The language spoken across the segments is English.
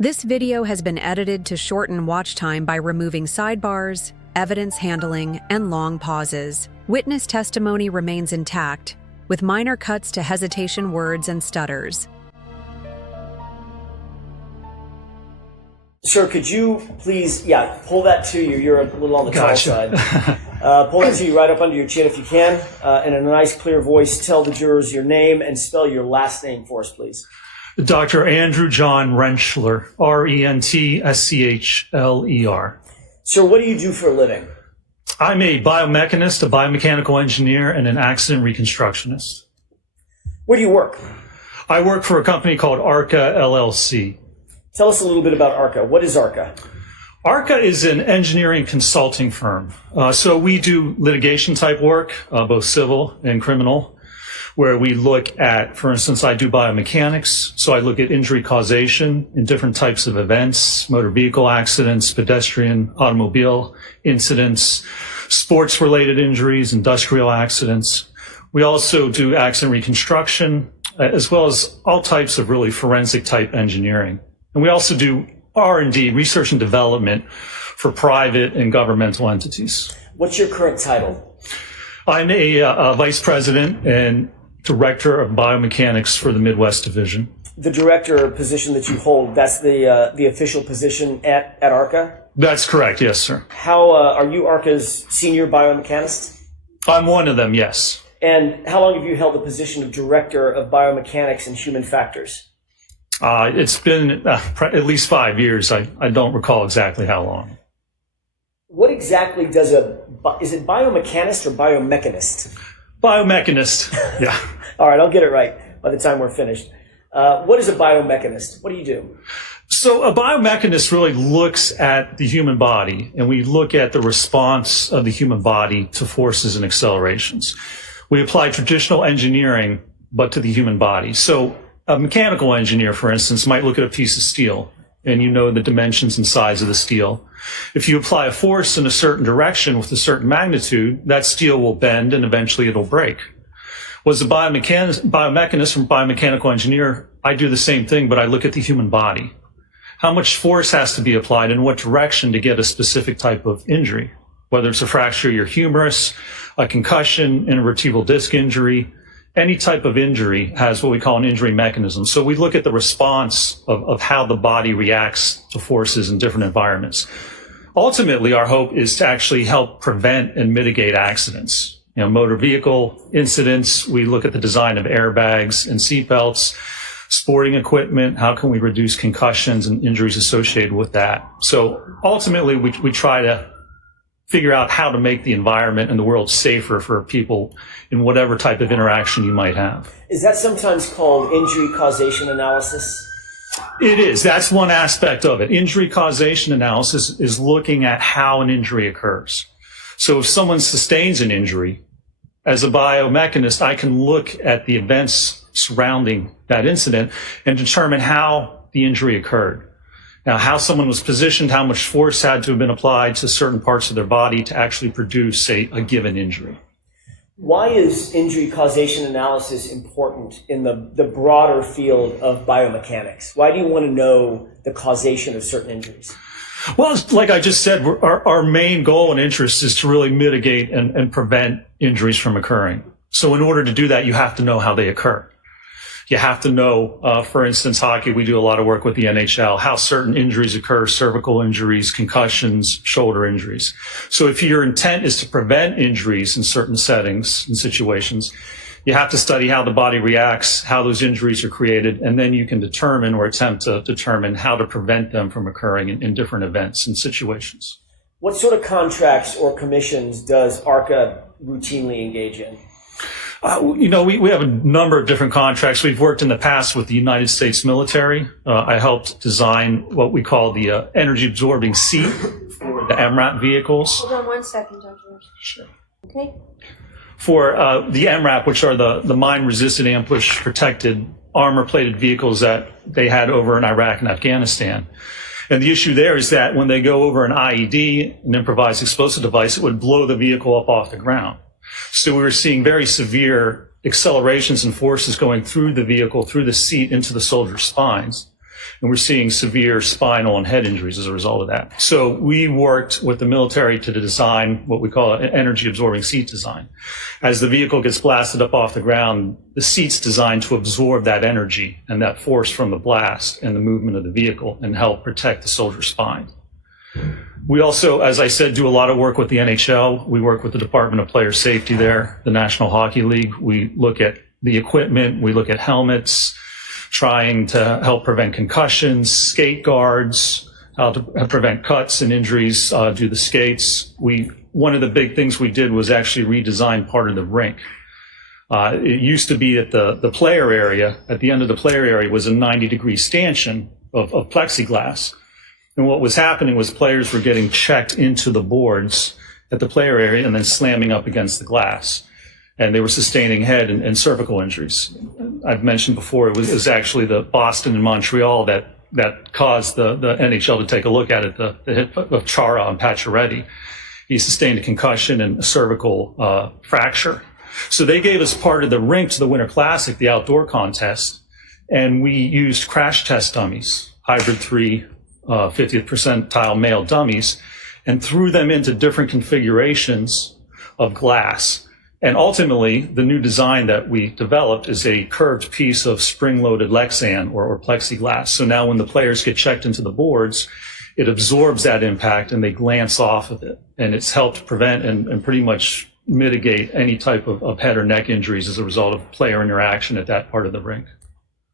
This video has been edited to shorten watch time by removing sidebars, evidence handling, and long pauses. Witness testimony remains intact, with minor cuts to hesitation words and stutters. Sir, could you please, pull that to you. You're a little on the tall side. Pull that to you right up under your chin if you can. In a nice, clear voice, tell the jurors your name and spell your last name for us, please. Dr. Andrew John Rentschler, R-E-N-T-S-C-H-L-E-R. Sir, what do you do for a living? I'm a biomechanist, a biomechanical engineer, and an accident reconstructionist. Where do you work? I work for a company called ARCCA LLC. Tell us a little bit about ARCCA. What is ARCCA? ARCCA is an engineering consulting firm. So we do litigation type work, both civil and criminal, where we look at, for instance, I do biomechanics. So I look at injury causation in different types of events, motor vehicle accidents, pedestrian, automobile incidents, sports related injuries, industrial accidents. We also do accident reconstruction, as well as all types of really forensic type engineering. And we also do R&D, research and development, for private and governmental entities. What's your current title? I'm a vice president and director of biomechanics for the Midwest Division. The director position that you hold, that's the official position at ARCCA? That's correct, yes, sir. How are you ARCCA's senior biomechanist? I'm one of them, yes. And how long have you held the position of director of biomechanics and human factors? It's been at least 5 years. I don't recall exactly how long. What exactly is it biomechanist or biomechanist? Biomechanist, yeah. All right, I'll get it right by the time we're finished. What is a biomechanist? What do you do? So a biomechanist really looks at the human body, and we look at the response of the human body to forces and accelerations. We apply traditional engineering, but to the human body. So a mechanical engineer, for instance, might look at a piece of steel, and you know the dimensions and size of the steel. If you apply a force in a certain direction with a certain magnitude, that steel will bend and eventually it'll break. Was a biomechanist or biomechanical engineer, I do the same thing, but I look at the human body. How much force has to be applied in what direction to get a specific type of injury, whether it's a fracture of your humerus, a concussion, an vertebral disc injury. Any type of injury has what we call an injury mechanism. So we look at the response of how the body reacts to forces in different environments. Ultimately, our hope is to actually help prevent and mitigate accidents. You know, motor vehicle incidents, we look at the design of airbags and seatbelts, sporting equipment, how can we reduce concussions and injuries associated with that. So ultimately, we try to figure out how to make the environment and the world safer for people in whatever type of interaction you might have. Is that sometimes called injury causation analysis? It is. That's one aspect of it. Injury causation analysis is looking at how an injury occurs. So if someone sustains an injury, as a biomechanist, I can look at the events surrounding that incident and determine how the injury occurred. Now, how someone was positioned, how much force had to have been applied to certain parts of their body to actually produce a given injury. Why is injury causation analysis important in the broader field of biomechanics? Why do you want to know the causation of certain injuries? Well, like I just said, our main goal and interest is to really mitigate and prevent injuries from occurring. So in order to do that, you have to know how they occur. You have to know, for instance, hockey, we do a lot of work with the NHL, how certain injuries occur, cervical injuries, concussions, shoulder injuries. So if your intent is to prevent injuries in certain settings and situations, you have to study how the body reacts, how those injuries are created, and then you can determine or attempt to determine how to prevent them from occurring in different events and situations. What sort of contracts or commissions does ARCCA routinely engage in? We have a number of different contracts. We've worked in the past with the United States military. I helped design what we call the energy absorbing seat for the MRAP vehicles. Hold on 1 second, Dr. Sure. Okay. For the MRAP, which are the mine-resistant ambush-protected armor-plated vehicles that they had over in Iraq and Afghanistan. And the issue there is that when they go over an IED, an improvised explosive device, it would blow the vehicle up off the ground. So we were seeing very severe accelerations and forces going through the vehicle, through the seat, into the soldiers' spines. And we're seeing severe spinal and head injuries as a result of that. So we worked with the military to design what we call an energy absorbing seat design. As the vehicle gets blasted up off the ground, the seat's designed to absorb that energy and that force from the blast and the movement of the vehicle and help protect the soldier's spine. We also, as I said, do a lot of work with the NHL. We work with the Department of Player Safety there, the National Hockey League. We look at the equipment, we look at helmets, trying to help prevent concussions, skate guards, how to prevent cuts and injuries due to the skates. One of the big things we did was actually redesign part of the rink. It used to be at the player area. At the end of the player area was a 90-degree stanchion of plexiglass. And what was happening was players were getting checked into the boards at the player area and then slamming up against the glass. And they were sustaining head and cervical injuries. I've mentioned before, it was actually the Boston and Montreal that caused the NHL to take a look at it, the hit of Chara and Pacioretty. He sustained a concussion and a cervical fracture. So they gave us part of the rink to the Winter Classic, the outdoor contest, and we used crash test dummies, hybrid 3, 50th percentile male dummies, and threw them into different configurations of glass. And ultimately, the new design that we developed is a curved piece of spring-loaded Lexan or plexiglass. So now when the players get checked into the boards, it absorbs that impact and they glance off of it. And it's helped prevent and pretty much mitigate any type of head or neck injuries as a result of player interaction at that part of the rink.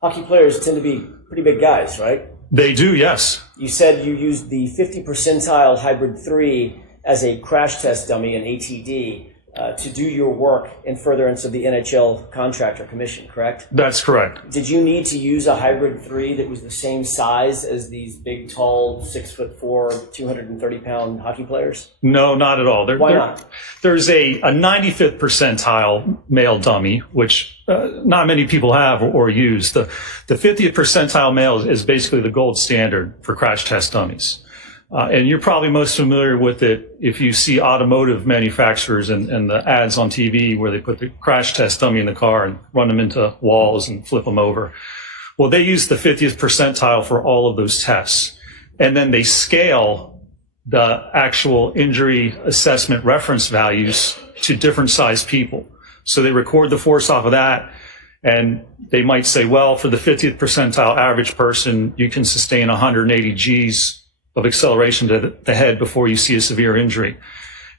Hockey players tend to be pretty big guys, right? They do, yes. You said you used the 50 percentile hybrid 3 as a crash test dummy, an ATD, to do your work in furtherance of the NHL contractor commission, correct? That's correct. Did you need to use a hybrid 3 that was the same size as these big, tall, 6'4", 230-pound hockey players? No, not at all. Why not? There's a 95th percentile male dummy, which not many people have or use. The 50th percentile male is basically the gold standard for crash test dummies. And you're probably most familiar with it if you see automotive manufacturers and the ads on TV where they put the crash test dummy in the car and run them into walls and flip them over. Well, they use the 50th percentile for all of those tests. And then they scale the actual injury assessment reference values to different size people. So they record the force off of that. And they might say, well, for the 50th percentile average person, you can sustain 180 Gs of acceleration to the head before you see a severe injury.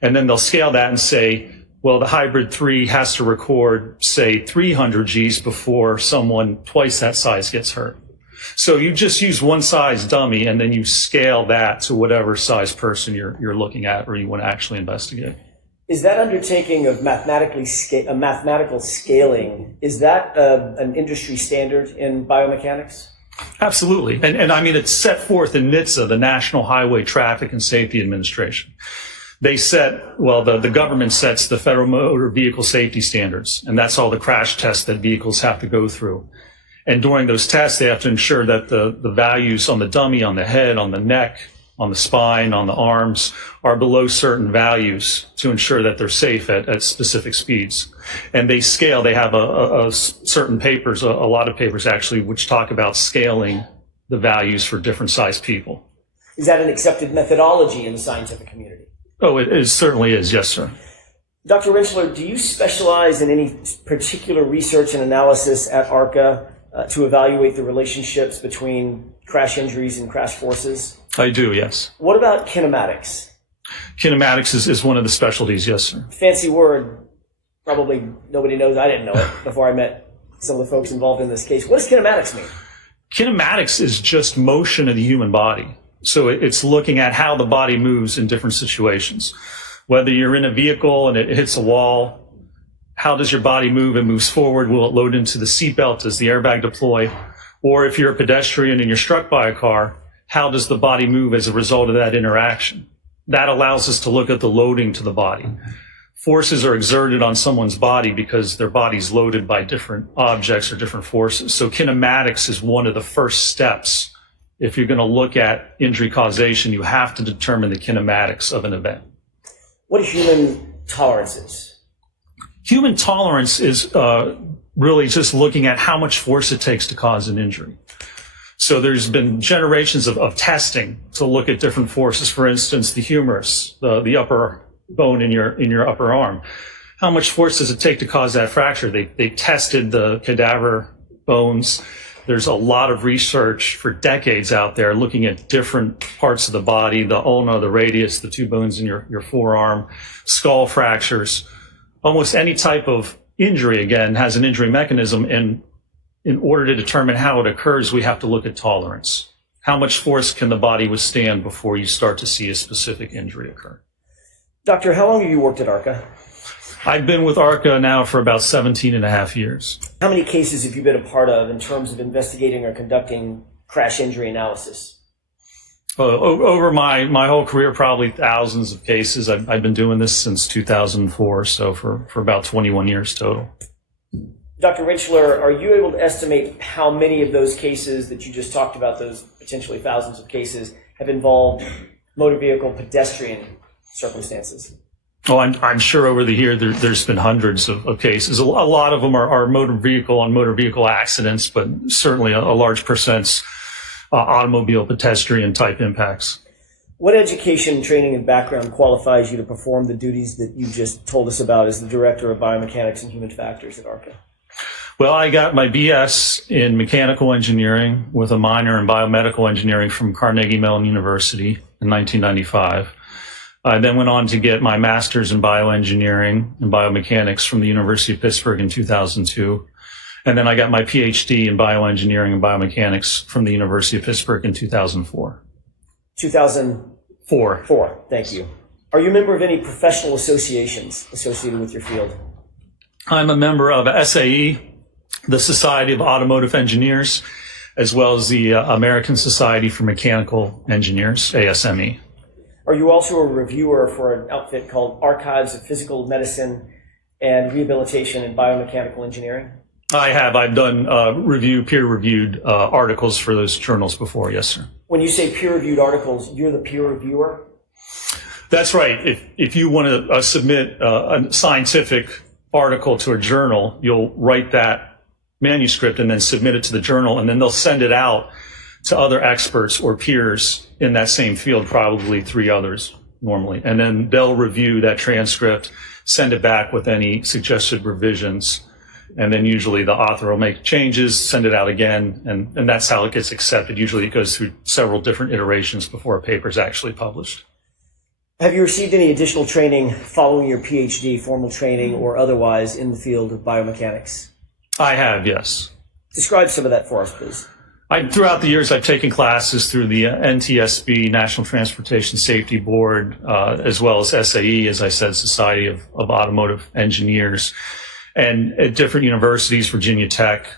And then they'll scale that and say, well, the hybrid 3 has to record, say, 300 Gs before someone twice that size gets hurt. So you just use one size dummy and then you scale that to whatever size person you're looking at or you want to actually investigate. Is that undertaking of mathematical scaling, is that an industry standard in biomechanics? Absolutely. And I mean, it's set forth in NHTSA, the National Highway Traffic and Safety Administration. The government sets the Federal Motor Vehicle Safety Standards, and that's all the crash tests that vehicles have to go through. And during those tests, they have to ensure that the values on the dummy, on the head, on the neck, on the spine, on the arms are below certain values to ensure that they're safe at specific speeds. And they scale, they have a certain papers, a lot of papers actually, which talk about scaling the values for different size people. Is that an accepted methodology in the scientific community? Oh, it certainly is, yes, sir. Dr. Rentschler, do you specialize in any particular research and analysis at ARCCA to evaluate the relationships between crash injuries and crash forces? I do, yes. What about kinematics? Kinematics is one of the specialties, yes, sir. Fancy word. Probably nobody knows. I didn't know it before I met some of the folks involved in this case. What does kinematics mean? Kinematics is just motion of the human body. So it's looking at how the body moves in different situations. Whether you're in a vehicle and it hits a wall, how does your body move? It moves forward. Will it load into the seatbelt? Does the airbag deploy? Or if you're a pedestrian and you're struck by a car, how does the body move as a result of that interaction? That allows us to look at the loading to the body. Forces are exerted on someone's body because their body's loaded by different objects or different forces. So kinematics is one of the first steps. If you're going to look at injury causation, you have to determine the kinematics of an event. What are human tolerances? Human tolerance is really just looking at how much force it takes to cause an injury. So there's been generations of testing to look at different forces. For instance, the humerus, the upper bone in your upper arm. How much force does it take to cause that fracture? They tested the cadaver bones. There's a lot of research for decades out there looking at different parts of the body, the ulna, the radius, the two bones in your forearm, skull fractures. Almost any type of injury, again, has an injury mechanism, and in order to determine how it occurs, we have to look at tolerance. How much force can the body withstand before you start to see a specific injury occur? Doctor, how long have you worked at ARCCA? I've been with ARCCA now for about 17 and a half years. How many cases have you been a part of in terms of investigating or conducting crash injury analysis? Over my whole career, probably thousands of cases. I've been doing this since 2004, so for about 21 years total. Dr. Rentschler, are you able to estimate how many of those cases that you just talked about, those potentially thousands of cases, have involved motor vehicle pedestrian circumstances? Oh, I'm sure over the year there's been hundreds of cases. A lot of them are motor vehicle accidents, but certainly a large percent's automobile pedestrian type impacts. What education, training, and background qualifies you to perform the duties that you just told us about as the Director of Biomechanics and Human Factors at ARCCA? Well, I got my BS in mechanical engineering with a minor in biomedical engineering from Carnegie Mellon University in 1995. I then went on to get my master's in bioengineering and biomechanics from the University of Pittsburgh in 2002. And then I got my Ph.D. in bioengineering and biomechanics from the University of Pittsburgh in 2004. 2004. Thank you. Are you a member of any professional associations associated with your field? I'm a member of SAE, the Society of Automotive Engineers, as well as the American Society for Mechanical Engineers, ASME. Are you also a reviewer for an outfit called Archives of Physical Medicine and Rehabilitation in Biomechanical Engineering? I have. I've done peer-reviewed articles for those journals before, yes, sir. When you say peer-reviewed articles, you're the peer reviewer? That's right. If you want to submit a scientific article to a journal, you'll write that manuscript and then submit it to the journal, and then they'll send it out to other experts or peers in that same field, probably 3 others normally. And then they'll review that transcript, send it back with any suggested revisions. And then usually the author will make changes, send it out again, and that's how it gets accepted. Usually it goes through several different iterations before a paper is actually published. Have you received any additional training following your PhD, formal training or otherwise, in the field of biomechanics? I have, yes. Describe some of that for us, please. Throughout the years, I've taken classes through the NTSB, National Transportation Safety Board, as well as SAE, as I said, Society of Automotive Engineers, and at different universities, Virginia Tech,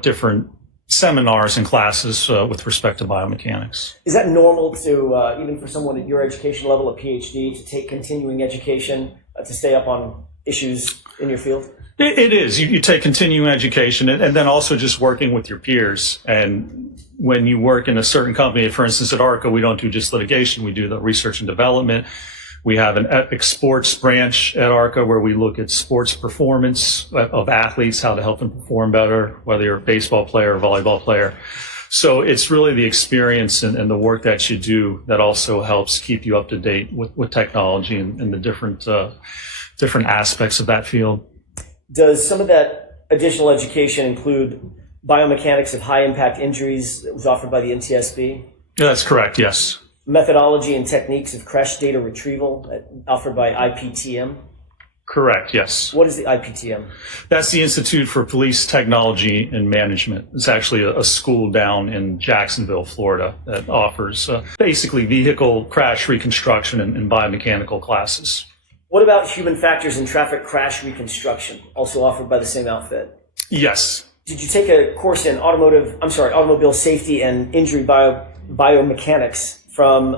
different seminars and classes with respect to biomechanics. Is that normal to, even for someone at your education level, a PhD, to take continuing education to stay up on issues in your field? It is. You take continuing education and then also just working with your peers. And when you work in a certain company, for instance, at ARCCA, we don't do just litigation. We do the research and development. We have an epic sports branch at ARCCA where we look at sports performance of athletes, how to help them perform better, whether you're a baseball player or volleyball player. So it's really the experience and the work that you do that also helps keep you up to date with technology and the different aspects of that field. Does some of that additional education include biomechanics of high-impact injuries that was offered by the NTSB? That's correct, yes. Methodology and techniques of crash data retrieval offered by IPTM? Correct, yes. What is the IPTM? That's the Institute for Police Technology and Management. It's actually a school down in Jacksonville, Florida, that offers basically vehicle crash reconstruction and biomechanical classes. What about human factors in traffic crash reconstruction, also offered by the same outfit? Yes. Did you take a course in automobile safety and injury biomechanics from,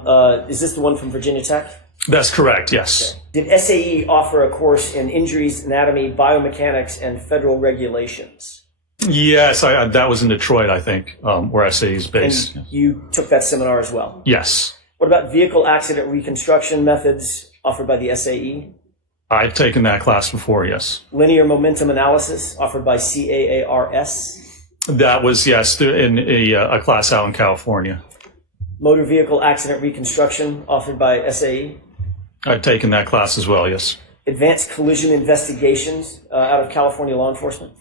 is this the one from Virginia Tech? That's correct, yes. Okay. Did SAE offer a course in injuries, anatomy, biomechanics, and federal regulations? Yes, that was in Detroit, I think, where SAE is based. And you took that seminar as well? Yes. What about vehicle accident reconstruction methods offered by the SAE? I've taken that class before, yes. Linear momentum analysis offered by CAARS? That was, yes, in a class out in California. Motor vehicle accident reconstruction offered by SAE. I've taken that class as well, yes. Advanced collision investigations out of California law enforcement.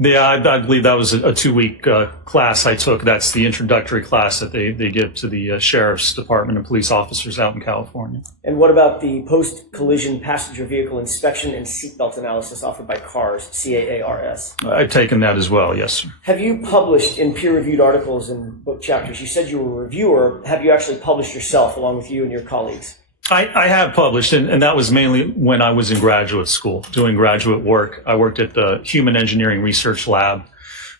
Yeah, I believe that was a 2-week class I took. That's the introductory class that they give to the sheriff's department and police officers out in California. And what about the post-collision passenger vehicle inspection and seatbelt analysis offered by CARS, C-A-A-R-S? I've taken that as well, yes, sir. Have you published in peer-reviewed articles and book chapters? You said you were a reviewer. Have you actually published yourself along with you and your colleagues? I have published, and that was mainly when I was in graduate school doing graduate work. I worked at the Human Engineering Research Lab.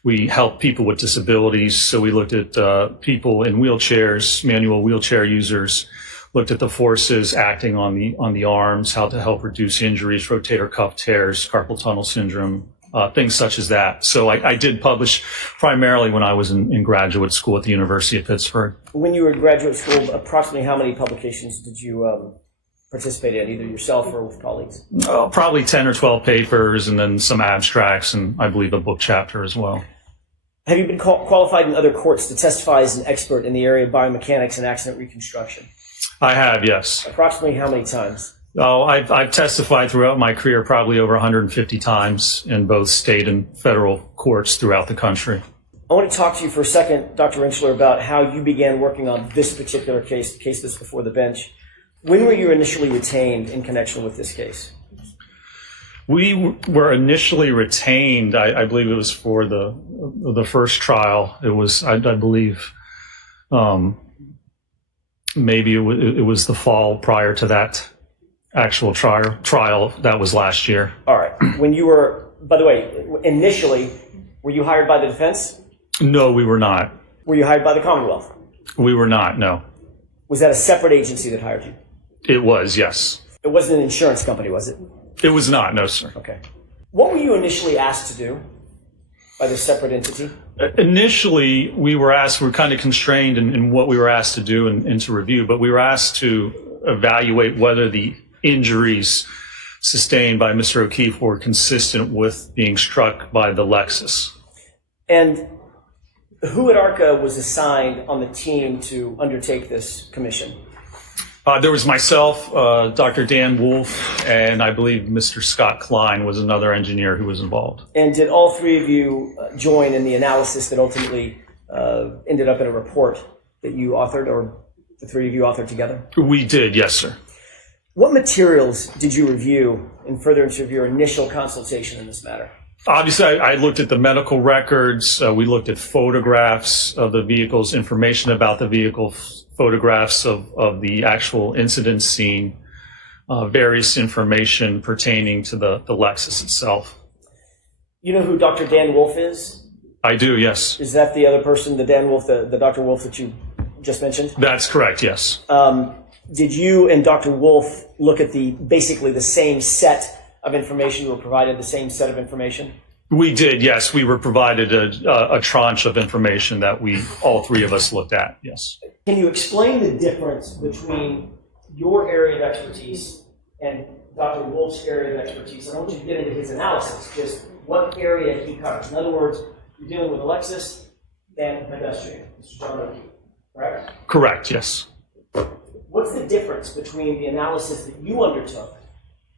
We helped people with disabilities, so we looked at people in wheelchairs, manual wheelchair users, looked at the forces acting on the arms, how to help reduce injuries, rotator cuff tears, carpal tunnel syndrome, things such as that. So I did publish primarily when I was in graduate school at the University of Pittsburgh. When you were in graduate school, approximately how many publications did you participate in, either yourself or with colleagues? Probably 10 or 12 papers, and then some abstracts, and I believe a book chapter as well. Have you been qualified in other courts to testify as an expert in the area of biomechanics and accident reconstruction? I have, yes. Approximately how many times? Oh, I've testified throughout my career probably over 150 times in both state and federal courts throughout the country. I want to talk to you for a second, Dr. Rentschler, about how you began working on this particular case, the case that's before the bench. When were you initially retained in connection with this case? We were initially retained, I believe it was for the first trial. It was, I believe, maybe it was the fall prior to that actual trial that was last year. All right. When you were, by the way, initially, were you hired by the defense? No, we were not. Were you hired by the Commonwealth? We were not, no. Was that a separate agency that hired you? It was, yes. It wasn't an insurance company, was it? It was not, no, sir. Okay. What were you initially asked to do by this separate entity? Initially, we were kind of constrained in what we were asked to do and to review, but we were asked to evaluate whether the injuries sustained by Mr. O'Keefe were consistent with being struck by the Lexus. And who at ARCCA was assigned on the team to undertake this commission? There was myself, Dr. Dan Wolf, and I believe Mr. Scott Klein was another engineer who was involved. And did all three of you join in the analysis that ultimately ended up in a report that you authored, or the three of you authored together? We did, yes, sir. What materials did you review in furtherance of your initial consultation in this matter? Obviously, I looked at the medical records. We looked at photographs of the vehicles, information about the vehicle, photographs of the actual incident scene, various information pertaining to the Lexus itself. You know who Dr. Dan Wolf is? I do, yes. Is that the other person, the Dan Wolf, the Dr. Wolf that you just mentioned? That's correct, yes. Did you and Dr. Wolf look at basically the same set of information? You were provided the same set of information? We did, yes. We were provided a tranche of information that all three of us looked at, yes. Can you explain the difference between your area of expertise and Dr. Wolf's area of expertise? I don't want you to get into his analysis, just what area he covers. In other words, you're dealing with a Lexus and pedestrian, Mr. John O'Keefe, correct? Correct, yes. What's the difference between the analysis that you undertook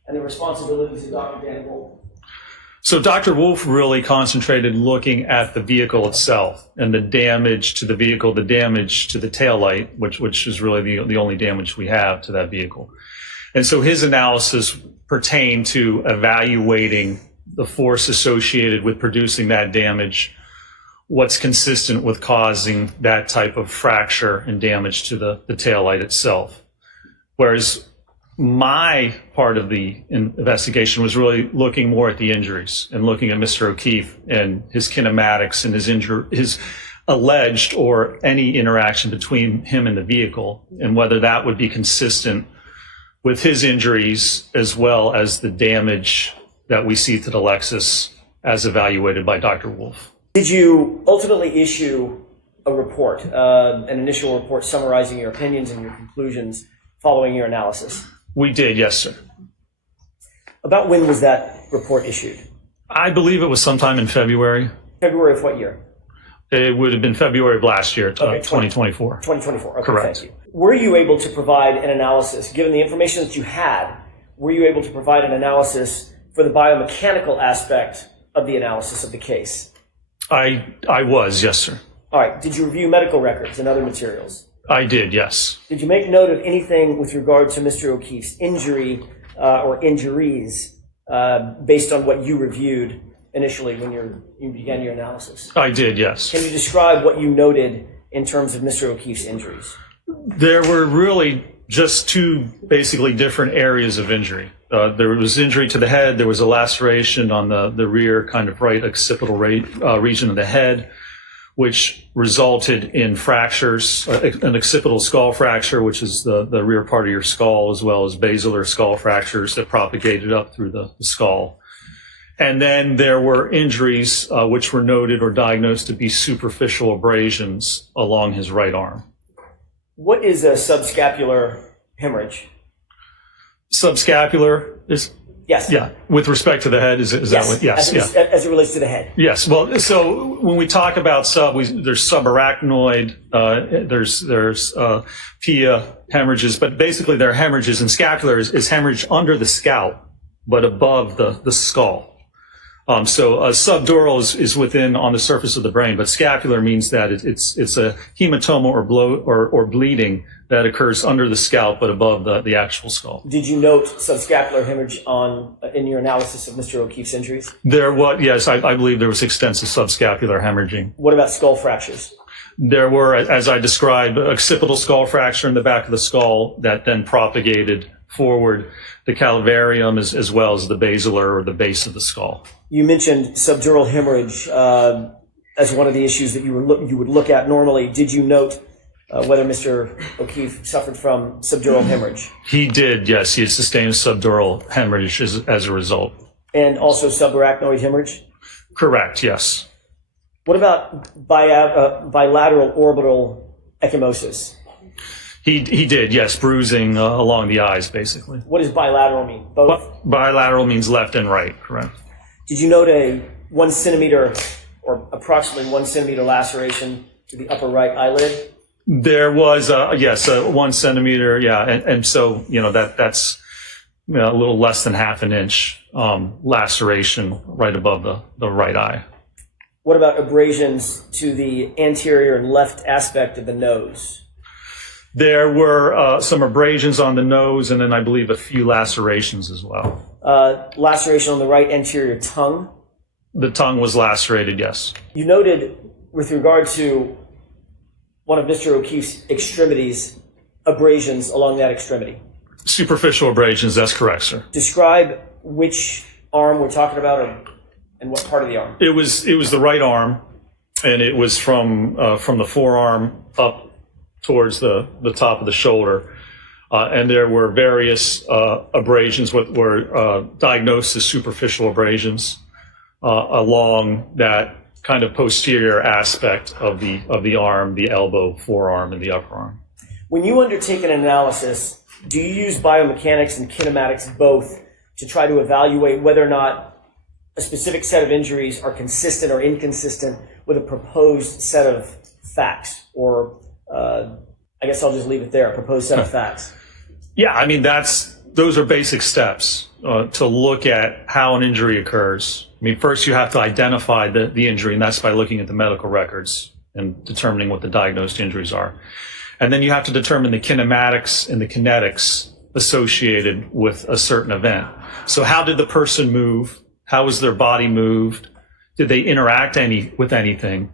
and the responsibilities of Dr. Dan Wolf? So Dr. Wolf really concentrated looking at the vehicle itself and the damage to the vehicle, the damage to the taillight, which is really the only damage we have to that vehicle. And so his analysis pertained to evaluating the force associated with producing that damage, what's consistent with causing that type of fracture and damage to the taillight itself. Whereas my part of the investigation was really looking more at the injuries and looking at Mr. O'Keefe and his kinematics and his alleged or any interaction between him and the vehicle, and whether that would be consistent with his injuries as well as the damage that we see to the Lexus as evaluated by Dr. Wolf. Did you ultimately issue a report, an initial report summarizing your opinions and your conclusions following your analysis? We did, yes, sir. About when was that report issued? I believe it was sometime in February. February of what year? It would have been February of last year, 2024. 2024. Okay, correct. Thank you. Were you able to provide an analysis, given the information that you had, were you able to provide an analysis for the biomechanical aspect of the analysis of the case? I was, yes, sir. All right. Did you review medical records and other materials? I did, yes. Did you make note of anything with regard to Mr. O'Keefe's injury or injuries based on what you reviewed initially when you began your analysis? I did, yes. Can you describe what you noted in terms of Mr. O'Keefe's injuries? There were really just two basically different areas of injury. There was injury to the head. There was a laceration on the rear kind of right occipital region of the head, which resulted in fractures, an occipital skull fracture, which is the rear part of your skull, as well as basilar skull fractures that propagated up through the skull. And then there were injuries which were noted or diagnosed to be superficial abrasions along his right arm. What is a subscapular hemorrhage? Subscapular is... Yes. Yeah. With respect to the head, is that what? Yes. As it relates to the head. Yes. Well, so when we talk about there's subarachnoid, there's PIA hemorrhages, but basically they're hemorrhages, and scapular is hemorrhage under the scalp, but above the skull. So subdural is within on the surface of the brain, but scapular means that it's a hematoma or bleeding that occurs under the scalp but above the actual skull. Did you note subscapular hemorrhage in your analysis of Mr. O'Keefe's injuries? There was, yes, I believe there was extensive subscapular hemorrhaging. What about skull fractures? There were, as I described, occipital skull fracture in the back of the skull that then propagated forward, the calvarium as well as the basilar or the base of the skull. You mentioned subdural hemorrhage as one of the issues that you would look at normally. Did you note whether Mr. O'Keefe suffered from subdural hemorrhage? He did, yes. He had sustained subdural hemorrhage as a result. And also subarachnoid hemorrhage? Correct, yes. What about bilateral orbital ecchymosis? He did, yes, bruising along the eyes, basically. What does bilateral mean? Both? Bilateral means left and right, correct. Did you note a 1 centimeter or approximately 1 centimeter laceration to the upper right eyelid? There was, yes, 1 centimeter, yeah, and so, that's a little less than half an inch laceration right above the right eye. What about abrasions to the anterior and left aspect of the nose? There were some abrasions on the nose, and then I believe a few lacerations as well. Laceration on the right anterior tongue? The tongue was lacerated, yes. You noted, with regard to one of Mr. O'Keefe's extremities, abrasions along that extremity. Superficial abrasions, that's correct, sir. Describe which arm we're talking about and what part of the arm. It was the right arm, and it was from the forearm up towards the top of the shoulder. And there were various abrasions what were diagnosed as superficial abrasions along that kind of posterior aspect of the arm, the elbow, forearm, and the upper arm. When you undertake an analysis, do you use biomechanics and kinematics both to try to evaluate whether or not a specific set of injuries are consistent or inconsistent with a proposed set of facts? Or I guess I'll just leave it there, a proposed set of facts. Yeah, I mean, those are basic steps to look at how an injury occurs. I mean, first you have to identify the injury, and that's by looking at the medical records and determining what the diagnosed injuries are. And then you have to determine the kinematics and the kinetics associated with a certain event. So how did the person move? How was their body moved? Did they interact with anything?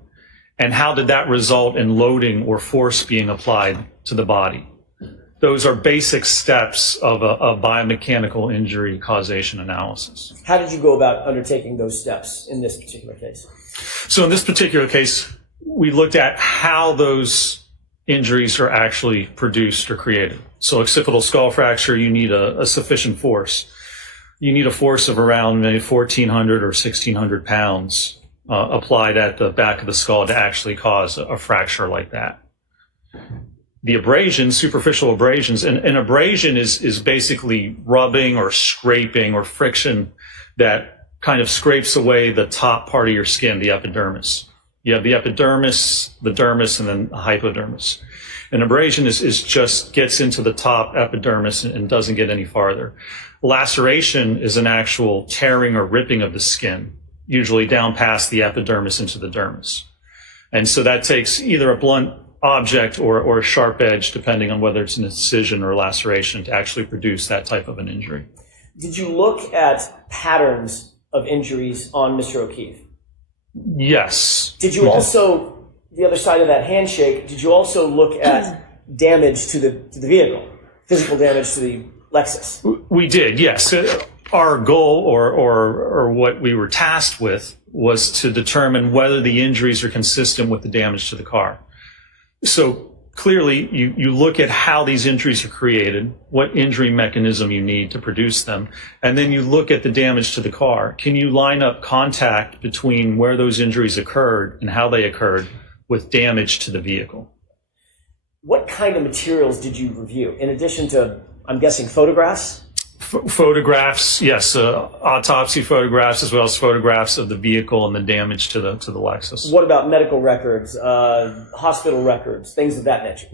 And how did that result in loading or force being applied to the body? Those are basic steps of a biomechanical injury causation analysis. How did you go about undertaking those steps in this particular case? So in this particular case, we looked at how those injuries are actually produced or created. So occipital skull fracture, you need a sufficient force. You need a force of around maybe 1,400 or 1,600 pounds applied at the back of the skull to actually cause a fracture like that. The abrasions, superficial abrasions, and an abrasion is basically rubbing or scraping or friction that kind of scrapes away the top part of your skin, the epidermis. You have the epidermis, the dermis, and then the hypodermis. An abrasion is just gets into the top epidermis and doesn't get any farther. Laceration is an actual tearing or ripping of the skin, usually down past the epidermis into the dermis. And so that takes either a blunt object or a sharp edge, depending on whether it's an incision or laceration, to actually produce that type of an injury. Did you look at patterns of injuries on Mr. O'Keefe? Yes. Did you also, the other side of that handshake, did you also look at damage to the vehicle, physical damage to the Lexus? We did, yes. Our goal or what we were tasked with was to determine whether the injuries are consistent with the damage to the car. So clearly, you look at how these injuries are created, what injury mechanism you need to produce them, and then you look at the damage to the car. Can you line up contact between where those injuries occurred and how they occurred with damage to the vehicle? What kind of materials did you review, in addition to, I'm guessing, photographs? Photographs, yes, autopsy photographs, as well as photographs of the vehicle and the damage to the Lexus. What about medical records, hospital records, things of that nature?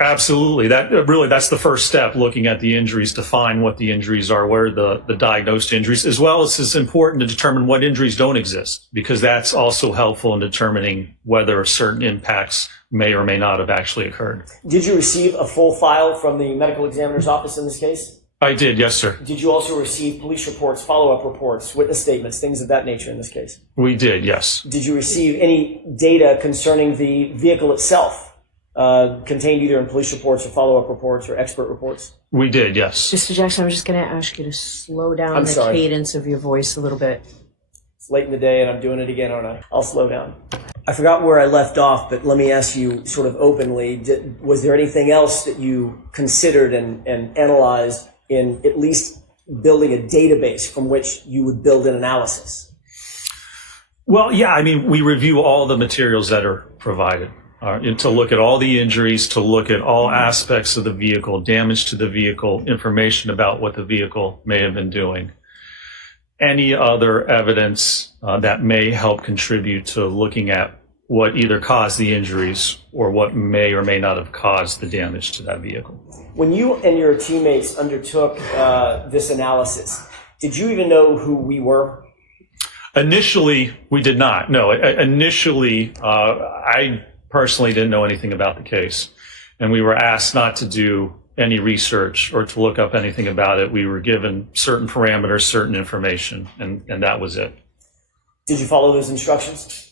Absolutely. That's the first step, looking at the injuries to find what the injuries are, where the diagnosed injuries, as well as it's important to determine what injuries don't exist, because that's also helpful in determining whether certain impacts may or may not have actually occurred. Did you receive a full file from the medical examiner's office in this case? I did, yes, sir. Did you also receive police reports, follow-up reports, witness statements, things of that nature in this case? We did, yes. Did you receive any data concerning the vehicle itself, contained either in police reports or follow-up reports or expert reports? We did, yes. Mr. Jackson, I'm just going to ask you to slow down cadence of your voice a little bit. It's late in the day and I'm doing it again, aren't I? I'll slow down. I forgot where I left off, but let me ask you sort of openly, was there anything else that you considered and analyzed in at least building a database from which you would build an analysis? Well, yeah, I mean, we review all the materials that are provided to look at all the injuries, to look at all aspects of the vehicle, damage to the vehicle, information about what the vehicle may have been doing, any other evidence that may help contribute to looking at what either caused the injuries or what may or may not have caused the damage to that vehicle. When you and your teammates undertook this analysis, did you even know who we were? Initially, we did not. No, initially, I personally didn't know anything about the case. And we were asked not to do any research or to look up anything about it. We were given certain parameters, certain information, and that was it. Did you follow those instructions?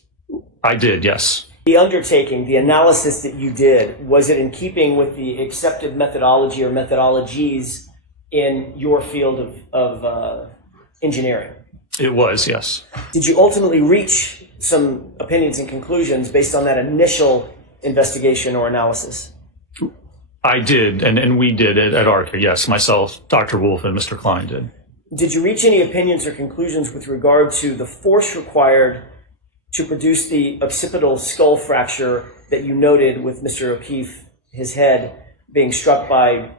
I did, yes. The undertaking, the analysis that you did, was it in keeping with the accepted methodology or methodologies in your field of engineering? It was, yes. Did you ultimately reach some opinions and conclusions based on that initial investigation or analysis? I did, and we did it at ARCCA, yes. Myself, Dr. Wolf, and Mr. Klein did. Did you reach any opinions or conclusions with regard to the force required to produce the occipital skull fracture that you noted with Mr. O'Keefe, his head being struck by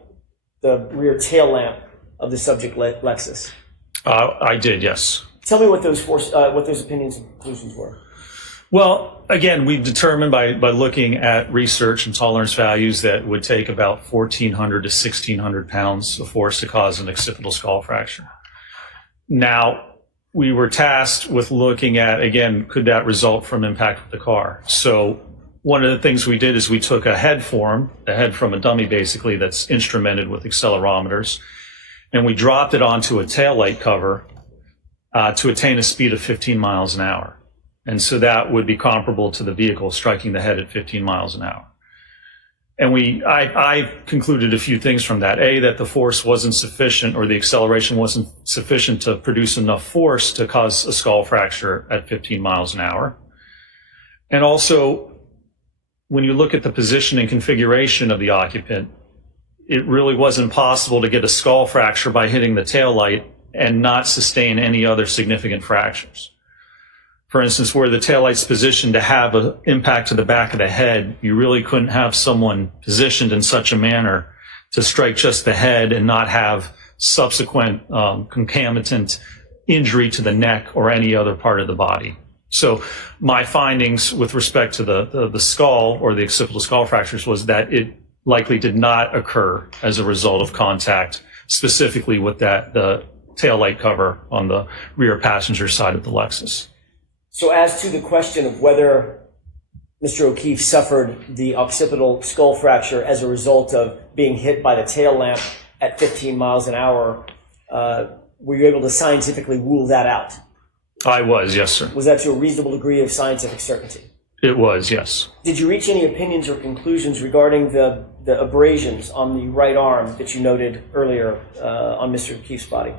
the rear tail lamp of the subject Lexus? I did, yes. Tell me what those opinions and conclusions were. Well, again, we determined by looking at research and tolerance values that would take about 1,400 to 1,600 pounds of force to cause an occipital skull fracture. Now, we were tasked with looking at, again, could that result from impact with the car? So one of the things we did is we took a head from a dummy basically that's instrumented with accelerometers, and we dropped it onto a taillight cover to attain a speed of 15 miles an hour. And so that would be comparable to the vehicle striking the head at 15 miles an hour. And I concluded a few things from that. A, that the force wasn't sufficient, or the acceleration wasn't sufficient to produce enough force to cause a skull fracture at 15 miles an hour. And also, when you look at the position and configuration of the occupant, it really wasn't possible to get a skull fracture by hitting the taillight and not sustain any other significant fractures. For instance, where the taillight's positioned to have an impact to the back of the head, you really couldn't have someone positioned in such a manner to strike just the head and not have subsequent concomitant injury to the neck or any other part of the body. So my findings with respect to the skull or the occipital skull fractures was that it likely did not occur as a result of contact, specifically with the tail light cover on the rear passenger side of the Lexus. So as to the question of whether Mr. O'Keefe suffered the occipital skull fracture as a result of being hit by the tail lamp at 15 miles an hour, were you able to scientifically rule that out? I was, yes, sir. Was that to a reasonable degree of scientific certainty? It was, yes. Did you reach any opinions or conclusions regarding the abrasions on the right arm that you noted earlier on Mr. O'Keefe's body?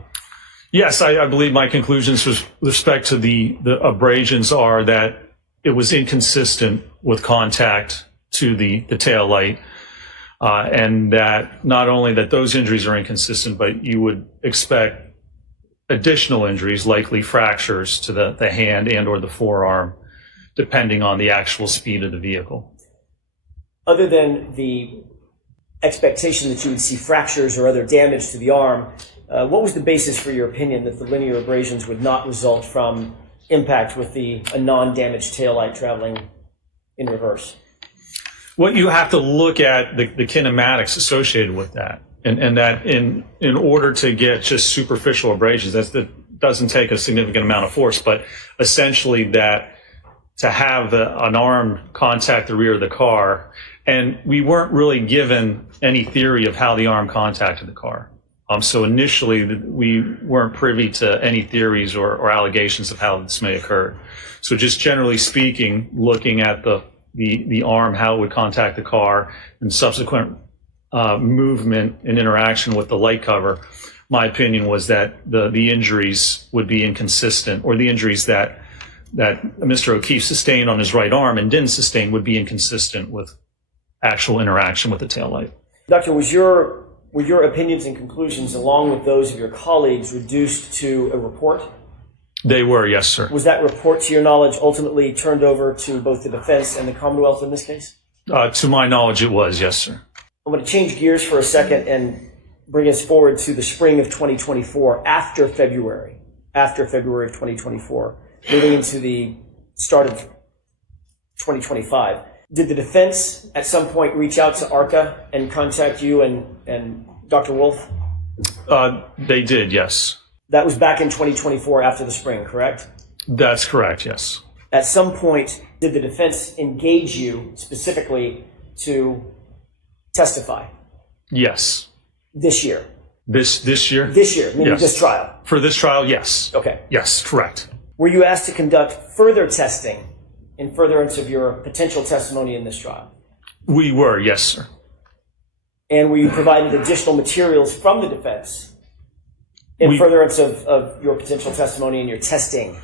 Yes, I believe my conclusions with respect to the abrasions are that it was inconsistent with contact to the tail light, and that not only that those injuries are inconsistent, but you would expect additional injuries, likely fractures to the hand and or the forearm, depending on the actual speed of the vehicle. Other than the expectation that you would see fractures or other damage to the arm, what was the basis for your opinion that the linear abrasions would not result from impact with a non-damaged taillight traveling in reverse? What you have to look at the kinematics associated with that, and that in order to get just superficial abrasions, that doesn't take a significant amount of force, but essentially that to have an arm contact the rear of the car, and we weren't really given any theory of how the arm contacted the car. So initially, we weren't privy to any theories or allegations of how this may occur. So just generally speaking, looking at the arm, how it would contact the car, and subsequent movement and interaction with the light cover, my opinion was that the injuries would be inconsistent, or the injuries that Mr. O'Keefe sustained on his right arm and didn't sustain would be inconsistent with actual interaction with the taillight. Doctor, were your opinions and conclusions, along with those of your colleagues, reduced to a report? They were, yes, sir. Was that report, to your knowledge, ultimately turned over to both the defense and the Commonwealth in this case? To my knowledge, it was, yes, sir. I'm going to change gears for a second and bring us forward to the spring of 2024, after February of 2024, moving into the start of 2025. Did the defense at some point reach out to ARCCA and contact you and Dr. Wolf? They did, yes. That was back in 2024 after the spring, correct? That's correct, yes. At some point, did the defense engage you specifically to testify? Yes. This year? This year? This year, meaning yes. This trial? For this trial, yes. Okay. Yes, correct. Were you asked to conduct further testing in furtherance of your potential testimony in this trial? We were, yes, sir. And were you provided additional materials from the defense in furtherance of your potential testimony and your testing?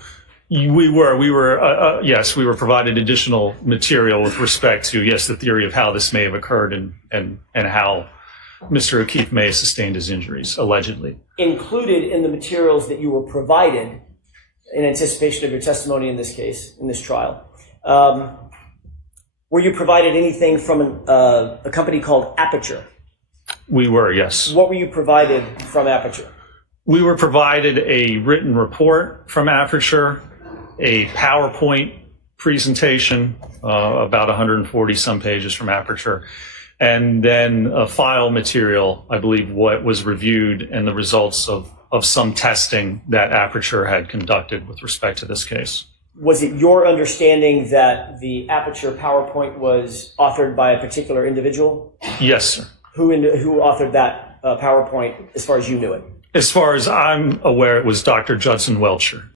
We were, yes, we were provided additional material with respect to, yes, the theory of how this may have occurred and how Mr. O'Keefe may have sustained his injuries, allegedly. Included in the materials that you were provided in anticipation of your testimony in this case, in this trial, were you provided anything from a company called Aperture? We were, yes. What were you provided from Aperture? We were provided a written report from Aperture, a PowerPoint presentation, about 140 some pages from Aperture, and then a file material, I believe, what was reviewed and the results of some testing that Aperture had conducted with respect to this case. Was it your understanding that the Aperture PowerPoint was authored by a particular individual? Yes, sir. Who authored that PowerPoint as far as you knew it? As far as I'm aware, it was Dr. Judson Welcher.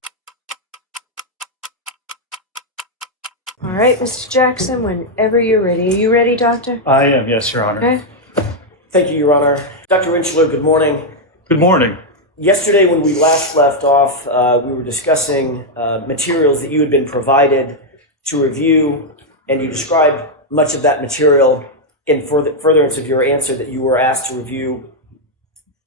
All right, Mr. Jackson, whenever you're ready. Are you ready, Doctor? I am, yes, Your Honor. Okay. Thank you, Your Honor. Dr. Rentschler, good morning. Good morning. Yesterday, when we last left off, we were discussing materials that you had been provided to review, and you described much of that material in furtherance of your answer that you were asked to review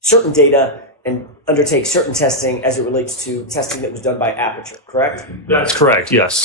certain data and undertake certain testing as it relates to testing that was done by Aperture, correct? That's correct, yes.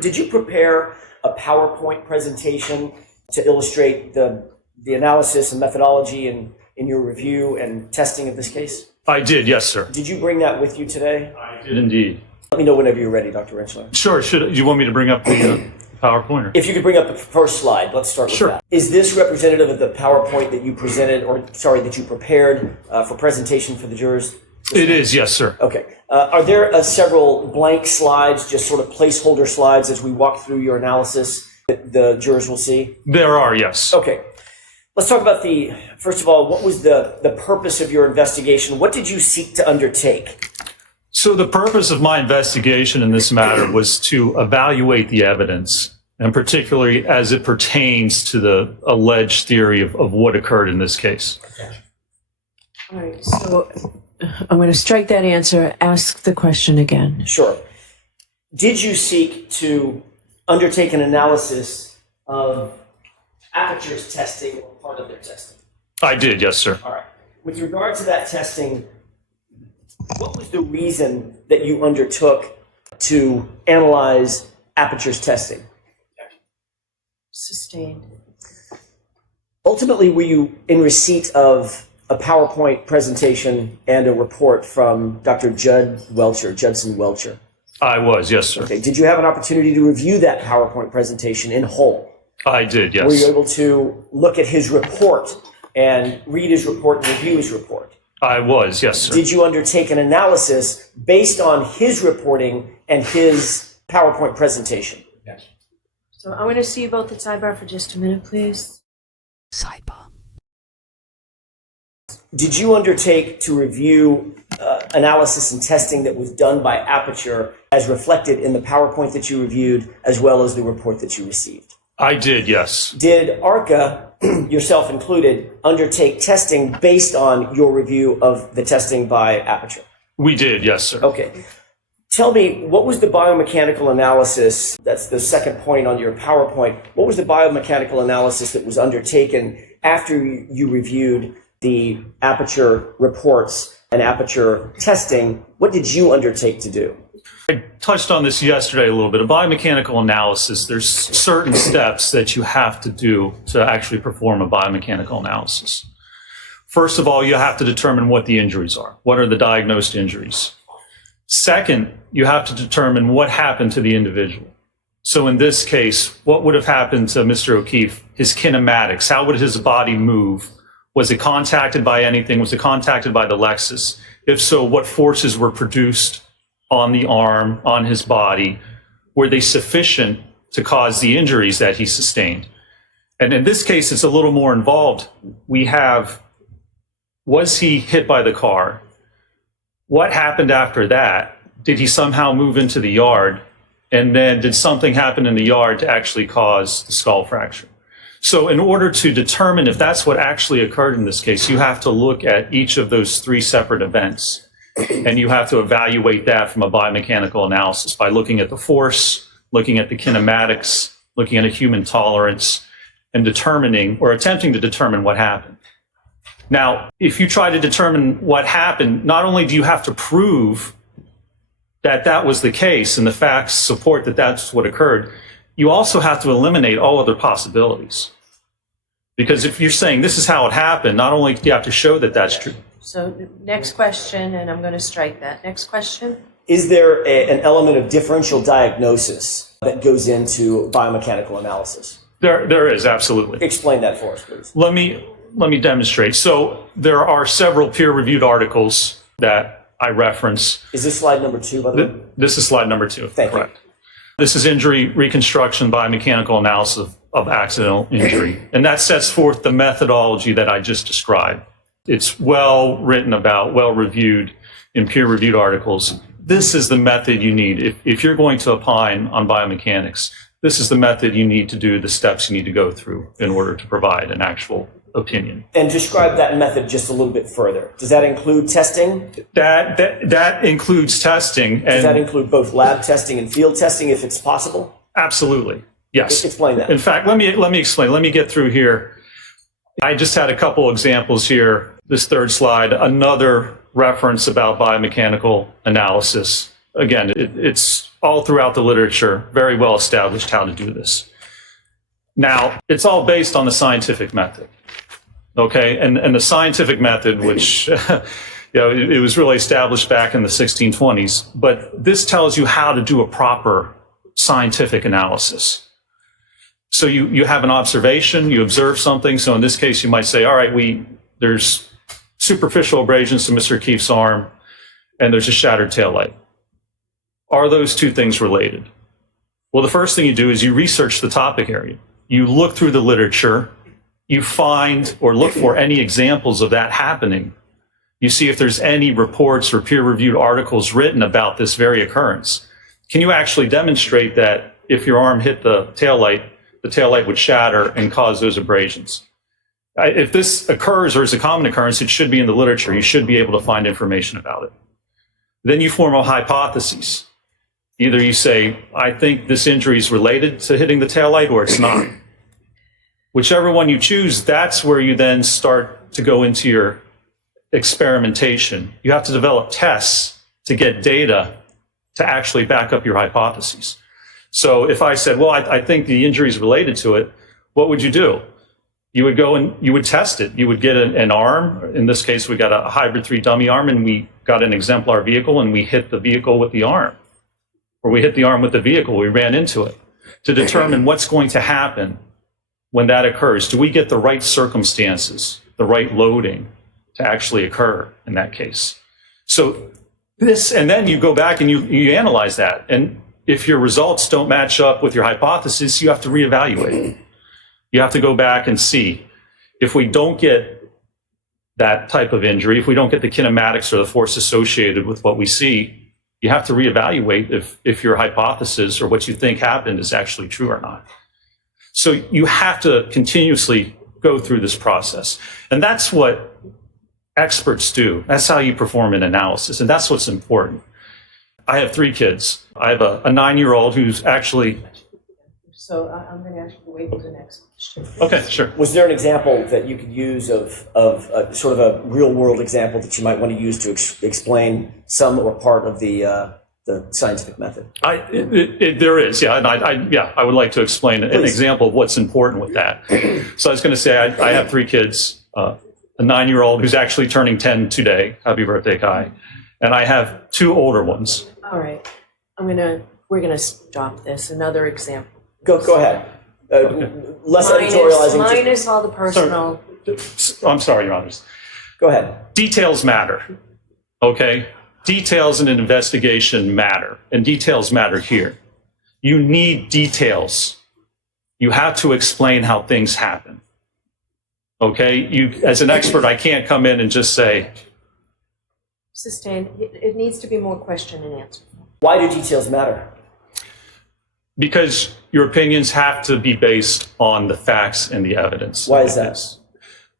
Did you prepare a PowerPoint presentation to illustrate the analysis and methodology in your review and testing of this case? I did, yes, sir. Did you bring that with you today? I did indeed. Let me know whenever you're ready, Dr. Rentschler. Sure. You want me to bring up the PowerPoint? If you could bring up the first slide, let's start with that. Is this representative of the PowerPoint that you presented, that you prepared for presentation for the jurors? It is, yes, sir. Okay. Are there several blank slides, just sort of placeholder slides as we walk through your analysis that the jurors will see? There are, yes. Okay. Let's talk about first of all, what was the purpose of your investigation? What did you seek to undertake? So the purpose of my investigation in this matter was to evaluate the evidence, and particularly as it pertains to the alleged theory of what occurred in this case. All right, so I'm going to strike that answer. Ask the question again. Sure. Did you seek to undertake an analysis of Aperture's testing or part of their testing? I did, yes, sir. All right. With regard to that testing, what was the reason that you undertook to analyze Aperture's testing? Sustained. Ultimately, were you in receipt of a PowerPoint presentation and a report from Dr. Judson Welcher? I was, yes, sir. Okay. Did you have an opportunity to review that PowerPoint presentation in whole? I did, yes. Were you able to look at his report and read his report and review his report? I was, yes, sir. Did you undertake an analysis based on his reporting and his PowerPoint presentation? Yes. So I want to see you both at sidebar for just a minute, please. Sidebar. Did you undertake to review analysis and testing that was done by Aperture as reflected in the PowerPoint that you reviewed, as well as the report that you received? I did, yes. Did ARCCA, yourself included, undertake testing based on your review of the testing by Aperture? We did, yes, sir. Okay. Tell me, what was the biomechanical analysis? That's the second point on your PowerPoint. What was the biomechanical analysis that was undertaken after you reviewed the Aperture reports and Aperture testing? What did you undertake to do? I touched on this yesterday a little bit. A biomechanical analysis, there's certain steps that you have to do to actually perform a biomechanical analysis. First of all, you have to determine what the injuries are. What are the diagnosed injuries? Second, you have to determine what happened to the individual. So in this case, what would have happened to Mr. O'Keefe? His kinematics, how would his body move? Was it contacted by anything? Was it contacted by the Lexus? If so, what forces were produced on the arm, on his body? Were they sufficient to cause the injuries that he sustained? And in this case, it's a little more involved. We have, was he hit by the car? What happened after that? Did he somehow move into the yard? And then did something happen in the yard to actually cause the skull fracture? So in order to determine if that's what actually occurred in this case, you have to look at each of those three separate events. And you have to evaluate that from a biomechanical analysis by looking at the force, looking at the kinematics, looking at a human tolerance, and determining or attempting to determine what happened. Now, if you try to determine what happened, not only do you have to prove that that was the case and the facts support that that's what occurred, you also have to eliminate all other possibilities. Because if you're saying this is how it happened, not only do you have to show that that's true. So next question, and I'm going to strike that. Next question. Is there an element of differential diagnosis that goes into biomechanical analysis? There is, absolutely. Explain that for us, please. Let me demonstrate. So there are several peer-reviewed articles that I reference. Is this slide number 2, by the way? This is slide number 2. Thank you. Correct. This is injury reconstruction biomechanical analysis of accidental injury. And that sets forth the methodology that I just described. It's well written about, well reviewed in peer-reviewed articles. This is the method you need. If you're going to opine on biomechanics, this is the method you need to do, the steps you need to go through in order to provide an actual opinion. And describe that method just a little bit further. Does that include testing? That includes testing. Does that include both lab testing and field testing if it's possible? Absolutely. Yes. Explain that. In fact, let me explain. Let me get through here. I just had a couple examples here. This third slide, another reference about biomechanical analysis. Again, it's all throughout the literature, very well established how to do this. Now, it's all based on the scientific method, okay? And the scientific method, which It was really established back in the 1620s. But this tells you how to do a proper scientific analysis. So you have an observation, you observe something. So in this case, you might say, all right, there's superficial abrasions to Mr. O'Keefe's arm, and there's a shattered taillight. Are those two things related? Well, the first thing you do is you research the topic area. You look through the literature, you find or look for any examples of that happening. You see if there's any reports or peer-reviewed articles written about this very occurrence. Can you actually demonstrate that if your arm hit the taillight would shatter and cause those abrasions? If this occurs or is a common occurrence, it should be in the literature. You should be able to find information about it. Then you form a hypothesis. Either you say, I think this injury is related to hitting the taillight, or it's not. Whichever one you choose, that's where you then start to go into your experimentation. You have to develop tests to get data to actually back up your hypotheses. So if I said, well, I think the injury is related to it, what would you do? You would go and you would test it. You would get an arm. In this case, we got a hybrid 3 dummy arm, and we got an exemplar vehicle, and we hit the vehicle with the arm. Or we hit the arm with the vehicle, we ran into it, to determine what's going to happen when that occurs. Do we get the right circumstances, the right loading to actually occur in that case? So this, and then you go back and you analyze that. And if your results don't match up with your hypothesis, you have to reevaluate. You have to go back and see if we don't get that type of injury, if we don't get the kinematics or the force associated with what we see, you have to reevaluate if your hypothesis or what you think happened is actually true or not. So you have to continuously go through this process. And that's what experts do. That's how you perform an analysis. And that's what's important. I have 3 kids. I have a 9-year-old who's actually... So I'm going to ask you to wait for the next question. Okay, sure. Was there an example that you could use of sort of a real-world example that you might want to use to explain some or part of the scientific method? There is, yeah. And I would like to explain an example of what's important with that. So I was going to say I have 3 kids, a 9-year-old who's actually turning 10 today. Happy birthday, Kai. And I have 2 older ones. All right. We're going to stop this. Another example. Go ahead. Less editorializing. Minus all the personal. I'm sorry, Your Honors. Go ahead. Details matter, okay? Details in an investigation matter, and details matter here. You need details. You have to explain how things happen, okay? As an expert, I can't come in and just say... Sustained. It needs to be more question and answer. Why do details matter? Because your opinions have to be based on the facts and the evidence. Why is that?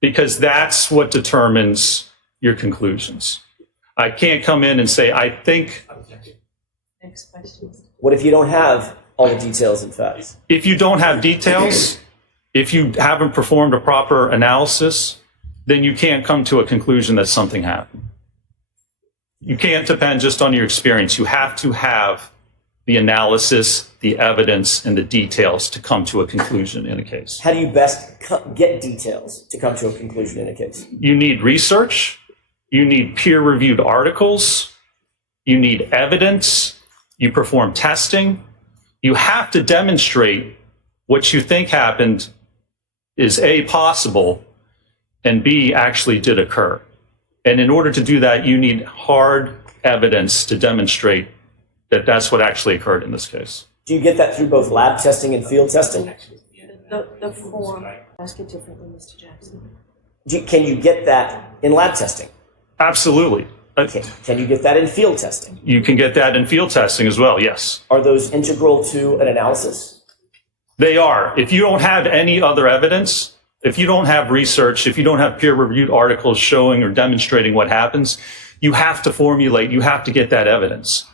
Because that's what determines your conclusions. I can't come in and say, I think... Next question. What if you don't have all the details and facts? If you don't have details, if you haven't performed a proper analysis, then you can't come to a conclusion that something happened. You can't depend just on your experience. You have to have the analysis, the evidence, and the details to come to a conclusion in a case. How do you best get details to come to a conclusion in a case? You need research. You need peer-reviewed articles. You need evidence. You perform testing. You have to demonstrate what you think happened is A, possible, and B, actually did occur. And in order to do that, you need hard evidence to demonstrate that that's what actually occurred in this case. Do you get that through both lab testing and field testing? The form. Ask it differently, Mr. Jackson. Can you get that in lab testing? Absolutely. Okay. Can you get that in field testing? You can get that in field testing as well, yes. Are those integral to an analysis? They are. If you don't have any other evidence, if you don't have research, if you don't have peer-reviewed articles showing or demonstrating what happens, you have to formulate, you have to get that evidence.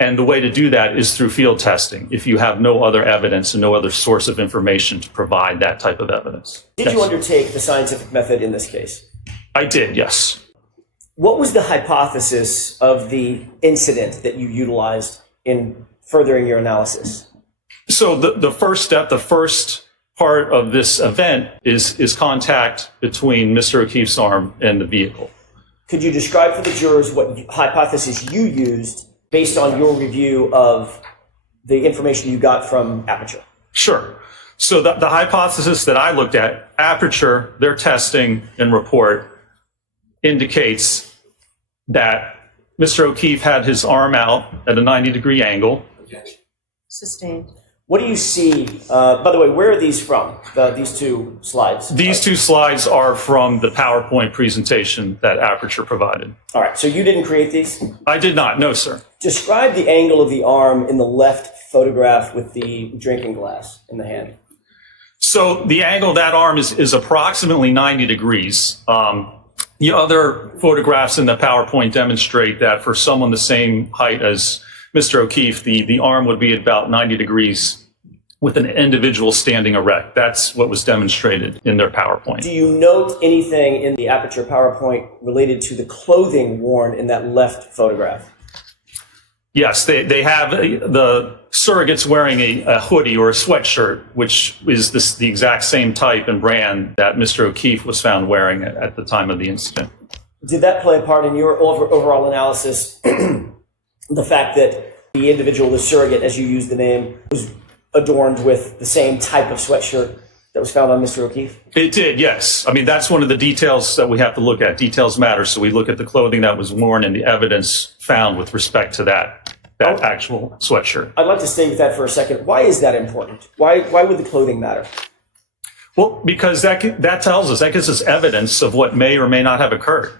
And the way to do that is through field testing, if you have no other evidence and no other source of information to provide that type of evidence. Did you undertake the scientific method in this case? I did, yes. What was the hypothesis of the incident that you utilized in furthering your analysis? So the first step, the first part of this event is contact between Mr. O'Keefe's arm and the vehicle. Could you describe for the jurors what hypothesis you used based on your review of the information you got from Aperture? Sure. So the hypothesis that I looked at, Aperture, their testing and report indicates that Mr. O'Keefe had his arm out at a 90-degree angle. Sustained. What do you see? By the way, where are these from, these two slides? These two slides are from the PowerPoint presentation that Aperture provided. All right, so you didn't create these? I did not, no, sir. Describe the angle of the arm in the left photograph with the drinking glass in the hand. So the angle of that arm is approximately 90 degrees. The other photographs in the PowerPoint demonstrate that for someone the same height as Mr. O'Keefe, the arm would be at about 90 degrees with an individual standing erect. That's what was demonstrated in their PowerPoint. Do you note anything in the Aperture PowerPoint related to the clothing worn in that left photograph? Yes, they have the surrogates wearing a hoodie or a sweatshirt, which is the exact same type and brand that Mr. O'Keefe was found wearing at the time of the incident. Did that play a part in your overall analysis? The fact that the individual, the surrogate, as you use the name, was adorned with the same type of sweatshirt that was found on Mr. O'Keefe? It did, yes. I mean, that's one of the details that we have to look at. Details matter. So we look at the clothing that was worn and the evidence found with respect to that actual sweatshirt. I'd like to stay with that for a second. Why is that important? Why would the clothing matter? Well, because that tells us, that gives us evidence of what may or may not have occurred.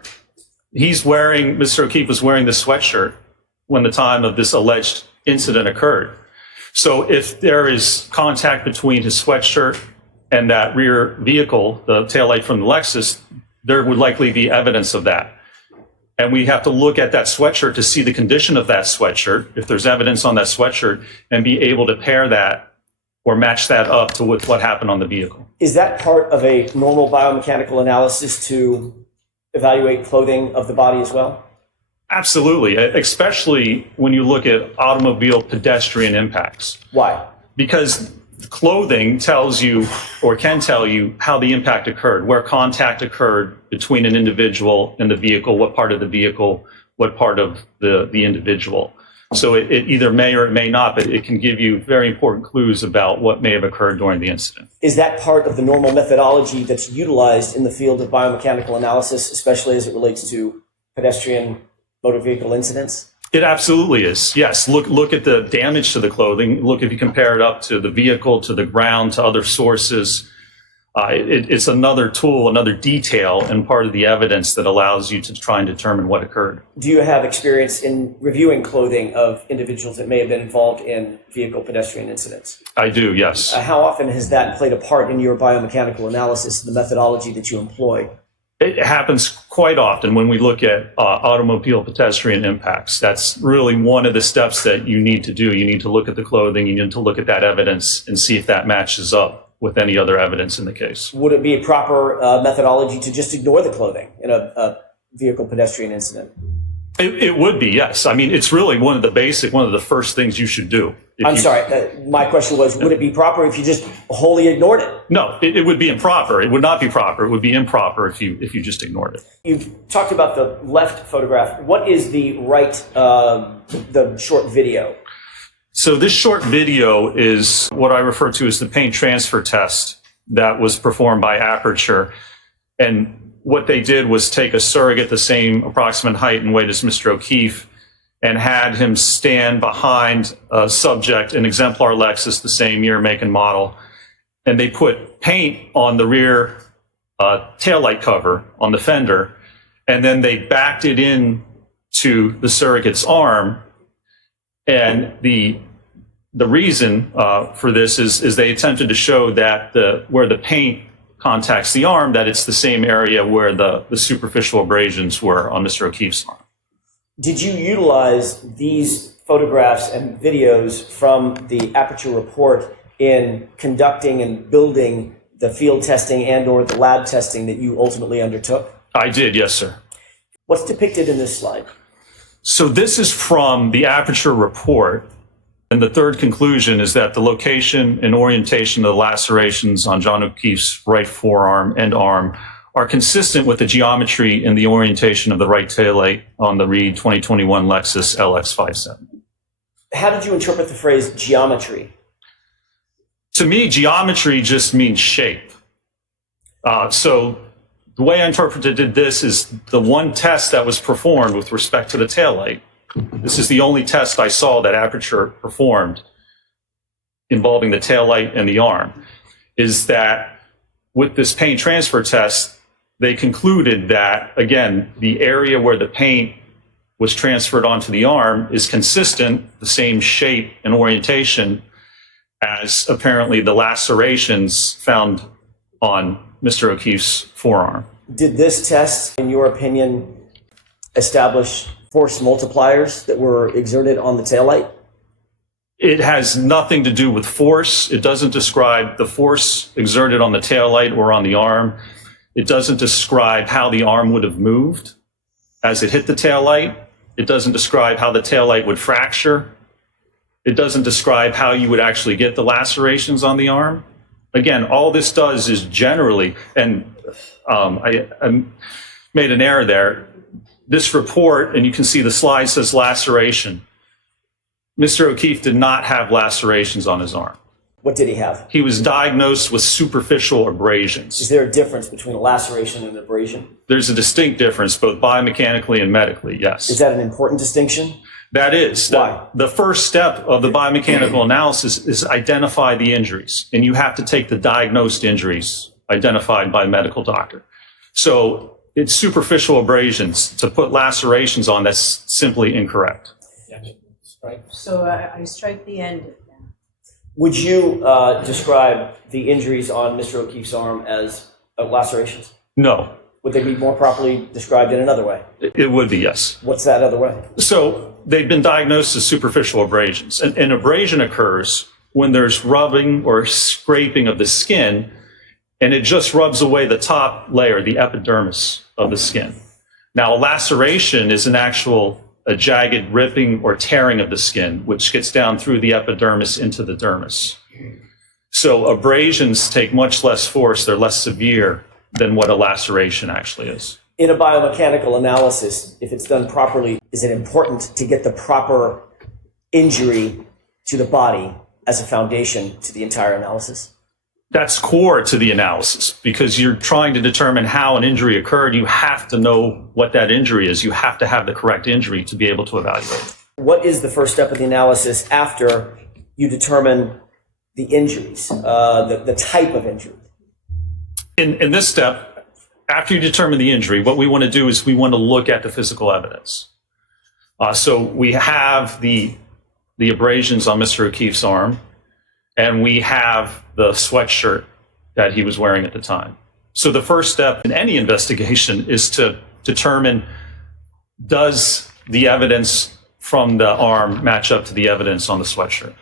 Mr. O'Keefe was wearing the sweatshirt when the time of this alleged incident occurred. So if there is contact between his sweatshirt and that rear vehicle, the taillight from the Lexus, there would likely be evidence of that. And we have to look at that sweatshirt to see the condition of that sweatshirt, if there's evidence on that sweatshirt, and be able to pair that or match that up to what happened on the vehicle. Is that part of a normal biomechanical analysis to evaluate clothing of the body as well? Absolutely, especially when you look at automobile pedestrian impacts. Why? Because clothing tells you or can tell you how the impact occurred, where contact occurred between an individual and the vehicle, what part of the vehicle, what part of the individual. So it either may or it may not, but it can give you very important clues about what may have occurred during the incident. Is that part of the normal methodology that's utilized in the field of biomechanical analysis, especially as it relates to pedestrian motor vehicle incidents? It absolutely is. Yes. Look at the damage to the clothing. Look, if you compare it up to the vehicle, to the ground, to other sources. It's another tool, another detail, and part of the evidence that allows you to try and determine what occurred. Do you have experience in reviewing clothing of individuals that may have been involved in vehicle pedestrian incidents? I do, yes. How often has that played a part in your biomechanical analysis, the methodology that you employ? It happens quite often when we look at automobile pedestrian impacts. That's really one of the steps that you need to do. You need to look at the clothing, you need to look at that evidence and see if that matches up with any other evidence in the case. Would it be a proper methodology to just ignore the clothing in a vehicle pedestrian incident? It would be, yes. I mean, it's really one of the first things you should do. I'm sorry, my question was, would it be proper if you just wholly ignored it? No, it would be improper. It would not be proper. It would be improper if you just ignored it. You've talked about the left photograph. What is the right, the short video? So this short video is what I refer to as the paint transfer test that was performed by Aperture. And what they did was take a surrogate the same approximate height and weight as Mr. O'Keefe and had him stand behind a subject, an exemplar Lexus, the same year, make, and model. And they put paint on the rear taillight cover on the fender, and then they backed it in to the surrogate's arm. And the reason for this is they attempted to show that where the paint contacts the arm, that it's the same area where the superficial abrasions were on Mr. O'Keefe's arm. Did you utilize these photographs and videos from the Aperture report in conducting and building the field testing and or the lab testing that you ultimately undertook? I did, yes, sir. What's depicted in this slide? So this is from the Aperture report. And the third conclusion is that the location and orientation of the lacerations on John O'Keefe's right forearm and arm are consistent with the geometry and the orientation of the right taillight on the Reed 2021 Lexus LX57. How did you interpret the phrase geometry? To me, geometry just means shape. So the way I interpreted this is the one test that was performed with respect to the taillight. This is the only test I saw that Aperture performed involving the taillight and the arm, is that with this paint transfer test, they concluded that, again, the area where the paint was transferred onto the arm is consistent, the same shape and orientation as apparently the lacerations found on Mr. O'Keefe's forearm. Did this test, in your opinion, establish force multipliers that were exerted on the taillight? It has nothing to do with force. It doesn't describe the force exerted on the taillight or on the arm. It doesn't describe how the arm would have moved as it hit the taillight. It doesn't describe how the taillight would fracture. It doesn't describe how you would actually get the lacerations on the arm. Again, all this does is generally, and I made an error there. This report, and you can see the slide says laceration. Mr. O'Keefe did not have lacerations on his arm. What did he have? He was diagnosed with superficial abrasions. Is there a difference between a laceration and an abrasion? There's a distinct difference, both biomechanically and medically, yes. Is that an important distinction? That is. Why? The first step of the biomechanical analysis is identify the injuries, and you have to take the diagnosed injuries identified by a medical doctor. So it's superficial abrasions. To put lacerations on, that's simply incorrect. So I strike the end. Would you describe the injuries on Mr. O'Keefe's arm as lacerations? No. Would they be more properly described in another way? It would be, yes. What's that other way? So they've been diagnosed as superficial abrasions. An abrasion occurs when there's rubbing or scraping of the skin, and it just rubs away the top layer, the epidermis of the skin. Now, a laceration is a jagged ripping or tearing of the skin, which gets down through the epidermis into the dermis. So abrasions take much less force, they're less severe than what a laceration actually is. In a biomechanical analysis, if it's done properly, is it important to get the proper injury to the body as a foundation to the entire analysis? That's core to the analysis, because you're trying to determine how an injury occurred. You have to know what that injury is. You have to have the correct injury to be able to evaluate. What is the first step of the analysis after you determine the injuries, the type of injury? In this step, after you determine the injury, what we want to do is we want to look at the physical evidence. So we have the abrasions on Mr. O'Keefe's arm, and we have the sweatshirt that he was wearing at the time. So the first step in any investigation is to determine, does the evidence from the arm match up to the evidence on the sweatshirt?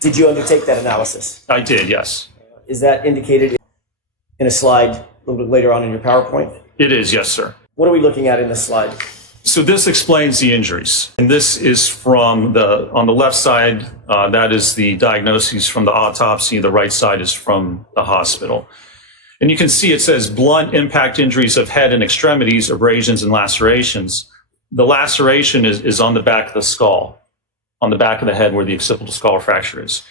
Did you undertake that analysis? I did, yes. Is that indicated in a slide a little bit later on in your PowerPoint? It is, yes, sir. What are we looking at in this slide? So this explains the injuries. And this is from on the left side, that is the diagnoses from the autopsy. The right side is from the hospital. And you can see it says blunt impact injuries of head and extremities, abrasions and lacerations. The laceration is on the back of the skull, on the back of the head where the occipital skull fracture is.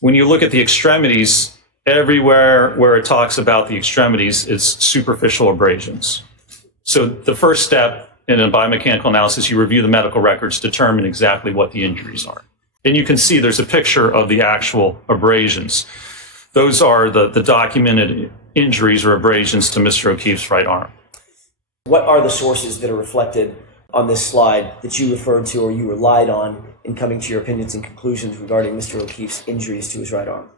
When you look at the extremities, everywhere where it talks about the extremities, it's superficial abrasions. So the first step in a biomechanical analysis, you review the medical records, determine exactly what the injuries are. And you can see there's a picture of the actual abrasions. Those are the documented injuries or abrasions to Mr. O'Keefe's right arm. What are the sources that are reflected on this slide that you referred to or you relied on in coming to your opinions and conclusions regarding Mr. O'Keefe's injuries to his right arm?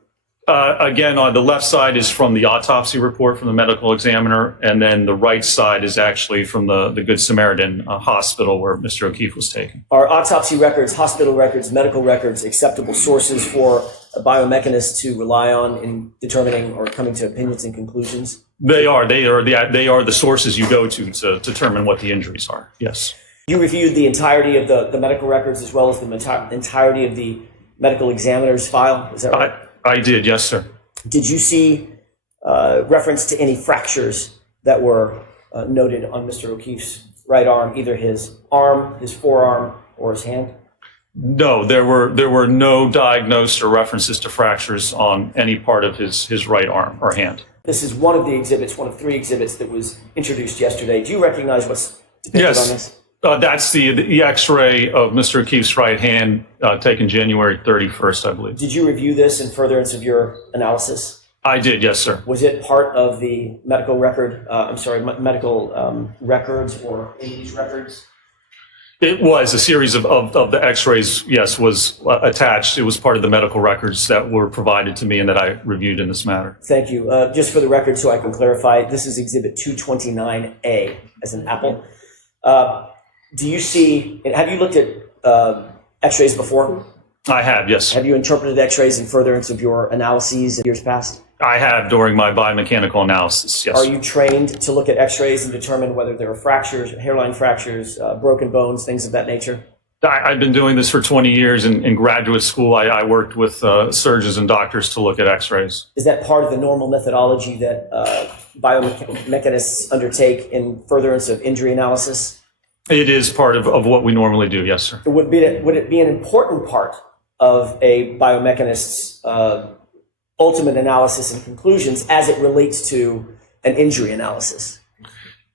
Again, on the left side is from the autopsy report from the medical examiner, and then the right side is actually from the Good Samaritan hospital where Mr. O'Keefe was taken. Are autopsy records, hospital records, medical records acceptable sources for a biomechanist to rely on in determining or coming to opinions and conclusions? They are the sources you go to determine what the injuries are, yes. You reviewed the entirety of the medical records as well as the entirety of the medical examiner's file, is that right? I did, yes, sir. Did you see reference to any fractures that were noted on Mr. O'Keefe's right arm, either his arm, his forearm, or his hand? No, there were no diagnosed or references to fractures on any part of his right arm or hand. This is one of the exhibits, one of 3 exhibits that was introduced yesterday. Do you recognize what's depicted on this? That's the X-ray of Mr. O'Keefe's right hand taken January 31st, I believe. Did you review this in furtherance of your analysis? I did, yes, sir. Was it part of the medical record? Medical records or English records? It was a series of the X-rays. Yes, was attached. It was part of the medical records that were provided to me and that I reviewed in this matter. Thank you. Just for the record, so I can clarify, this is Exhibit 229A, as an apple. Do you see? Have you looked at X-rays before? I have, yes. Have you interpreted X-rays in furtherance of your analyses in years past? I have during my biomechanical analysis, yes. Are you trained to look at X-rays and determine whether there are fractures, hairline fractures, broken bones, things of that nature? I've been doing this for 20 years. In graduate school, I worked with surgeons and doctors to look at X-rays. Is that part of the normal methodology that biomechanists undertake in furtherance of injury analysis? It is part of what we normally do, yes, sir. Would it be an important part of a biomechanist's ultimate analysis and conclusions as it relates to an injury analysis?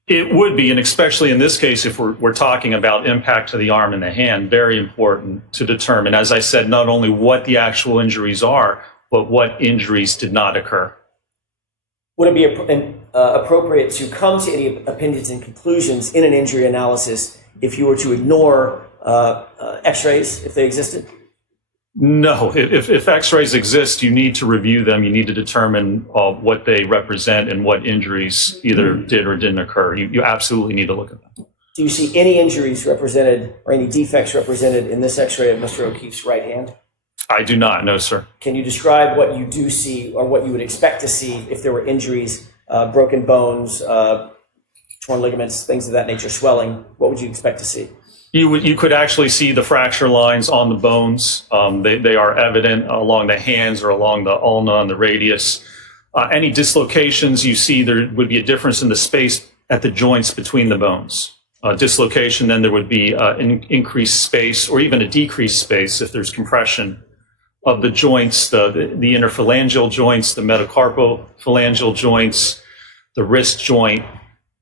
It would be, and especially in this case, if we're talking about impact to the arm and the hand, very important to determine, as I said, not only what the actual injuries are, but what injuries did not occur. Would it be appropriate to come to any opinions and conclusions in an injury analysis if you were to ignore X-rays, if they existed? No. If X-rays exist, you need to review them. You need to determine what they represent and what injuries either did or didn't occur. You absolutely need to look at them. Do you see any injuries represented or any defects represented in this X-ray of Mr. O'Keefe's right hand? I do not, no, sir. Can you describe what you do see or what you would expect to see if there were injuries, broken bones, torn ligaments, things of that nature, swelling? What would you expect to see? You could actually see the fracture lines on the bones. They are evident along the hands or along the ulna and the radius. Any dislocations you see, there would be a difference in the space at the joints between the bones. Dislocation, then there would be an increased space or even a decreased space if there's compression of the joints, the interphalangeal joints, the metacarpophalangeal joints, the wrist joint.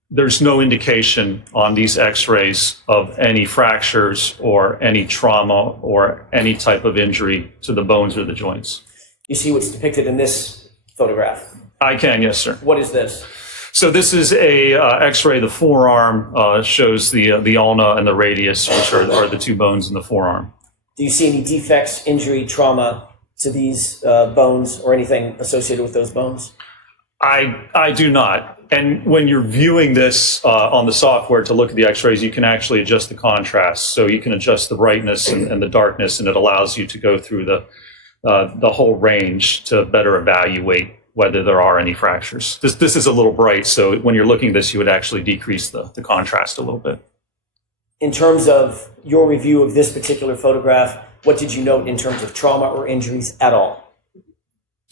There's no indication on these X-rays of any fractures or any trauma or any type of injury to the bones or the joints. You see what's depicted in this photograph? I can, yes, sir. What is this? So this is a X-ray. The forearm shows the ulna and the radius, which are the 2 bones in the forearm. Do you see any defects, injury, trauma to these bones or anything associated with those bones? I do not. And when you're viewing this on the software to look at the X-rays, you can actually adjust the contrast. So you can adjust the brightness and the darkness, and it allows you to go through the whole range to better evaluate whether there are any fractures. This is a little bright, so when you're looking at this, you would actually decrease the contrast a little bit. In terms of your review of this particular photograph, what did you note in terms of trauma or injuries at all?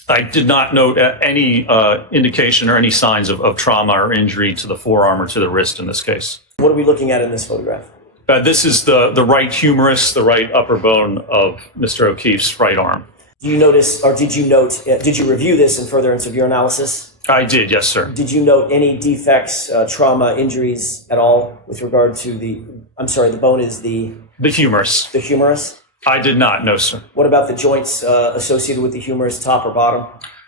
I did not note any indication or any signs of trauma or injury to the forearm or to the wrist in this case. What are we looking at in this photograph? This is the right humerus, the right upper bone of Mr. O'Keefe's right arm. Do you notice, or did you note, did you review this in furtherance of your analysis? I did, yes, sir. Did you note any defects, trauma, injuries at all with regard to the bone is the humerus. The humerus? I did not, no, sir. What about the joints associated with the humerus, top or bottom?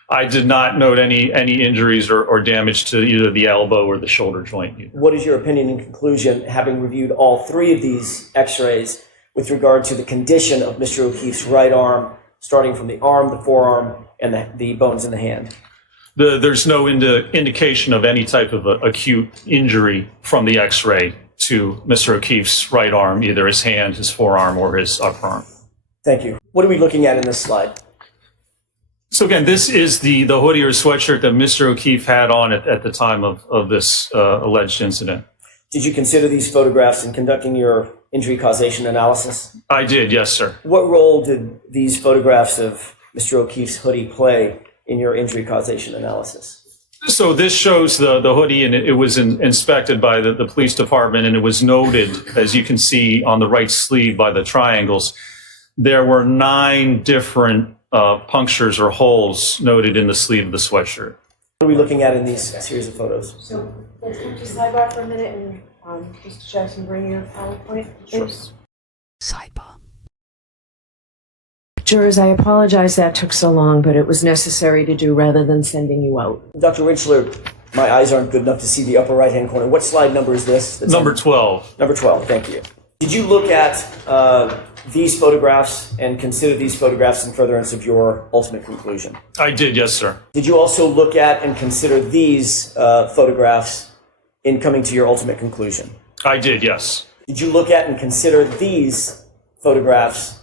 I did not note any injuries or damage to either the elbow or the shoulder joint either. What is your opinion and conclusion, having reviewed all 3 of these X-rays, with regard to the condition of Mr. O'Keefe's right arm, starting from the arm, the forearm, and the bones in the hand? There's no indication of any type of acute injury from the X-ray to Mr. O'Keefe's right arm, either his hand, his forearm, or his upper arm. Thank you. What are we looking at in this slide? So again, this is the hoodie or sweatshirt that Mr. O'Keefe had on at the time of this alleged incident. Did you consider these photographs in conducting your injury causation analysis? I did, yes, sir. What role did these photographs of Mr. O'Keefe's hoodie play in your injury causation analysis? So this shows the hoodie, and it was inspected by the police department, and it was noted, as you can see on the right sleeve by the triangles, there were 9 different punctures or holes noted in the sleeve of the sweatshirt. What are we looking at in these series of photos? So let's move to sidebar for a minute and Mr. Jackson, bring your PowerPoint, please. Sidebar. Jurors, I apologize that took so long, but it was necessary to do rather than sending you out. Dr. Rentschler, my eyes aren't good enough to see the upper right-hand corner. What slide number is this? Number 12. Number 12, thank you. Did you look at these photographs and consider these photographs in furtherance of your ultimate conclusion? I did, yes, sir. Did you also look at and consider these photographs in coming to your ultimate conclusion? I did, yes. Did you look at and consider these photographs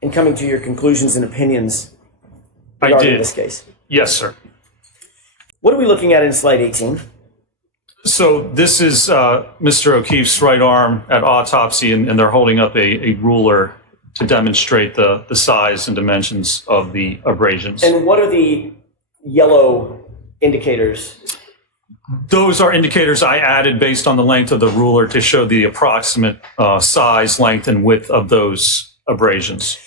in coming to your conclusions and opinions regarding this case? Yes, sir. What are we looking at in slide 18? So this is Mr. O'Keefe's right arm at autopsy, and they're holding up a ruler to demonstrate the size and dimensions of the abrasions. And what are the yellow indicators? Those are indicators I added based on the length of the ruler to show the approximate size, length, and width of those abrasions.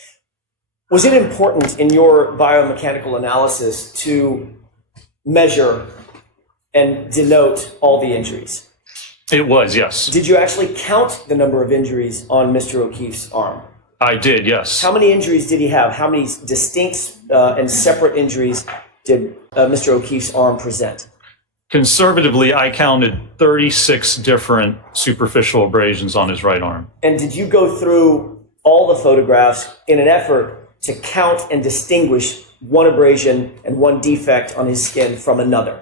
Was it important in your biomechanical analysis to measure and denote all the injuries? It was, yes. Did you actually count the number of injuries on Mr. O'Keefe's arm? I did, yes. How many injuries did he have? How many distinct and separate injuries did Mr. O'Keefe's arm present? Conservatively, I counted 36 different superficial abrasions on his right arm. And did you go through all the photographs in an effort to count and distinguish one abrasion and one defect on his skin from another?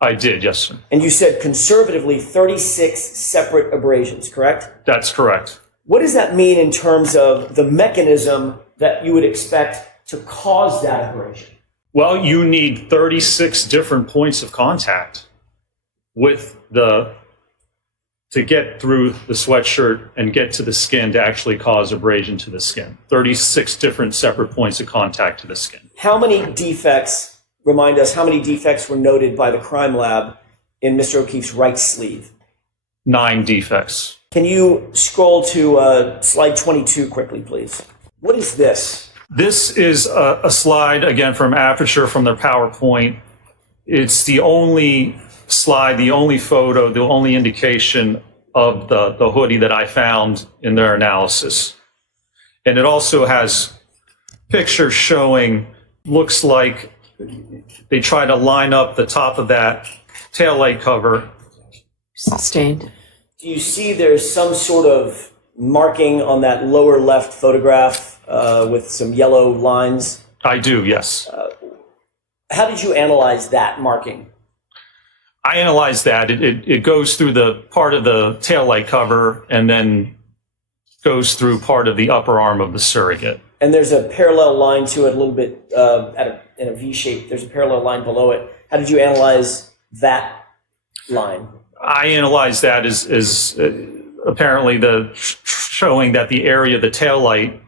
I did, yes, sir. And you said conservatively 36 separate abrasions, correct? That's correct. What does that mean in terms of the mechanism that you would expect to cause that abrasion? Well, you need 36 different points of contact to get through the sweatshirt and get to the skin to actually cause abrasion to the skin. 36 different separate points of contact to the skin. How many defects, remind us, how many defects were noted by the crime lab in Mr. O'Keefe's right sleeve? 9 defects. Can you scroll to slide 22 quickly, please? What is this? This is a slide, again, from Aperture, from their PowerPoint. It's the only slide, the only photo, the only indication of the hoodie that I found in their analysis. And it also has pictures showing, looks like they try to line up the top of that taillight cover. Sustained. Do you see there's some sort of marking on that lower left photograph with some yellow lines? I do, yes. How did you analyze that marking? I analyzed that. It goes through the part of the taillight cover and then goes through part of the upper arm of the surrogate. And there's a parallel line to it a little bit in a V shape. There's a parallel line below it. How did you analyze that line? I analyzed that as apparently showing that the area of the taillight.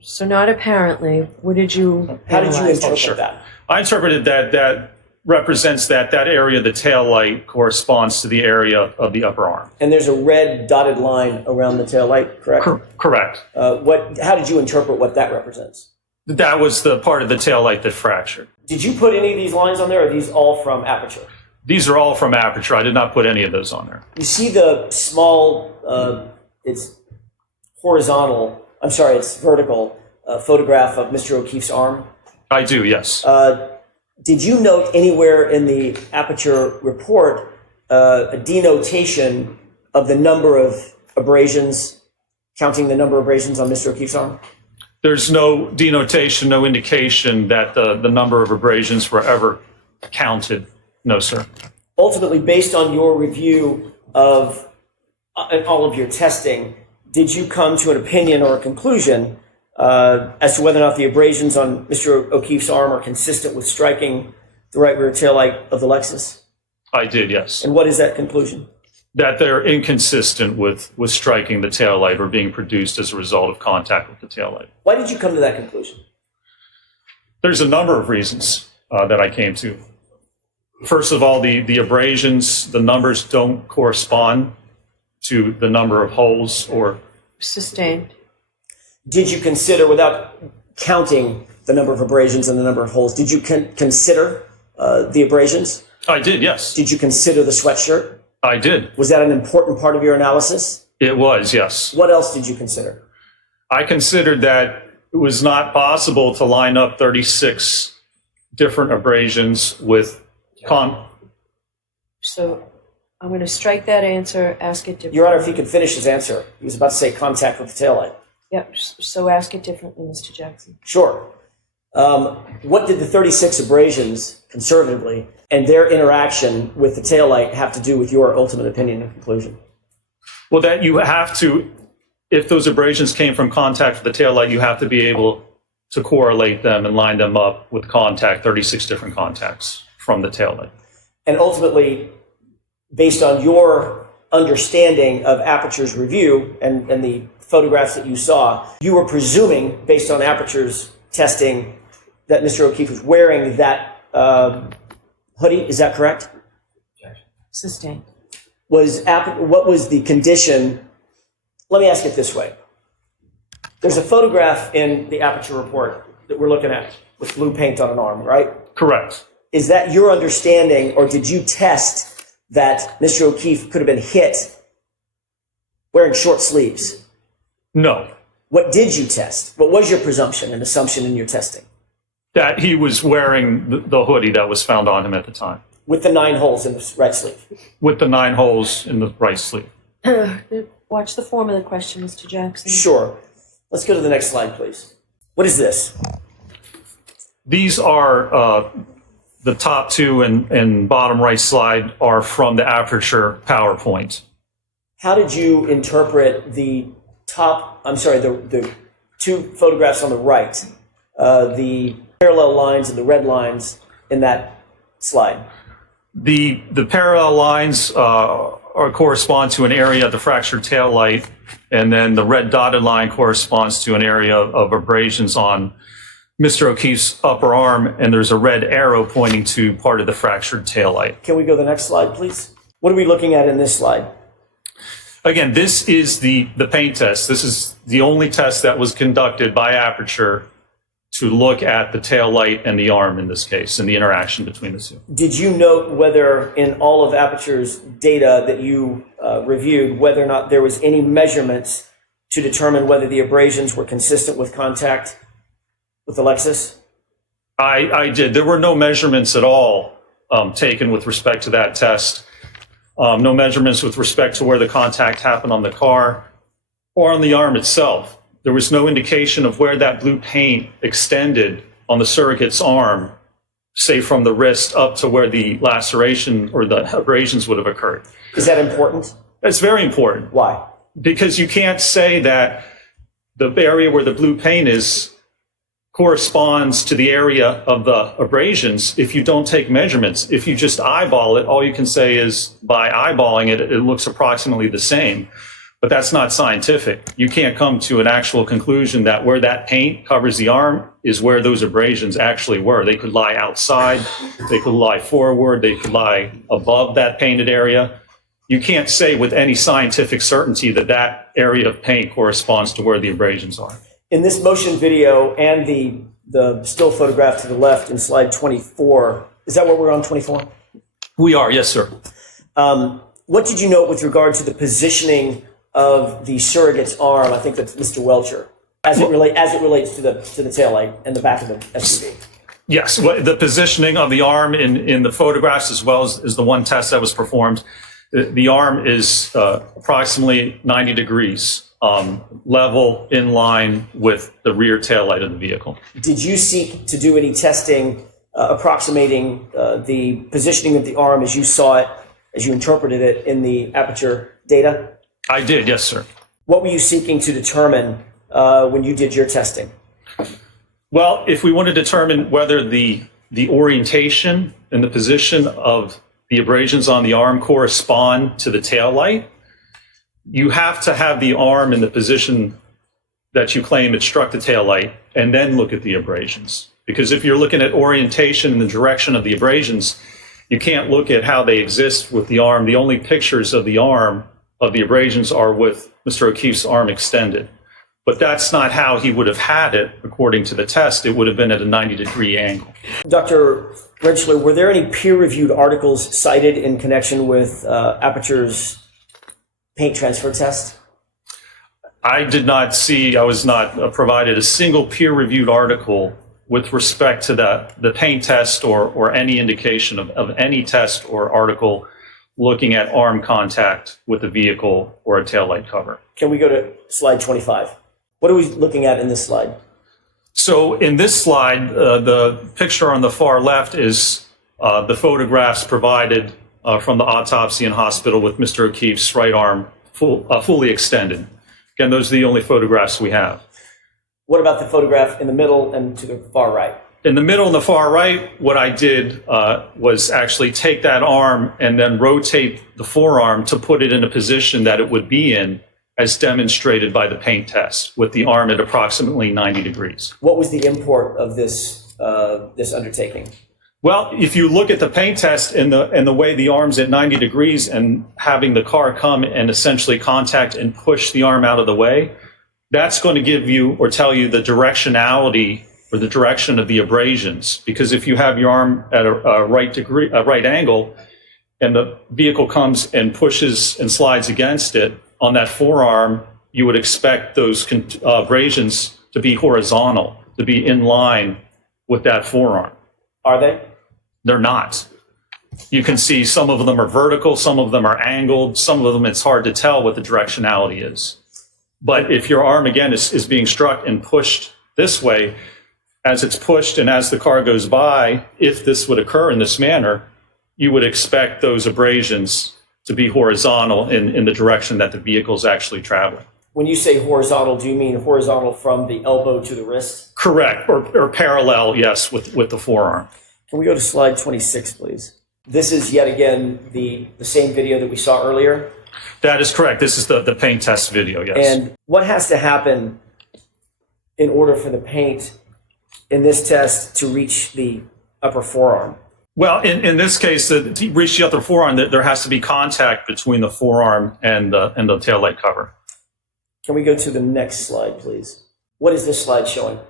So not apparently. What did you How did you analyze? interpret that? I interpreted that represents that area of the taillight corresponds to the area of the upper arm. And there's a red dotted line around the taillight, correct? Correct. How did you interpret what that represents? That was the part of the taillight that fractured. Did you put any of these lines on there, or are these all from Aperture? These are all from Aperture. I did not put any of those on there. You see the small, it's vertical photograph of Mr. O'Keefe's arm? I do, yes. Did you note anywhere in the Aperture report a denotation of the number of abrasions, counting the number of abrasions on Mr. O'Keefe's arm? There's no denotation, no indication that the number of abrasions were ever counted. No, sir. Ultimately, based on your review of all of your testing, did you come to an opinion or a conclusion as to whether or not the abrasions on Mr. O'Keefe's arm are consistent with striking the right rear taillight of the Lexus? I did, yes. And what is that conclusion? That they're inconsistent with striking the taillight or being produced as a result of contact with the taillight. Why did you come to that conclusion? There's a number of reasons that I came to. First of all, the abrasions, the numbers don't correspond to the number of holes or... Sustained. Did you consider, without counting the number of abrasions and the number of holes, did you consider the abrasions? I did, yes. Did you consider the sweatshirt? I did. Was that an important part of your analysis? It was, yes. What else did you consider? I considered that it was not possible to line up 36 different abrasions with So I'm going to strike that answer, ask it differently. Your Honor, if he could finish his answer. He was about to say contact with the taillight. Yep, so ask it differently, Mr. Jackson. Sure. What did the 36 abrasions, conservatively, and their interaction with the taillight have to do with your ultimate opinion and conclusion? Well, that you have to, if those abrasions came from contact with the taillight, you have to be able to correlate them and line them up with contact, 36 different contacts from the taillight. And ultimately, based on your understanding of Aperture's review and the photographs that you saw, you were presuming, based on Aperture's testing, that Mr. O'Keefe was wearing that hoodie. Is that correct? Sustained. What was the condition? Let me ask it this way. There's a photograph in the Aperture report that we're looking at with blue paint on an arm, right? Correct. Is that your understanding, or did you test that Mr. O'Keefe could have been hit wearing short sleeves? No. What did you test? What was your presumption and assumption in your testing? That he was wearing the hoodie that was found on him at the time. With the 9 holes in the right sleeve? With the 9 holes in the right sleeve. Watch the form of the question, Mr. Jackson. Sure. Let's go to the next slide, please. What is this? These are the top 2 and bottom right slide are from the Aperture PowerPoint. How did you interpret the 2 photographs on the right, the parallel lines and the red lines in that slide? The parallel lines correspond to an area of the fractured tail light, and then the red dotted line corresponds to an area of abrasions on Mr. O'Keefe's upper arm, and there's a red arrow pointing to part of the fractured tail light. Can we go to the next slide, please? What are we looking at in this slide? Again, this is the paint test. This is the only test that was conducted by Aperture to look at the tail light and the arm in this case, and the interaction between the two. Did you note whether in all of Aperture's data that you reviewed, whether or not there was any measurements to determine whether the abrasions were consistent with contact with the Lexus? I did. There were no measurements at all taken with respect to that test. No measurements with respect to where the contact happened on the car or on the arm itself. There was no indication of where that blue paint extended on the surrogate's arm, say from the wrist up to where the laceration or the abrasions would have occurred. Is that important? It's very important. Why? Because you can't say that the area where the blue paint is corresponds to the area of the abrasions if you don't take measurements. If you just eyeball it, all you can say is by eyeballing it, it looks approximately the same. But that's not scientific. You can't come to an actual conclusion that where that paint covers the arm is where those abrasions actually were. They could lie outside, they could lie forward, they could lie above that painted area. You can't say with any scientific certainty that that area of paint corresponds to where the abrasions are. In this motion video and the still photograph to the left in slide 24, is that what we're on, 24? We are, yes, sir. What did you note with regard to the positioning of the surrogate's arm? I think that's Mr. Welcher, as it relates to the taillight and the back of the SUV. Yes, the positioning of the arm in the photographs as well as the one test that was performed, the arm is approximately 90 degrees. Level in line with the rear taillight of the vehicle. Did you seek to do any testing approximating the positioning of the arm as you saw it, as you interpreted it in the Aperture data? I did, yes, sir. What were you seeking to determine when you did your testing? Well, if we want to determine whether the orientation and the position of the abrasions on the arm correspond to the taillight, you have to have the arm in the position that you claim it struck the taillight and then look at the abrasions. Because if you're looking at orientation and the direction of the abrasions, You can't look at how they exist with the arm. The only pictures of the arm, of the abrasions, are with Mr. O'Keefe's arm extended. But that's not how he would have had it, according to the test. It would have been at a 90-degree angle. Dr. Rentschler, were there any peer-reviewed articles cited in connection with Aperture's paint transfer test? I did not see, I was not provided a single peer-reviewed article with respect to the paint test or any indication of any test or article looking at arm contact with a vehicle or a taillight cover. Can we go to slide 25? What are we looking at in this slide? So in this slide, the picture on the far left is the photographs provided from the autopsy in hospital with Mr. O'Keefe's right arm fully extended. Again, those are the only photographs we have. What about the photograph in the middle and to the far right? In the middle and the far right, what I did was actually take that arm and then rotate the forearm to put it in a position that it would be in, as demonstrated by the paint test, with the arm at approximately 90 degrees. What was the import of this undertaking? Well, if you look at the paint test and the way the arm's at 90 degrees and having the car come and essentially contact and push the arm out of the way, that's going to give you or tell you the directionality or the direction of the abrasions. Because if you have your arm at a right angle and the vehicle comes and pushes and slides against it, on that forearm, you would expect those abrasions to be horizontal, to be in line with that forearm. Are they? They're not. You can see some of them are vertical, some of them are angled, some of them it's hard to tell what the directionality is. But if your arm, again, is being struck and pushed this way, as it's pushed and as the car goes by, if this would occur in this manner, you would expect those abrasions to be horizontal in the direction that the vehicle is actually traveling. When you say horizontal, do you mean horizontal from the elbow to the wrist? Correct, or parallel, yes, with the forearm. Can we go to slide 26, please? This is yet again the same video that we saw earlier? That is correct. This is the paint test video, yes. And what has to happen in order for the paint in this test to reach the upper forearm? Well, in this case, to reach the upper forearm, there has to be contact between the forearm and the taillight cover. Can we go to the next slide, please? What is this slide showing?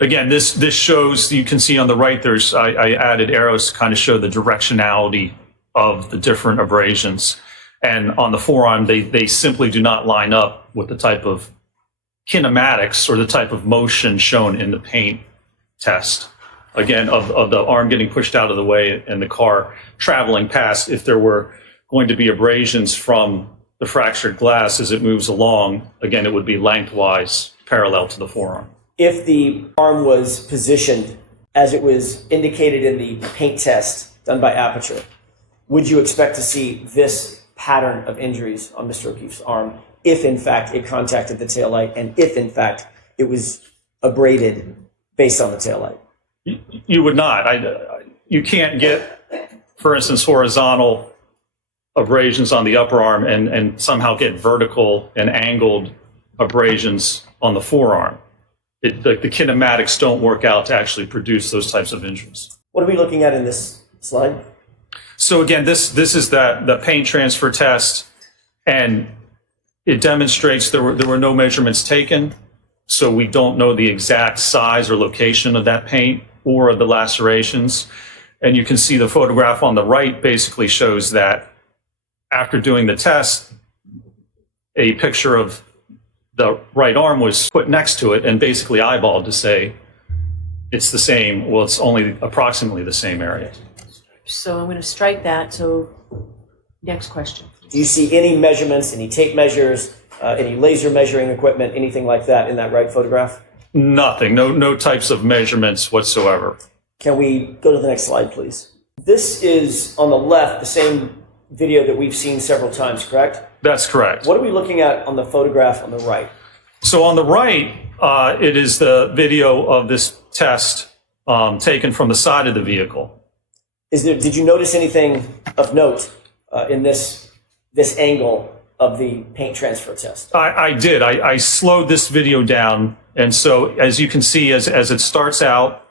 Again, this shows, you can see on the right, I added arrows to kind of show the directionality of the different abrasions. And on the forearm, they simply do not line up with the type of kinematics or the type of motion shown in the paint test. Again, of the arm getting pushed out of the way and the car traveling past. If there were going to be abrasions from the fractured glass as it moves along, again, it would be lengthwise parallel to the forearm. If the arm was positioned as it was indicated in the paint test done by Aperture, would you expect to see this pattern of injuries on Mr. O'Keefe's arm if, in fact, it contacted the taillight and if, in fact, it was abraded based on the taillight? You would not. You can't get, for instance, horizontal abrasions on the upper arm and somehow get vertical and angled abrasions on the forearm. The kinematics don't work out to actually produce those types of injuries. What are we looking at in this slide? So again, this is the paint transfer test, and it demonstrates there were no measurements taken, so we don't know the exact size or location of that paint or the lacerations. And you can see the photograph on the right basically shows that after doing the test, a picture of the right arm was put next to it and basically eyeballed to say it's the same. Well, it's only approximately the same area. So I'm going to strike that. So next question. Do you see any measurements, any tape measures, any laser measuring equipment, anything like that in that right photograph? Nothing. No types of measurements whatsoever. Can we go to the next slide, please? This is, on the left, the same video that we've seen several times, correct? That's correct. What are we looking at on the photograph on the right? So on the right, it is the video of this test taken from the side of the vehicle. Did you notice anything of note in this angle of the paint transfer test? I did. I slowed this video down, and so as you can see, as it starts out,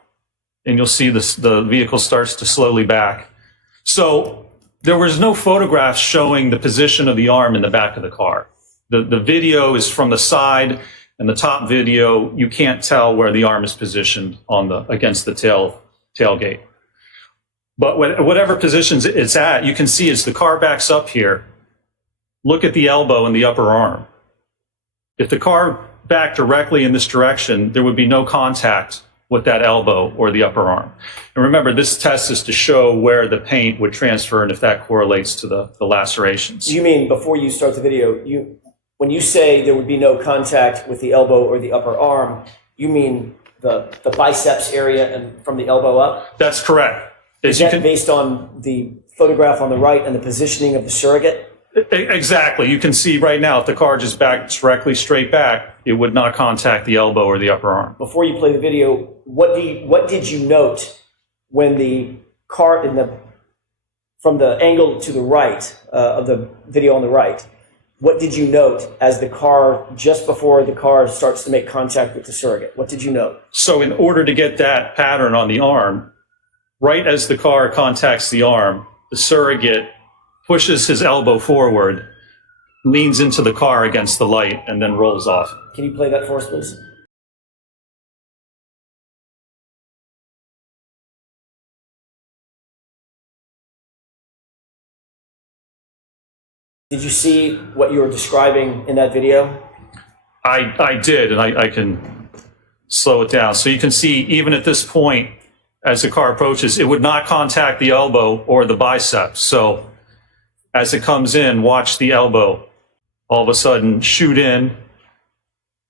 and you'll see the vehicle starts to slowly back. So there was no photographs showing the position of the arm in the back of the car. The video is from the side, and the top video, you can't tell where the arm is positioned against the tailgate. But whatever positions it's at, you can see as the car backs up here, look at the elbow and the upper arm. If the car backed directly in this direction, there would be no contact with that elbow or the upper arm. And remember, this test is to show where the paint would transfer and if that correlates to the lacerations. You mean, before you start the video, when you say there would be no contact with the elbow or the upper arm, you mean the biceps area and from the elbow up? That's correct. Is that based on the photograph on the right and the positioning of the surrogate? Exactly. You can see right now, if the car just backed directly straight back, it would not contact the elbow or the upper arm. Before you play the video, what did you note when the car from the angle to the right of the video on the right? What did you note as the car, just before the car starts to make contact with the surrogate? What did you note? So in order to get that pattern on the arm, right as the car contacts the arm, the surrogate pushes his elbow forward, leans into the car against the light, and then rolls off. Can you play that for us, please? Did you see what you were describing in that video? I did, and I can slow it down. So you can see, even at this point, as the car approaches, it would not contact the elbow or the biceps. So as it comes in, watch the elbow all of a sudden shoot in.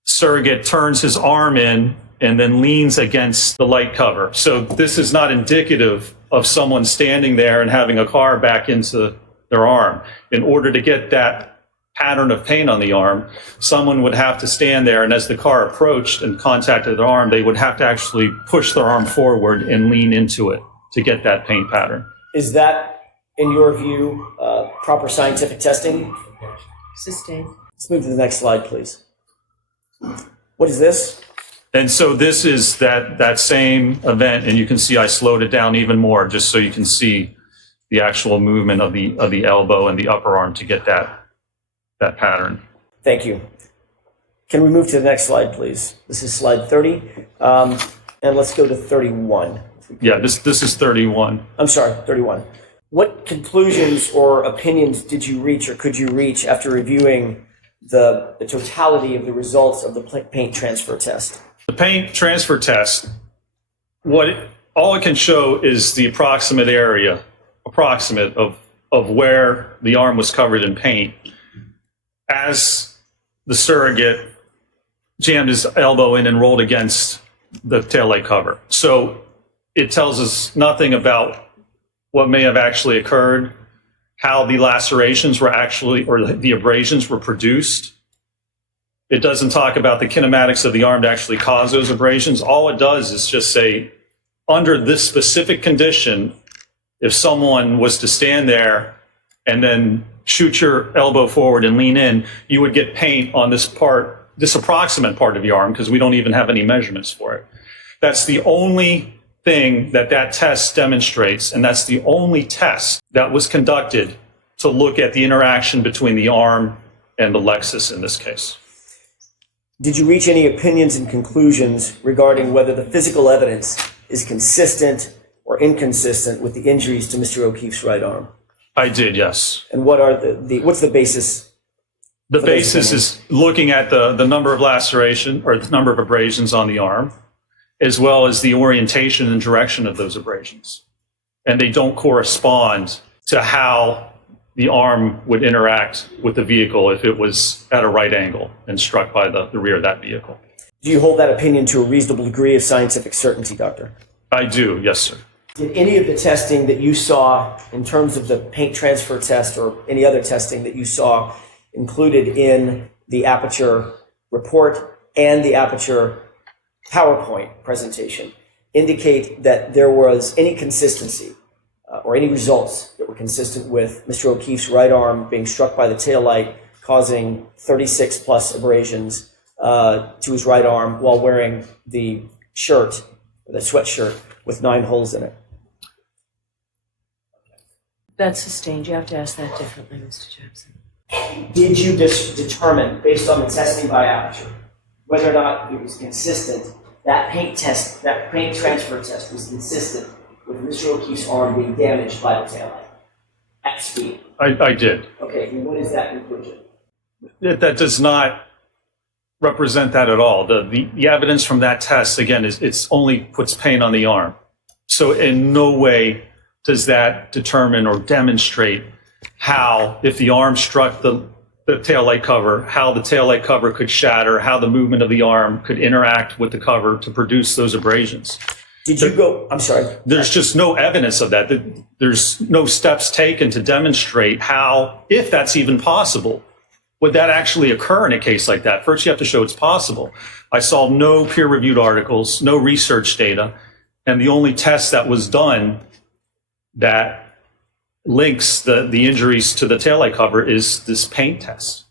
Surrogate turns his arm in and then leans against the light cover. So this is not indicative of someone standing there and having a car back into their arm. In order to get that pattern of paint on the arm, someone would have to stand there, and as the car approached and contacted their arm, they would have to actually push their arm forward and lean into it to get that paint pattern. Is that, in your view, proper scientific testing? Sustained. Let's move to the next slide, please. What is this? And so this is that same event, and you can see I slowed it down even more just so you can see the actual movement of the elbow and the upper arm to get that pattern. Thank you. Can we move to the next slide, please? This is slide 30, and let's go to 31. Yeah, this is 31. I'm sorry, 31. What conclusions or opinions did you reach or could you reach after reviewing the totality of the results of the paint transfer test? The paint transfer test, all it can show is the approximate of where the arm was covered in paint as the surrogate jammed his elbow in and rolled against the taillight cover. So it tells us nothing about what may have actually occurred, how the lacerations were actually, or the abrasions were produced. It doesn't talk about the kinematics of the arm to actually cause those abrasions. All it does is just say, under this specific condition, if someone was to stand there and then shoot your elbow forward and lean in, you would get paint on this approximate part of the arm, because we don't even have any measurements for it. That's the only thing that test demonstrates, and that's the only test that was conducted to look at the interaction between the arm and the Lexus in this case. Did you reach any opinions and conclusions regarding whether the physical evidence is consistent or inconsistent with the injuries to Mr. O'Keefe's right arm? I did, yes. And what are what's the basis? The basis is looking at the number of laceration or the number of abrasions on the arm, as well as the orientation and direction of those abrasions. And they don't correspond to how the arm would interact with the vehicle if it was at a right angle and struck by the rear of that vehicle. Do you hold that opinion to a reasonable degree of scientific certainty, Doctor? I do, yes, sir. Did any of the testing that you saw in terms of the paint transfer test or any other testing that you saw included in the Aperture report and the Aperture PowerPoint presentation indicate that there was any consistency or any results that were consistent with Mr. O'Keefe's right arm being struck by the taillight, causing 36 plus abrasions to his right arm while wearing the shirt, the sweatshirt with 9 holes in it? That's sustained. You have to ask that differently, Mr. Jackson. Did you determine, based on the testing by aperture, whether or not it was consistent, that paint transfer test was consistent with Mr. O'Keefe's arm being damaged by the taillight at speed? I did. Okay, and what is that conclusion? That does not represent that at all. The evidence from that test, again, it's only puts pain on the arm. So in no way does that determine or demonstrate how, if the arm struck the taillight cover, how the taillight cover could shatter, how the movement of the arm could interact with the cover to produce those abrasions. Did you go, I'm sorry. There's just no evidence of that. There's no steps taken to demonstrate how, if that's even possible, would that actually occur in a case like that? First, you have to show it's possible. I saw no peer-reviewed articles, no research data, and the only test that was done that links the injuries to the taillight cover is this paint test.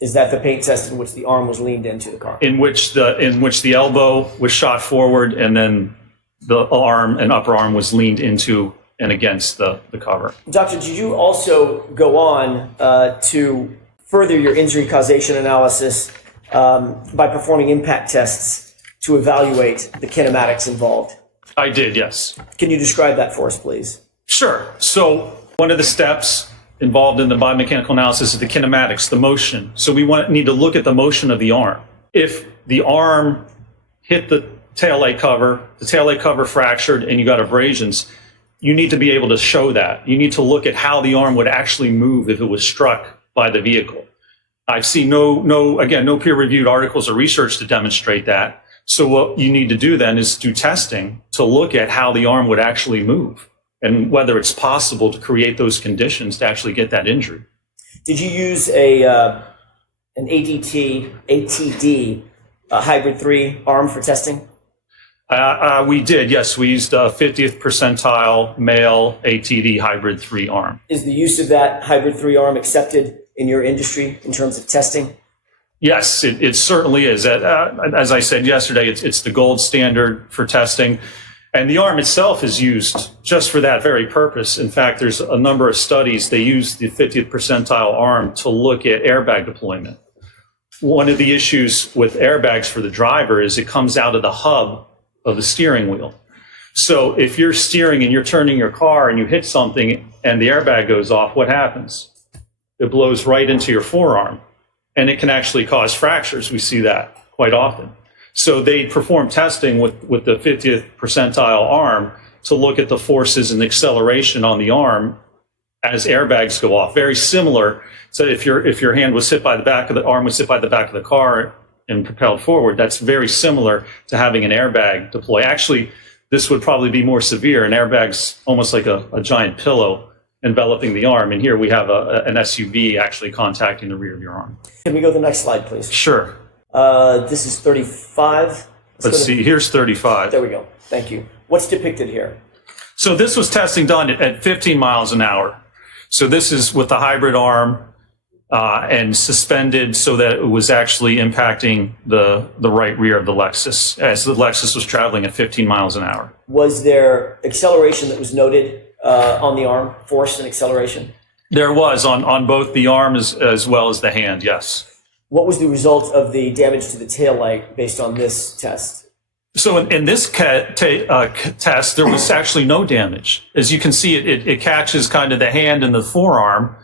Is that the paint test in which the arm was leaned into the car? In which the elbow was shot forward and then the arm and upper arm was leaned into and against the cover. Doctor, did you also go on to further your injury causation analysis by performing impact tests to evaluate the kinematics involved? I did, yes. Can you describe that for us, please? Sure. So one of the steps involved in the biomechanical analysis is the kinematics, the motion. So we need to look at the motion of the arm. If the arm hit the taillight cover fractured, and you got abrasions, you need to be able to show that. You need to look at how the arm would actually move if it was struck by the vehicle. I've seen no peer-reviewed articles or research to demonstrate that. So what you need to do then is do testing to look at how the arm would actually move and whether it's possible to create those conditions to actually get that injury. Did you use an ATD hybrid 3 arm for testing? We did, yes. We used a 50th percentile male ATD hybrid 3 arm. Is the use of that hybrid 3 arm accepted in your industry in terms of testing? Yes, it certainly is. As I said yesterday, it's the gold standard for testing. And the arm itself is used just for that very purpose. In fact, there's a number of studies. They use the 50th percentile arm to look at airbag deployment. One of the issues with airbags for the driver is it comes out of the hub of the steering wheel. So if you're steering and you're turning your car and you hit something and the airbag goes off, what happens? It blows right into your forearm, and it can actually cause fractures. We see that quite often. So they perform testing with the 50th percentile arm to look at the forces and acceleration on the arm as airbags go off. Very similar. So if your hand was hit by the back of the arm was hit by the back of the car and propelled forward, that's very similar to having an airbag deploy. Actually, this would probably be more severe. An airbag's almost like a giant pillow enveloping the arm, and here we have an SUV actually contacting the rear of your arm. Can we go to the next slide, please? Sure. This is 35. Let's see, here's 35. There we go. Thank you. What's depicted here? So this was testing done at 15 miles an hour. So this is with the hybrid arm and suspended so that it was actually impacting the right rear of the Lexus as the Lexus was traveling at 15 miles an hour. Was there acceleration that was noted on the arm, force and acceleration? There was on both the arm as well as the hand, yes. What was the result of the damage to the taillight based on this test? So in this test, there was actually no damage. As you can see, it catches kind of the hand and the forearm.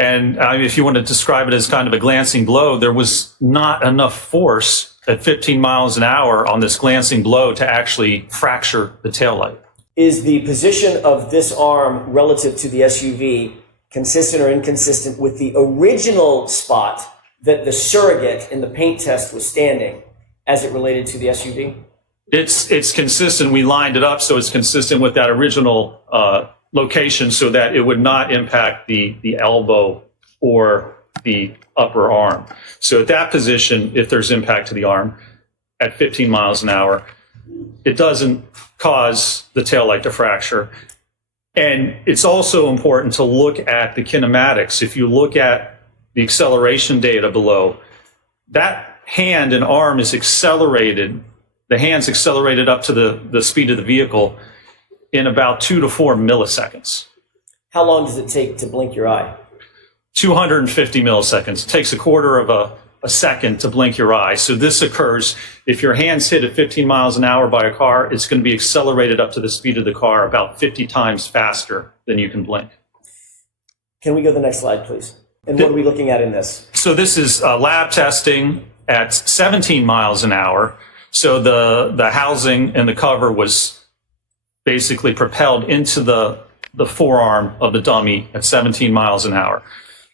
And if you want to describe it as kind of a glancing blow, there was not enough force at 15 miles an hour on this glancing blow to actually fracture the taillight. Is the position of this arm relative to the SUV consistent or inconsistent with the original spot that the surrogate in the paint test was standing as it related to the SUV? It's consistent. We lined it up so it's consistent with that original location so that it would not impact the elbow or the upper arm. So at that position, if there's impact to the arm at 15 miles an hour, it doesn't cause the taillight to fracture. And it's also important to look at the kinematics. If you look at the acceleration data below, that hand and arm is accelerated. The hand's accelerated up to the speed of the vehicle in about 2 to 4 milliseconds. How long does it take to blink your eye? 250 milliseconds. It takes a quarter of a second to blink your eye. So this occurs if your hand's hit at 15 miles an hour by a car, it's going to be accelerated up to the speed of the car about 50 times faster than you can blink. Can we go to the next slide, please? And what are we looking at in this? So this is lab testing at 17 miles an hour. So the housing and the cover was basically propelled into the forearm of the dummy at 17 miles an hour.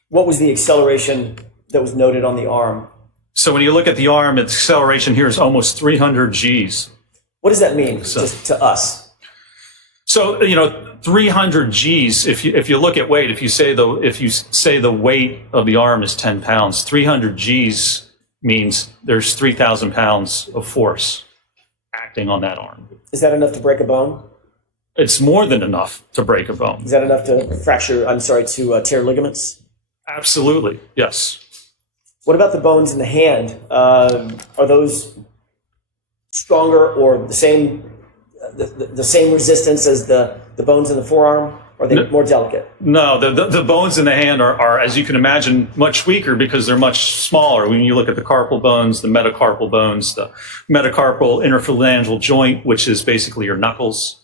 What was the acceleration that was noted on the arm? So when you look at the arm, its acceleration here is almost 300 Gs. What does that mean just to us? So, 300 Gs, if you look at weight, if you say the weight of the arm is 10 pounds, 300 Gs means there's 3,000 pounds of force acting on that arm. Is that enough to break a bone? It's more than enough to break a bone. Is that enough to tear ligaments? Absolutely, yes. What about the bones in the hand? Are those stronger or the same resistance as the bones in the forearm? Or are they more delicate? No, the bones in the hand are, as you can imagine, much weaker because they're much smaller. When you look at the carpal bones, the metacarpal interphalangeal joint, which is basically your knuckles,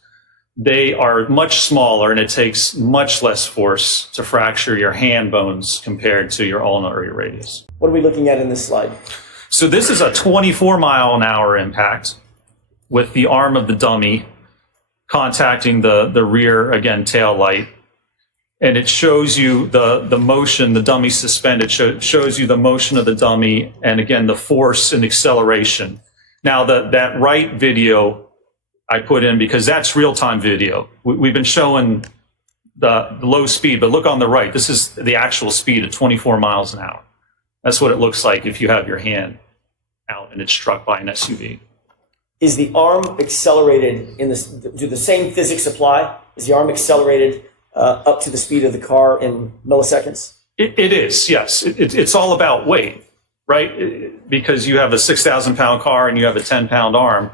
they are much smaller, and it takes much less force to fracture your hand bones compared to your ulna or your radius. What are we looking at in this slide? So this is a 24-mile-an-hour impact with the arm of the dummy contacting the rear, again, tail light. And it shows you the motion, the dummy suspended, shows you the motion of the dummy, and again, the force and acceleration. Now, that right video I put in because that's real-time video. We've been showing the low speed, but look on the right. This is the actual speed at 24 miles an hour. That's what it looks like if you have your hand out and it's struck by an SUV. Is the arm accelerated do the same physics apply? Is the arm accelerated up to the speed of the car in milliseconds? It is, yes. It's all about weight, right? Because you have a 6,000-pound car and you have a 10-pound arm.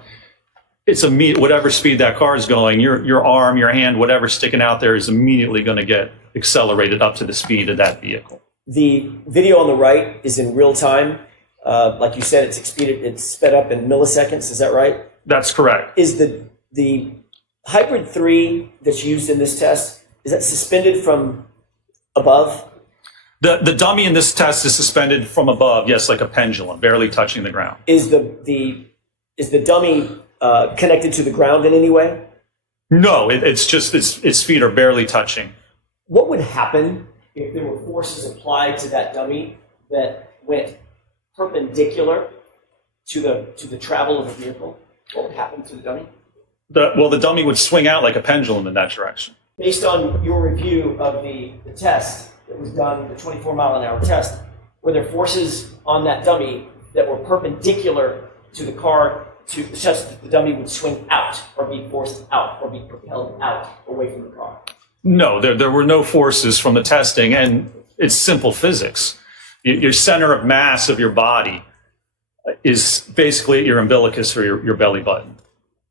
It's whatever speed that car is going, your arm, your hand, whatever's sticking out there is immediately going to get accelerated up to the speed of that vehicle. The video on the right is in real time. Like you said, it's sped up in milliseconds. Is that right? That's correct. Is the Hybrid 3 that's used in this test, is that suspended from above? The dummy in this test is suspended from above, yes, like a pendulum, barely touching the ground. Is the dummy connected to the ground in any way? No, it's just its feet are barely touching. What would happen if there were forces applied to that dummy that went perpendicular to the travel of the vehicle? What would happen to the dummy? The dummy would swing out like a pendulum in that direction. Based on your review of the test that was done, the 24-mile-an-hour test, were there forces on that dummy that were perpendicular to the car such that the dummy would swing out or be forced out or be propelled out away from the car? No, there were no forces from the testing, and it's simple physics. Your center of mass of your body is basically your umbilicus or your belly button.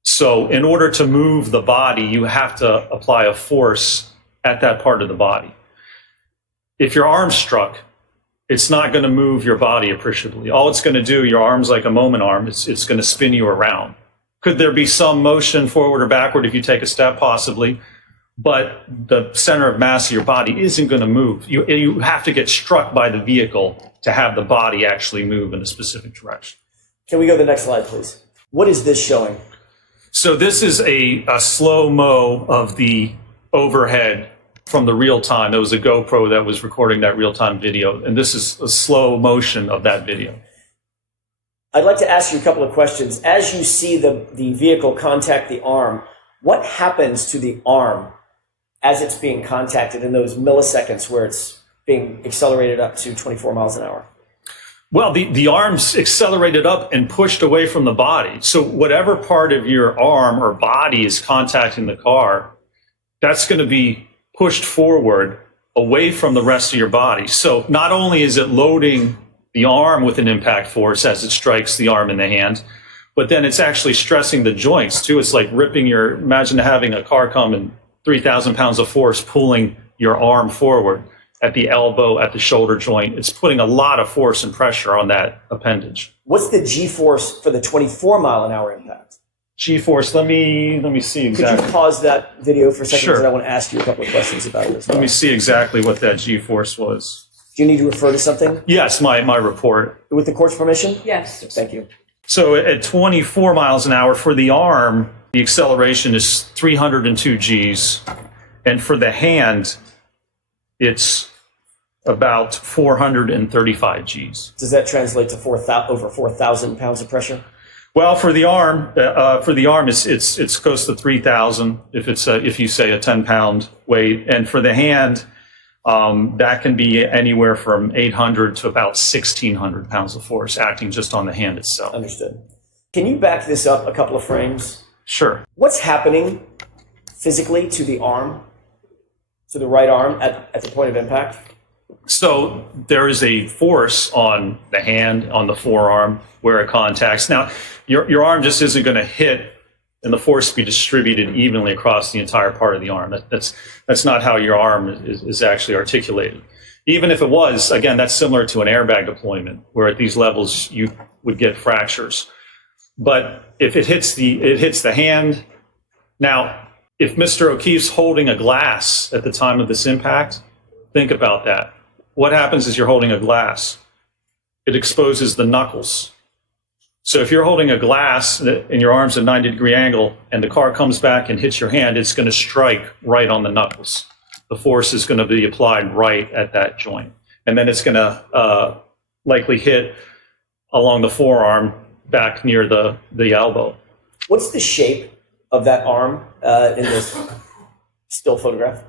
So in order to move the body, you have to apply a force at that part of the body. If your arm's struck, it's not going to move your body appreciably. All it's going to do, your arm's like a moment arm, it's going to spin you around. Could there be some motion forward or backward if you take a step? Possibly. But the center of mass of your body isn't going to move. You have to get struck by the vehicle to have the body actually move in a specific direction. Can we go to the next slide, please? What is this showing? So this is a slow-mo of the overhead from the real time. There was a GoPro that was recording that real-time video, and this is a slow motion of that video. I'd like to ask you a couple of questions. As you see the vehicle contact the arm, what happens to the arm as it's being contacted in those milliseconds where it's being accelerated up to 24 miles an hour? Well, the arm's accelerated up and pushed away from the body. So whatever part of your arm or body is contacting the car, that's going to be pushed forward away from the rest of your body. So not only is it loading the arm with an impact force as it strikes the arm and the hand, but then it's actually stressing the joints too. It's like ripping imagine having a car come and 3,000 pounds of force pulling your arm forward at the elbow, at the shoulder joint. It's putting a lot of force and pressure on that appendage. What's the G-force for the 24-mile-an-hour impact? G-force, let me see exactly. Could you pause that video for a second? Sure. Because I want to ask you a couple of questions about it as well. Let me see exactly what that G-force was. Do you need to refer to something? Yes, my report. With the court's permission? Yes. Thank you. So at 24 miles an hour for the arm, the acceleration is 302 Gs. And for the hand, it's about 435 Gs. Does that translate to over 4,000 pounds of pressure? Well, for the arm, it's close to 3,000 if you say a 10-pound weight, and for the hand, that can be anywhere from 800 to about 1,600 pounds of force acting just on the hand itself. Understood. Can you back this up a couple of frames? Sure. What's happening physically to the arm, to the right arm at the point of impact? So there is a force on the hand, on the forearm, where it contacts. Now, your arm just isn't going to hit and the force be distributed evenly across the entire part of the arm. That's not how your arm is actually articulated. Even if it was, again, that's similar to an airbag deployment, where at these levels you would get fractures. But if it hits the hand, now, if Mr. O'Keefe's holding a glass at the time of this impact, think about that. What happens is you're holding a glass. It exposes the knuckles. So if you're holding a glass and your arm's at a 90-degree angle and the car comes back and hits your hand, it's going to strike right on the knuckles. The force is going to be applied right at that joint. And then it's going to likely hit along the forearm back near the elbow. What's the shape of that arm in this still photograph?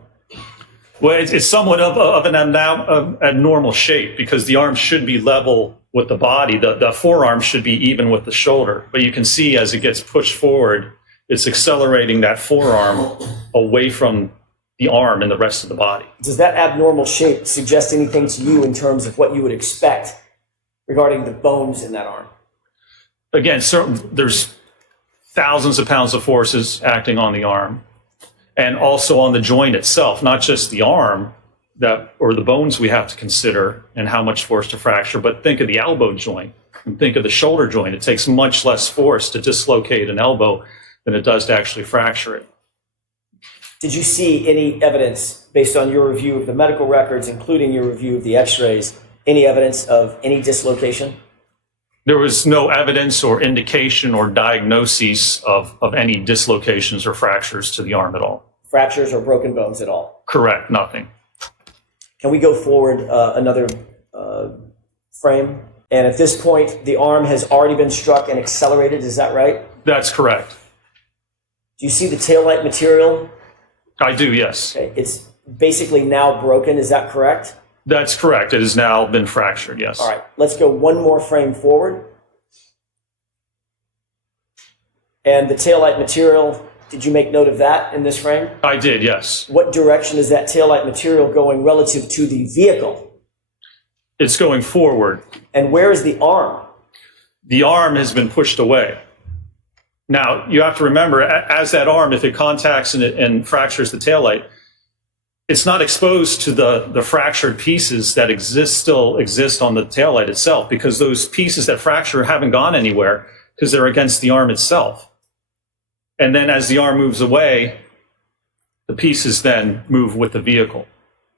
Well, it's somewhat of an abnormal shape because the arm should be level with the body. The forearm should be even with the shoulder. But you can see as it gets pushed forward, it's accelerating that forearm away from the arm and the rest of the body. Does that abnormal shape suggest anything to you in terms of what you would expect regarding the bones in that arm? Again, there's thousands of pounds of forces acting on the arm. And also on the joint itself, not just the arm or the bones we have to consider and how much force to fracture, but think of the elbow joint and think of the shoulder joint. It takes much less force to dislocate an elbow than it does to actually fracture it. Did you see any evidence, based on your review of the medical records, including your review of the x-rays, any evidence of any dislocation? There was no evidence or indication or diagnosis of any dislocations or fractures to the arm at all. Fractures or broken bones at all? Correct, nothing. Can we go forward another frame? And at this point, the arm has already been struck and accelerated, is that right? That's correct. Do you see the taillight material? I do, yes. Okay. It's basically now broken, is that correct? That's correct. It has now been fractured, yes. All right, let's go one more frame forward. And the taillight material, did you make note of that in this frame? I did, yes. What direction is that taillight material going relative to the vehicle? It's going forward. And where is the arm? The arm has been pushed away. Now, you have to remember, as that arm, if it contacts and fractures the taillight, it's not exposed to the fractured pieces that still exist on the taillight itself, because those pieces that fracture haven't gone anywhere because they're against the arm itself. And then as the arm moves away, the pieces then move with the vehicle.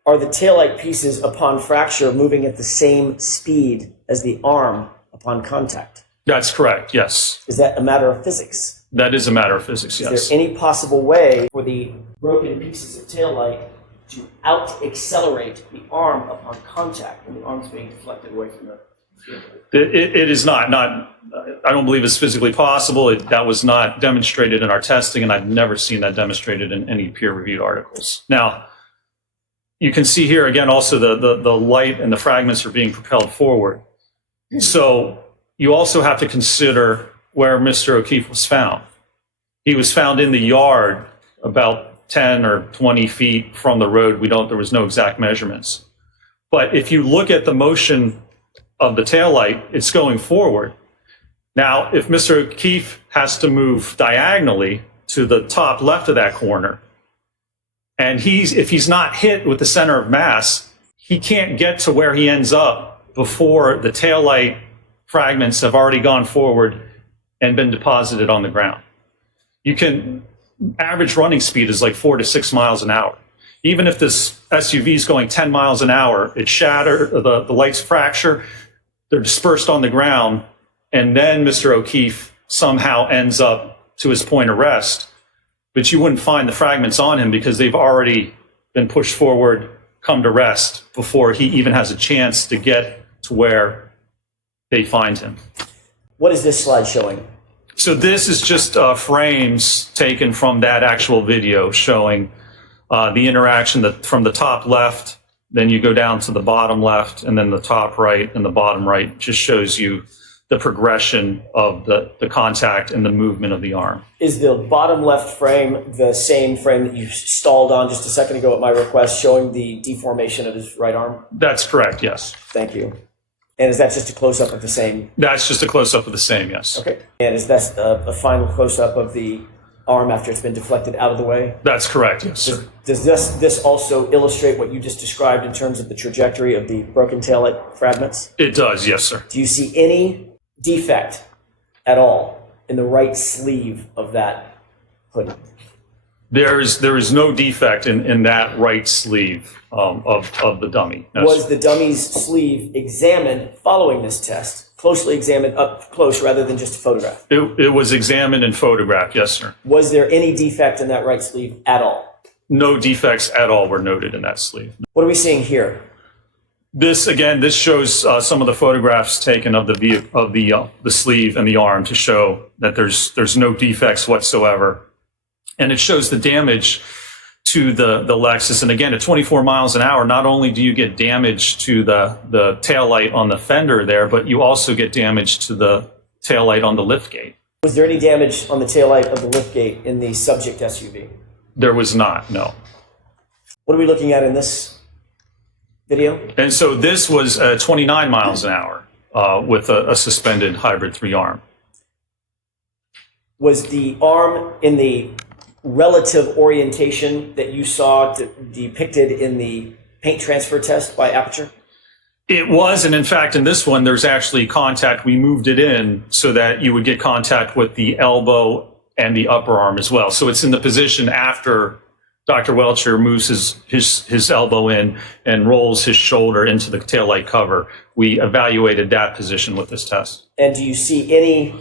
Are the taillight pieces upon fracture moving at the same speed as the arm upon contact? That's correct, yes. Is that a matter of physics? That is a matter of physics, yes. Is there any possible way for the broken pieces of taillight to out-accelerate the arm upon contact when the arm's being deflected away from the vehicle? It is not. I don't believe it's physically possible. That was not demonstrated in our testing, and I've never seen that demonstrated in any peer-reviewed articles. Now, you can see here again also the light and the fragments are being propelled forward. So you also have to consider where Mr. O'Keefe was found. He was found in the yard about 10 or 20 feet from the road. There was no exact measurements. But if you look at the motion of the taillight, it's going forward. Now, if Mr. O'Keefe has to move diagonally to the top left of that corner, And if he's not hit with the center of mass, he can't get to where he ends up before the taillight fragments have already gone forward and been deposited on the ground. Average running speed is like 4 to 6 miles an hour. Even if this SUV is going 10 miles an hour, it shatters, the lights fracture, they're dispersed on the ground, and then Mr. O'Keefe somehow ends up to his point of rest. But you wouldn't find the fragments on him because they've already been pushed forward, come to rest, before he even has a chance to get to where they find him. What is this slide showing? So this is just frames taken from that actual video showing the interaction from the top left, then you go down to the bottom left, and then the top right and the bottom right just shows you the progression of the contact and the movement of the arm. Is the bottom left frame the same frame that you stalled on just a second ago at my request, showing the deformation of his right arm? That's correct, yes. Thank you. And is that just a close-up of the same? That's just a close-up of the same, yes. Okay. And is that a final close-up of the arm after it's been deflected out of the way? That's correct, yes, sir. Does this also illustrate what you just described in terms of the trajectory of the broken taillight fragments? It does, yes, sir. Do you see any defect at all in the right sleeve of that hoodie? There is no defect in that right sleeve of the dummy. No. Was the dummy's sleeve examined following this test? Closely examined up close rather than just a photograph? It was examined and photographed, yes, sir. Was there any defect in that right sleeve at all? No defects at all were noted in that sleeve. What are we seeing here? This shows some of the photographs taken of the sleeve and the arm to show that there's no defects whatsoever. And it shows the damage to the Lexus. And again, at 24 miles an hour, not only do you get damage to the taillight on the fender there, but you also get damage to the taillight on the liftgate. Was there any damage on the taillight of the liftgate in the subject SUV? There was not, no. What are we looking at in this video? And so this was 29 miles an hour with a suspended hybrid 3 arm. Was the arm in the relative orientation that you saw depicted in the paint transfer test by Aperture? It was, and in fact, in this one, there's actually contact. We moved it in so that you would get contact with the elbow and the upper arm as well. So it's in the position after Dr. Welcher moves his elbow in and rolls his shoulder into the taillight cover. We evaluated that position with this test. And do you see any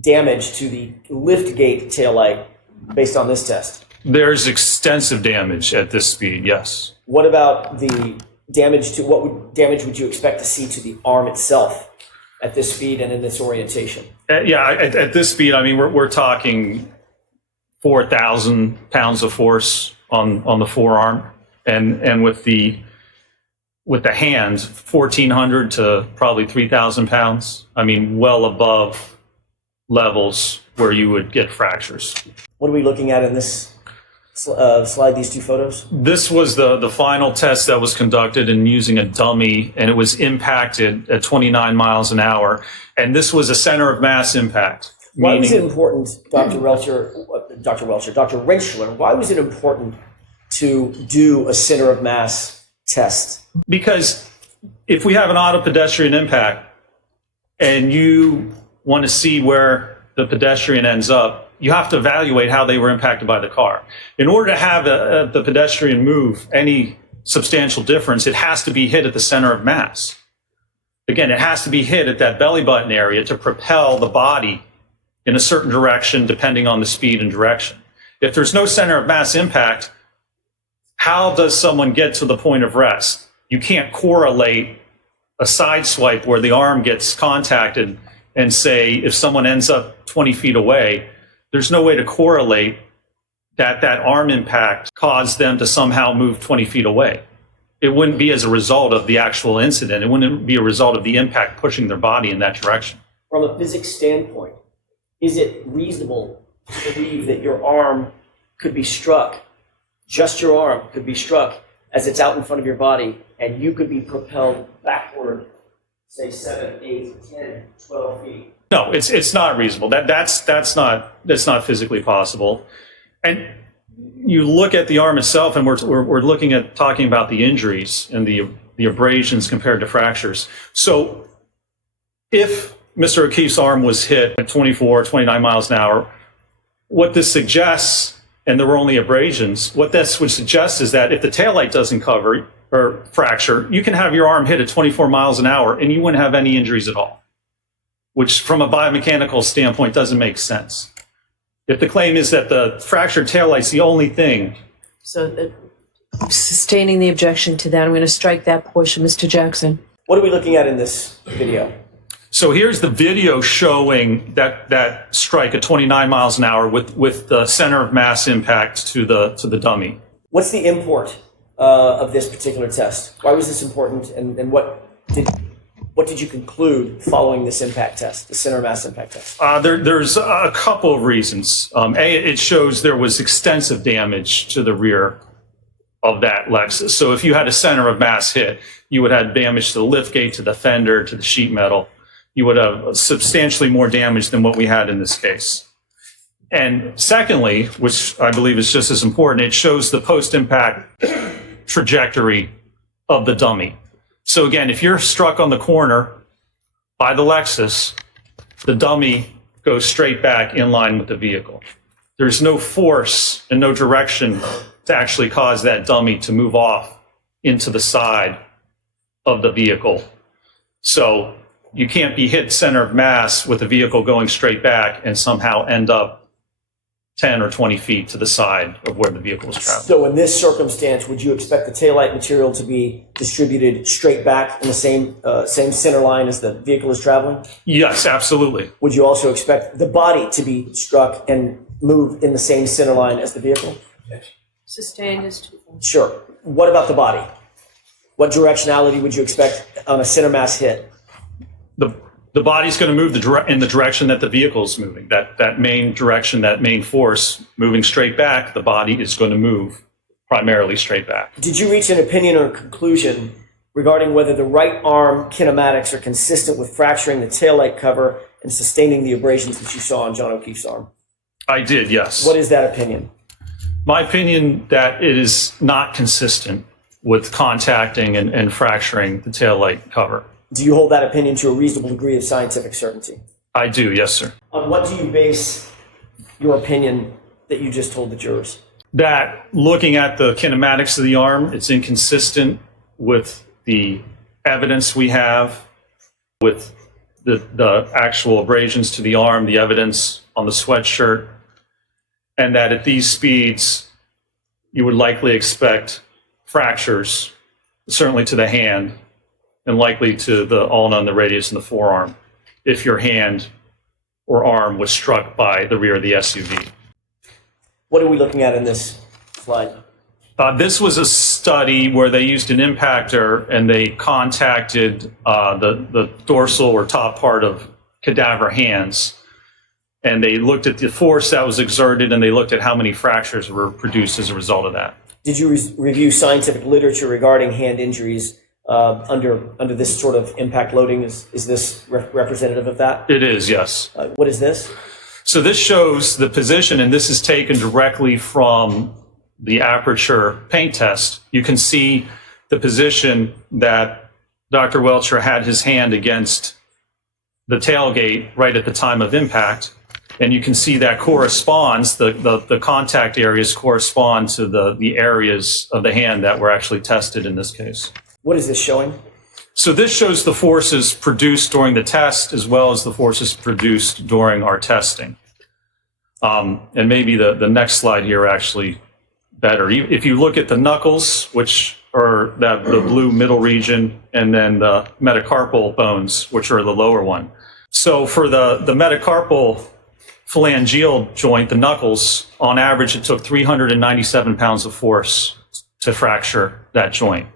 damage to the liftgate taillight based on this test? There's extensive damage at this speed, yes. What about the damage to, damage would you expect to see to the arm itself at this speed and in this orientation? At this speed, I mean, we're talking 4,000 pounds of force on the forearm, and with the hands, 1,400 to probably 3,000 pounds. I mean, well above levels where you would get fractures. What are we looking at in this slide, these two photos? This was the final test that was conducted in using a dummy, and it was impacted at 29 miles an hour. And this was a center of mass impact. Why was it important, Dr. Rentschler, why was it important to do a center of mass test? Because if we have an auto pedestrian impact and you want to see where the pedestrian ends up, you have to evaluate how they were impacted by the car. In order to have the pedestrian move any substantial difference, it has to be hit at the center of mass. Again, it has to be hit at that belly button area to propel the body in a certain direction depending on the speed and direction. If there's no center of mass impact, how does someone get to the point of rest? You can't correlate a side swipe where the arm gets contacted and say if someone ends up 20 feet away, there's no way to correlate that arm impact caused them to somehow move 20 feet away. It wouldn't be as a result of the actual incident. It wouldn't be a result of the impact pushing their body in that direction. From a physics standpoint, is it reasonable to believe that your arm could be struck, just your arm could be struck as it's out in front of your body, and you could be propelled backward, say 7, 8, 10, 12 feet? No, it's not reasonable. That's not physically possible. And you look at the arm itself, and we're looking at talking about the injuries and the abrasions compared to fractures. So if Mr. O'Keefe's arm was hit at 24, 29 miles an hour, what this suggests, and there were only abrasions, what this would suggest is that if the taillight doesn't cover or fracture, you can have your arm hit at 24 miles an hour and you wouldn't have any injuries at all, which from a biomechanical standpoint doesn't make sense. If the claim is that the fractured taillight's the only thing. So sustaining the objection to that, I'm going to strike that portion, Mr. Jackson. What are we looking at in this video? So here's the video showing that strike at 29 miles an hour with the center of mass impact to the dummy. What's the import of this particular test? Why was this important, and what did you conclude following this impact test, the center of mass impact test? There's a couple of reasons. A, it shows there was extensive damage to the rear of that Lexus. So if you had a center of mass hit, you would have damage to the liftgate, to the fender, to the sheet metal. You would have substantially more damage than what we had in this case. And secondly, which I believe is just as important, it shows the post-impact trajectory of the dummy. So again, if you're struck on the corner by the Lexus, the dummy goes straight back in line with the vehicle. There's no force and no direction to actually cause that dummy to move off into the side of the vehicle. So you can't be hit center of mass with the vehicle going straight back and somehow end up 10 or 20 feet to the side of where the vehicle was traveling. So in this circumstance, would you expect the taillight material to be distributed straight back in the same center line as the vehicle is traveling? Yes, absolutely. Would you also expect the body to be struck and move in the same center line as the vehicle? Sustained is two. Sure. What about the body? What directionality would you expect on a center mass hit? The body's going to move in the direction that the vehicle is moving. That main direction, that main force moving straight back, the body is going to move primarily straight back. Did you reach an opinion or a conclusion regarding whether the right arm kinematics are consistent with fracturing the taillight cover and sustaining the abrasions that you saw on John O'Keefe's arm? I did, yes. What is that opinion? My opinion that it is not consistent with contacting and fracturing the taillight cover. Do you hold that opinion to a reasonable degree of scientific certainty? I do, yes, sir. On what do you base your opinion that you just told the jurors? That looking at the kinematics of the arm, it's inconsistent with the evidence we have, with the actual abrasions to the arm, the evidence on the sweatshirt, and that at these speeds, you would likely expect fractures, certainly to the hand, and likely to the ulna and the radius in the forearm, if your hand or arm was struck by the rear of the SUV. What are we looking at in this slide? This was a study where they used an impactor and they contacted the dorsal or top part of cadaver hands. And they looked at the force that was exerted and they looked at how many fractures were produced as a result of that. Did you review scientific literature regarding hand injuries under this sort of impact loading? Is this representative of that? It is, yes. What is this? So this shows the position, and this is taken directly from the aperture paint test. You can see the position that Dr. Welcher had his hand against the tailgate right at the time of impact. And you can see that corresponds, the contact areas correspond to the areas of the hand that were actually tested in this case. What is this showing? So this shows the forces produced during the test as well as the forces produced during our testing. And maybe the next slide here actually better. If you look at the knuckles, which are the blue middle region, and then the metacarpal bones, which are the lower one. So for the metacarpal phalangeal joint, the knuckles, on average, it took 397 pounds of force to fracture that joint.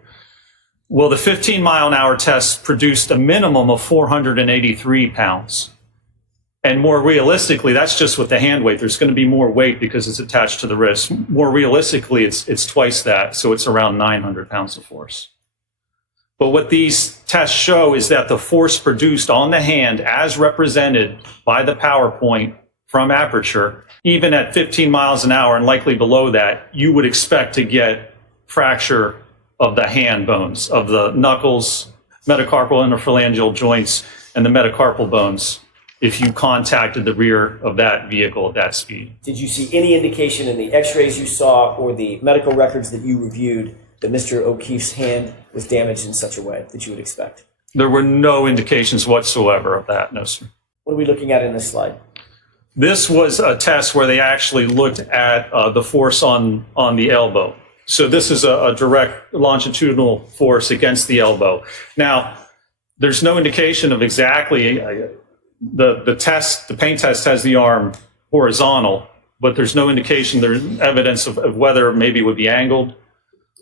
Well, the 15-mile-an-hour test produced a minimum of 483 pounds. And more realistically, that's just with the hand weight. There's going to be more weight because it's attached to the wrist. More realistically, it's twice that, so it's around 900 pounds of force. But what these tests show is that the force produced on the hand, as represented by the PowerPoint from aperture, even at 15 miles an hour and likely below that, you would expect to get fracture of the hand bones, of the knuckles, metacarpal interphalangeal joints, and the metacarpal bones if you contacted the rear of that vehicle at that speed. Did you see any indication in the x-rays you saw or the medical records that you reviewed that Mr. O'Keefe's hand was damaged in such a way that you would expect? There were no indications whatsoever of that, no, sir. What are we looking at in this slide? This was a test where they actually looked at the force on the elbow. So this is a direct longitudinal force against the elbow. Now, there's no indication of exactly the test. The paint test has the arm horizontal, but there's no indication, there's evidence of whether maybe it would be angled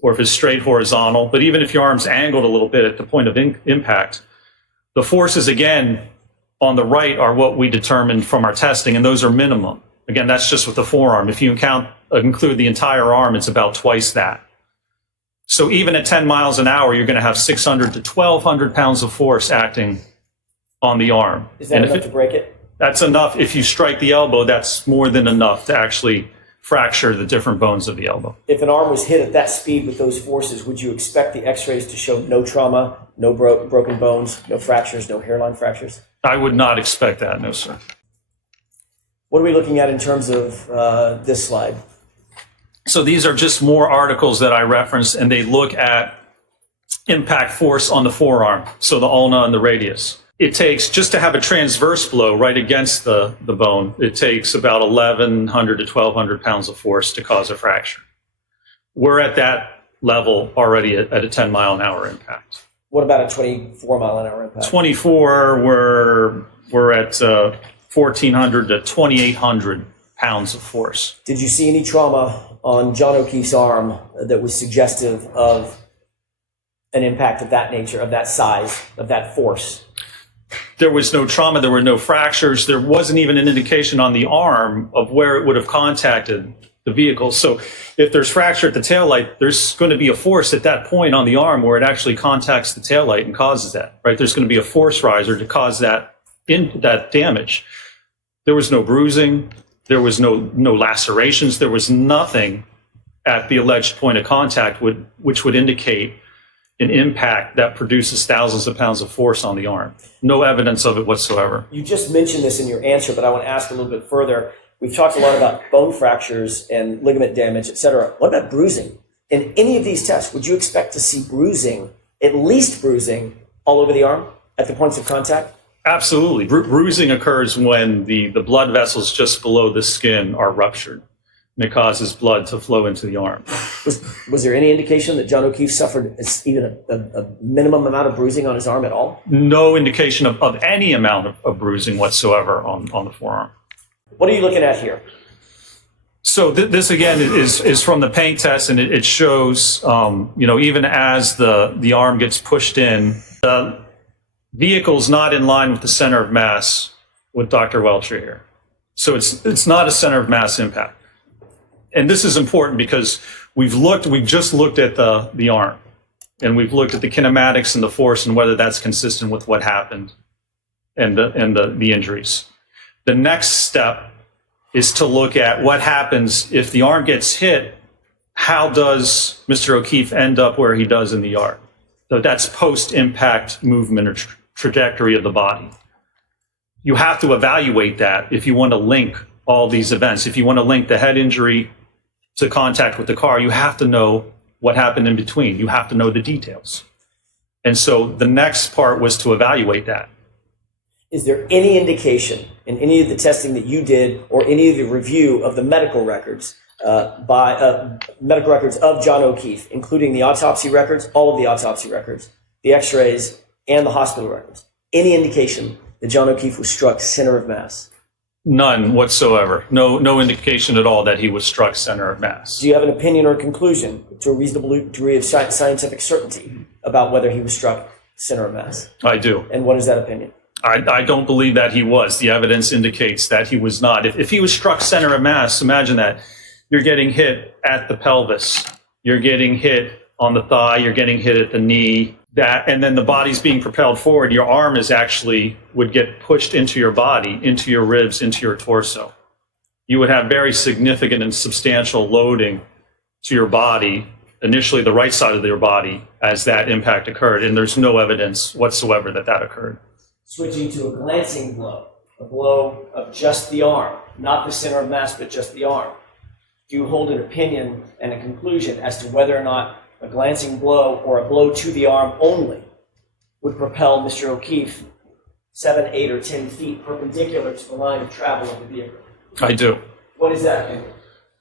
or if it's straight horizontal. But even if your arm's angled a little bit at the point of impact, the forces, again, on the right are what we determined from our testing, and those are minimum. Again, that's just with the forearm. If you include the entire arm, it's about twice that. So even at 10 miles an hour, you're going to have 600 to 1,200 pounds of force acting on the arm. Is that enough to break it? That's enough. If you strike the elbow, that's more than enough to actually fracture the different bones of the elbow. If an arm was hit at that speed with those forces, would you expect the x-rays to show no trauma, no broken bones, no fractures, no hairline fractures? I would not expect that, no, sir. What are we looking at in terms of this slide? So these are just more articles that I referenced, and they look at impact force on the forearm, so the ulna and the radius. It takes, just to have a transverse blow right against the bone, it takes about 1,100 to 1,200 pounds of force to cause a fracture. We're at that level already at a 10-mile-an-hour impact. What about a 24-mile-an-hour impact? 24, we're at 1,400 to 2,800 pounds of force. Did you see any trauma on John O'Keefe's arm that was suggestive of an impact of that nature, of that size, of that force? There was no trauma. There were no fractures. There wasn't even an indication on the arm of where it would have contacted the vehicle. So if there's fracture at the taillight, there's going to be a force at that point on the arm where it actually contacts the taillight and causes that, right? There's going to be a force riser to cause that damage. There was no bruising. There was no lacerations. There was nothing at the alleged point of contact which would indicate an impact that produces thousands of pounds of force on the arm. No evidence of it whatsoever. You just mentioned this in your answer, but I want to ask a little bit further. We've talked a lot about bone fractures and ligament damage, et cetera. What about bruising? In any of these tests, would you expect to see bruising, at least bruising, all over the arm at the points of contact? Absolutely. Bruising occurs when the blood vessels just below the skin are ruptured, and it causes blood to flow into the arm. Was there any indication that John O'Keefe suffered even a minimum amount of bruising on his arm at all? No indication of any amount of bruising whatsoever on the forearm. What are you looking at here? So this again is from the paint test, and it shows, even as the arm gets pushed in, the vehicle's not in line with the center of mass with Dr. Welcher here. So it's not a center of mass impact. And this is important because we've just looked at the arm, and we've looked at the kinematics and the force and whether that's consistent with what happened and the injuries. The next step is to look at what happens if the arm gets hit. How does Mr. O'Keefe end up where he does in the yard? So that's post-impact movement or trajectory of the body. You have to evaluate that if you want to link all these events. If you want to link the head injury to contact with the car, you have to know what happened in between. You have to know the details. And so the next part was to evaluate that. Is there any indication in any of the testing that you did or any of the review of the medical records medical records of John O'Keefe, including the autopsy records, all of the autopsy records, the x-rays, and the hospital records, any indication that John O'Keefe was struck center of mass? None whatsoever. No indication at all that he was struck center of mass. Do you have an opinion or conclusion to a reasonable degree of scientific certainty about whether he was struck center of mass? I do. And what is that opinion? I don't believe that he was. The evidence indicates that he was not. If he was struck center of mass, imagine that. You're getting hit at the pelvis. You're getting hit on the thigh. You're getting hit at the knee. And then the body's being propelled forward. Your arm would get pushed into your body, into your ribs, into your torso. you would have very significant and substantial loading to your body, initially the right side of your body, as that impact occurred. And there's no evidence whatsoever that that occurred. Switching to a glancing blow, a blow of just the arm, not the center of mass, but just the arm. Do you hold an opinion and a conclusion as to whether or not a glancing blow or a blow to the arm only would propel Mr. O'Keefe 7, 8, or 10 feet perpendicular to the line of travel of the vehicle? I do. What is that opinion?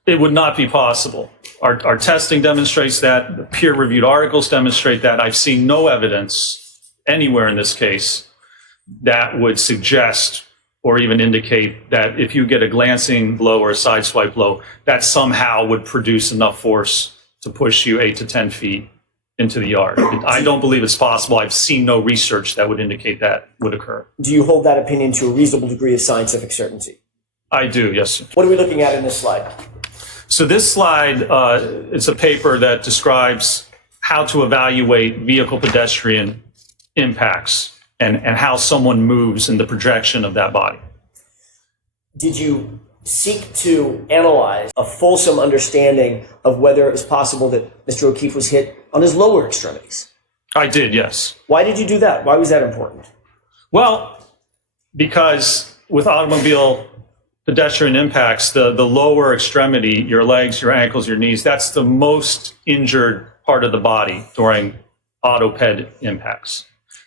It would not be possible. Our testing demonstrates that. The peer-reviewed articles demonstrate that. I've seen no evidence anywhere in this case that would suggest or even indicate that if you get a glancing blow or a sideswipe blow, that somehow would produce enough force to push you 8 to 10 feet into the yard. I don't believe it's possible. I've seen no research that would indicate that would occur. Do you hold that opinion to a reasonable degree of scientific certainty? I do, yes, sir. What are we looking at in this slide? So this slide, it's a paper that describes how to evaluate vehicle pedestrian impacts and how someone moves in the projection of that body. Did you seek to analyze a fulsome understanding of whether it was possible that Mr. O'Keefe was hit on his lower extremities? I did, yes. Why did you do that? Why was that important? Well, because with automobile pedestrian impacts, the lower extremity, your legs, your ankles, your knees, that's the most injured part of the body during autoped impacts.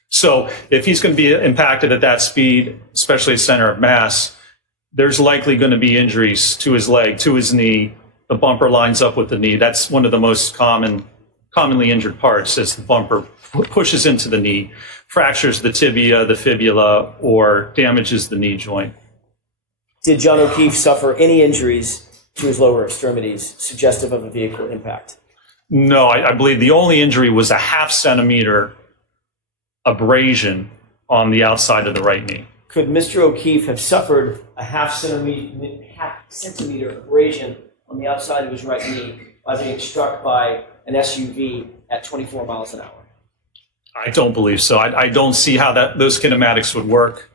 So if he's going to be impacted at that speed, especially at center of mass, there's likely going to be injuries to his leg, to his knee. The bumper lines up with the knee. That's one of the most commonly injured parts, as the bumper pushes into the knee, fractures the tibia, the fibula, or damages the knee joint. Did John O'Keefe suffer any injuries to his lower extremities suggestive of a vehicle impact? No, I believe the only injury was a 0.5 centimeter abrasion on the outside of the right knee. Could Mr. O'Keefe have suffered a 0.5 centimeter abrasion on the outside of his right knee by being struck by an SUV at 24 miles an hour? I don't believe so. I don't see how those kinematics would work.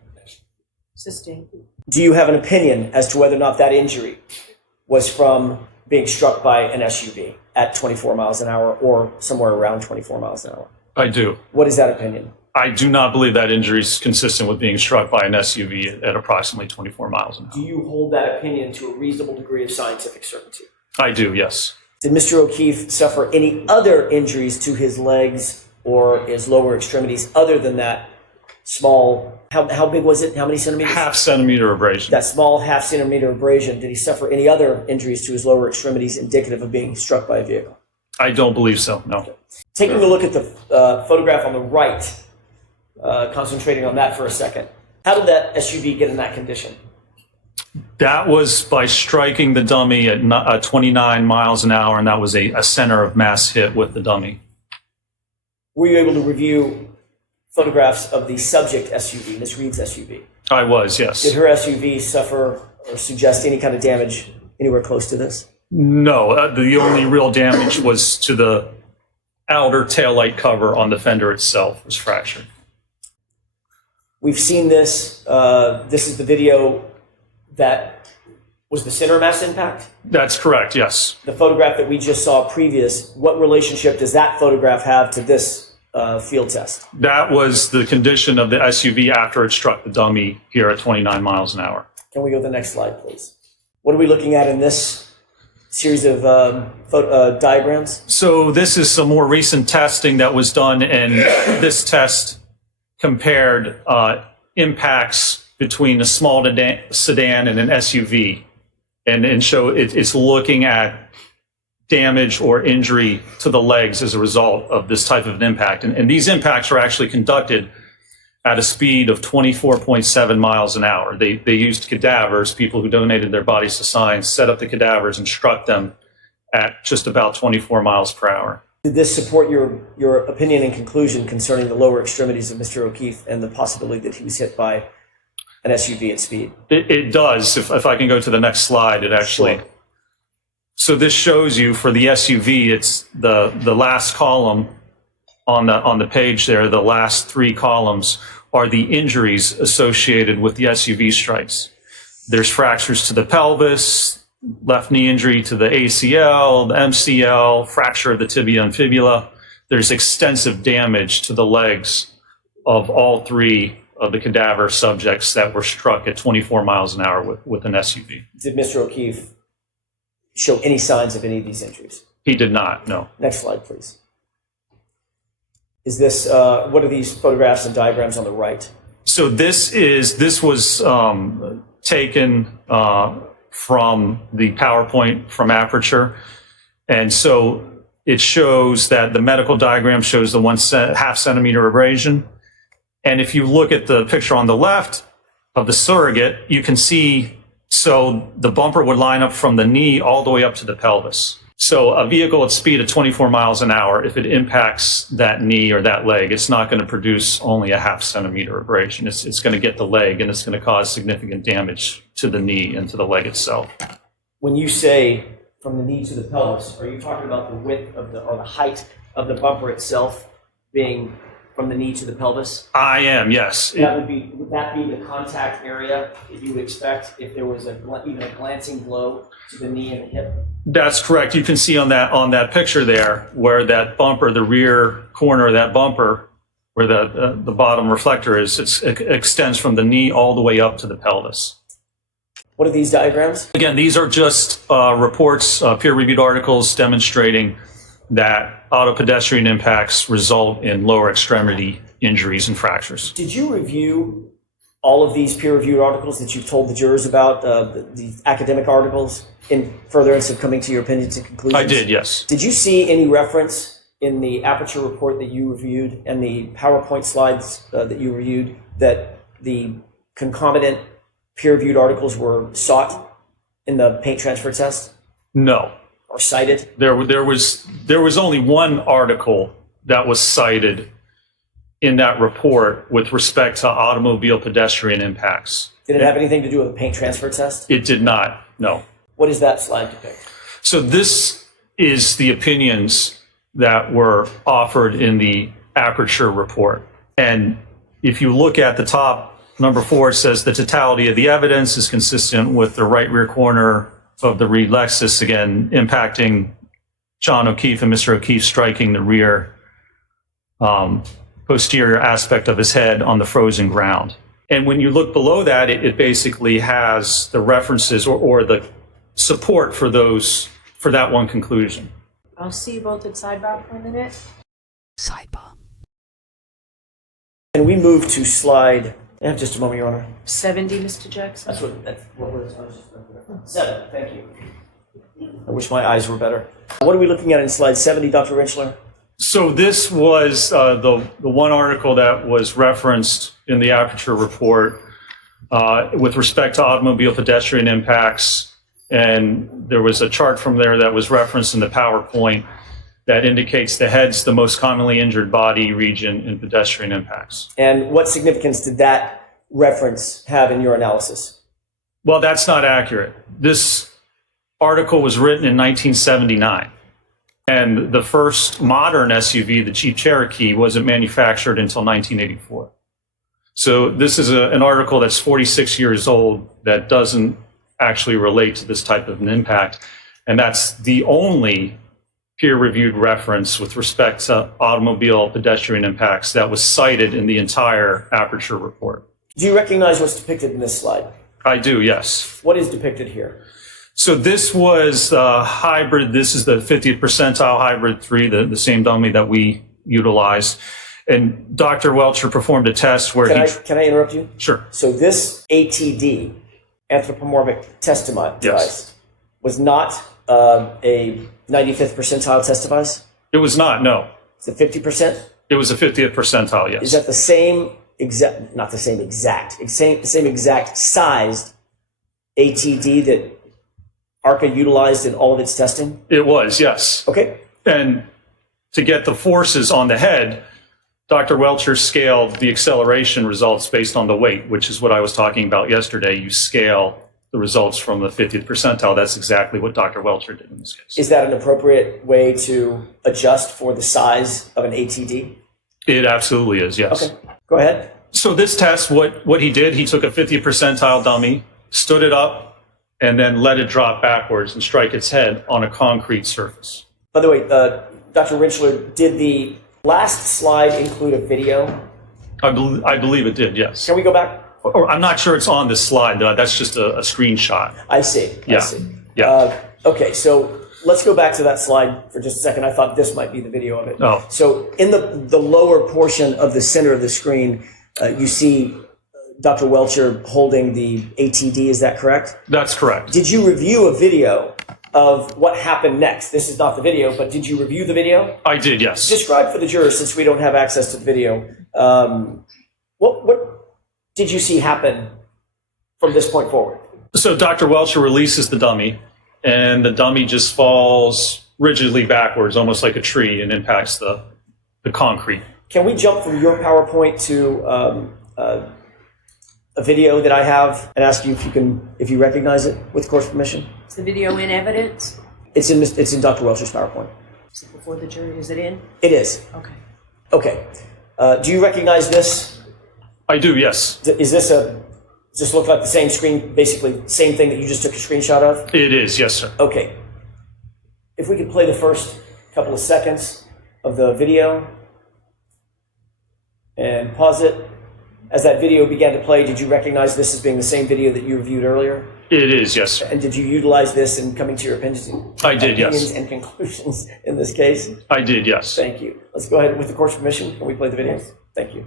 Sustained. Do you have an opinion as to whether or not that injury was from being struck by an SUV at 24 miles an hour or somewhere around 24 miles an hour? I do. What is that opinion? I do not believe that injury is consistent with being struck by an SUV at approximately 24 miles an hour. Do you hold that opinion to a reasonable degree of scientific certainty? I do, yes. Did Mr. O'Keefe suffer any other injuries to his legs or his lower extremities other than that small, how big was it? How many centimeters? 0.5 centimeter abrasion. That small 0.5 centimeter abrasion. Did he suffer any other injuries to his lower extremities indicative of being struck by a vehicle? I don't believe so, no. Okay. Taking a look at the photograph on the right, concentrating on that for a second. How did that SUV get in that condition? That was by striking the dummy at 29 miles an hour, and that was a center of mass hit with the dummy. Were you able to review photographs of the subject SUV, Ms. Reed's SUV? I was, yes. Did her SUV suffer or suggest any kind of damage anywhere close to this? No, the only real damage was to the outer taillight cover on the fender itself was fractured. We've seen this. This is the video that was the center mass impact? That's correct, yes. The photograph that we just saw previous, what relationship does that photograph have to this field test? That was the condition of the SUV after it struck the dummy here at 29 miles an hour. Can we go to the next slide, please? What are we looking at in this series of diagrams? So this is some more recent testing that was done, and this test compared impacts between a small sedan and an SUV, and show it's looking at damage or injury to the legs as a result of this type of an impact. And these impacts were actually conducted at a speed of 24.7 miles an hour. They used cadavers, people who donated their bodies to science, set up the cadavers and struck them at just about 24 miles per hour. Did this support your opinion and conclusion concerning the lower extremities of Mr. O'Keefe and the possibility that he was hit by an SUV at speed? It does. If I can go to the next slide, it actually... Sure. So this shows you for the SUV, it's the last column on the page there, the last three columns are the injuries associated with the SUV strikes. There's fractures to the pelvis, left knee injury to the ACL, the MCL, fracture of the tibia and fibula. There's extensive damage to the legs of all three of the cadaver subjects that were struck at 24 miles an hour with an SUV. Did Mr. O'Keefe show any signs of any of these injuries? He did not, no. Next slide, please. Is this, what are these photographs and diagrams on the right? So this was taken from the PowerPoint from Aperture. And so it shows that the medical diagram shows the 1.5 centimeter abrasion. And if you look at the picture on the left of the surrogate, you can see, so the bumper would line up from the knee all the way up to the pelvis. So a vehicle at speed of 24 miles an hour, if it impacts that knee or that leg, it's not going to produce only a 0.5 centimeter abrasion. It's going to get the leg, and it's going to cause significant damage to the knee and to the leg itself. When you say from the knee to the pelvis, are you talking about the width of the, or the height of the bumper itself being from the knee to the pelvis? I am, yes. Would that be the contact area that you would expect if there was even a glancing blow to the knee and the hip? That's correct. You can see on that picture there where that bumper, the rear corner of that bumper, where the bottom reflector is, it extends from the knee all the way up to the pelvis. What are these diagrams? Again, these are just reports, peer-reviewed articles demonstrating that auto-pedestrian impacts result in lower extremity injuries and fractures. Did you review all of these peer-reviewed articles that you've told the jurors about, the academic articles, in furtherance of coming to your opinions and conclusions? I did, yes. Did you see any reference in the Aperture report that you reviewed and the PowerPoint slides that you reviewed that the concomitant peer-reviewed articles were sought in the paint transfer test? No. Or cited? There was only one article that was cited in that report with respect to automobile pedestrian impacts. Did it have anything to do with the paint transfer test? It did not, no. What does that slide depict? So this is the opinions that were offered in the Aperture report. And if you look at the top, number 4, it says the totality of the evidence is consistent with the right rear corner of the Reed Lexus, again, impacting John O'Keefe and Mr. O'Keefe striking the rear posterior aspect of his head on the frozen ground. And when you look below that, it basically has the references or the support for that one conclusion. I'll see you both at sidebar for a minute. Sidebar. And we move to slide, just a moment, Your Honor. 70, Mr. Jackson. That's what we're 7, thank you. I wish my eyes were better. What are we looking at in slide 70, Dr. Rentschler? So this was the one article that was referenced in the Aperture report with respect to automobile pedestrian impacts. And there was a chart from there that was referenced in the PowerPoint that indicates the head's the most commonly injured body region in pedestrian impacts. And what significance did that reference have in your analysis? Well, that's not accurate. This article was written in 1979. And the first modern SUV, the Jeep Cherokee, wasn't manufactured until 1984. So this is an article that's 46 years old that doesn't actually relate to this type of an impact. And that's the only peer-reviewed reference with respect to automobile pedestrian impacts that was cited in the entire Aperture report. Do you recognize what's depicted in this slide? I do, yes. What is depicted here? So this was hybrid. This is the 50th percentile hybrid 3, the same dummy that we utilized. And Dr. Welcher performed a test where Can I interrupt you? Sure. So this ATD, anthropomorphic test device, Yes. was not a 95th percentile test device? It was not, no. It's a 50%? It was a 50th percentile, yes. Is that the same exact, not the same exact, same exact sized ATD that ARCCA utilized in all of its testing? It was, yes. Okay. And to get the forces on the head, Dr. Welcher scaled the acceleration results based on the weight, which is what I was talking about yesterday. You scale the results from the 50th percentile. That's exactly what Dr. Welcher did in this case. Is that an appropriate way to adjust for the size of an ATD? It absolutely is, yes. Okay, go ahead. So this test, what he did, he took a 50th percentile dummy stood it up, and then let it drop backwards and strike its head on a concrete surface. By the way, Dr. Rentschler, did the last slide include a video? I believe it did, yes. Can we go back? Or I'm not sure it's on this slide, though. That's just a screenshot. I see. Yeah. I see. Yeah. Okay, so let's go back to that slide for just a second. I thought this might be the video of it. Oh. So in the lower portion of the center of the screen, you see Dr. Welcher holding the ATD. Is that correct? That's correct. Did you review a video of what happened next? This is not the video, but did you review the video? I did, yes. Describe for the jurors, since we don't have access to the video, what did you see happen from this point forward? So Dr. Welcher releases the dummy, and the dummy just falls rigidly backwards, almost like a tree, and impacts the concrete. Can we jump from your PowerPoint to a video that I have and ask you if you recognize it with court's permission? Is the video in evidence? It's in Dr. Welcher's PowerPoint. Is it before the jury? Is it in? It is. Okay. Okay. Do you recognize this? I do, yes. Does this look like the same screen, basically same thing that you just took a screenshot of? It is, yes, sir. Okay. If we could play the first couple of seconds of the video and pause it. As that video began to play, did you recognize this as being the same video that you reviewed earlier? It is, yes, sir. And did you utilize this in coming to your opinions and conclusions in this case? I did, yes. Thank you. Let's go ahead with the court's permission. Can we play the video? Thank you.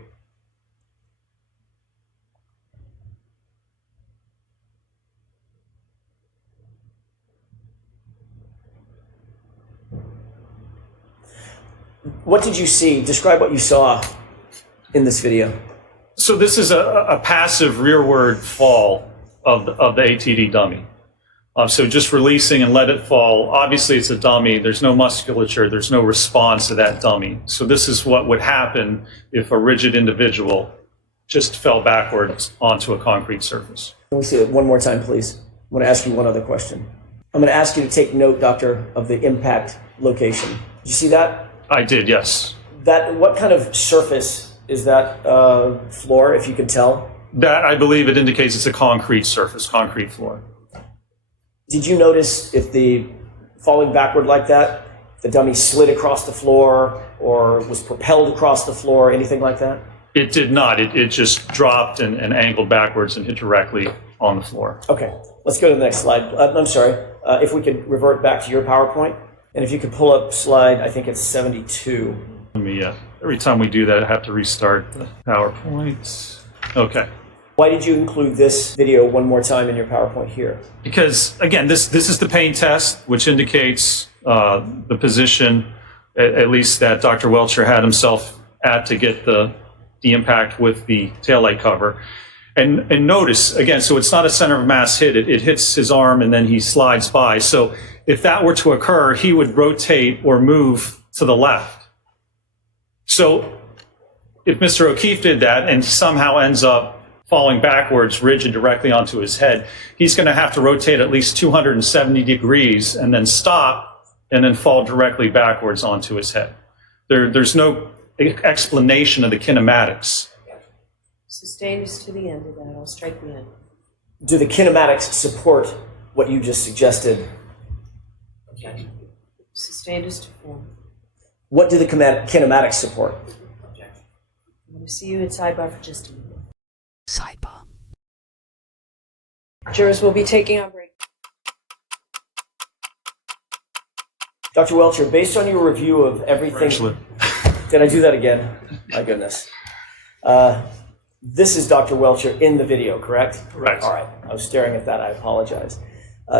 What did you see? Describe what you saw in this video. So this is a passive rearward fall of the ATD dummy. So just releasing and let it fall. Obviously, it's a dummy. There's no musculature. There's no response to that dummy. So this is what would happen if a rigid individual just fell backwards onto a concrete surface. Can we see it one more time, please? I want to ask you one other question. I'm going to ask you to take note, Doctor, of the impact location. Did you see that? I did, yes. What kind of surface is that floor, if you can tell? That, I believe it indicates it's a concrete surface, concrete floor. Did you notice if the falling backward like that, the dummy slid across the floor or was propelled across the floor, anything like that? It did not. It just dropped and angled backwards and hit directly on the floor. Okay, let's go to the next slide. I'm sorry, if we could revert back to your PowerPoint, and if you could pull up slide, I think it's 72. Let me, every time we do that, I have to restart the PowerPoint. Okay. Why did you include this video one more time in your PowerPoint here? Because, again, this is the pain test, which indicates the position, at least that Dr. Welcher had himself at to get the impact with the taillight cover. And notice, again, so it's not a center of mass hit. It hits his arm and then he slides by. So if that were to occur, he would rotate or move to the left. So if Mr. O'Keefe did that and somehow ends up falling backwards, rigid directly onto his head, he's going to have to rotate at least 270 degrees and then stop and then fall directly backwards onto his head. There's no explanation of the kinematics. Sustained us to the end of that. I'll strike the end. Do the kinematics support what you just suggested? Okay. Sustained us to form. What do the kinematics support? I'm going to see you at sidebar for just a minute. Sidebar. Jurors will be taking our break. Dr. Welcher, based on your review of everything... Rentschler. Did I do that again? My goodness. This is Dr. Welcher in the video, correct? Correct. All right. I was staring at that. I apologize.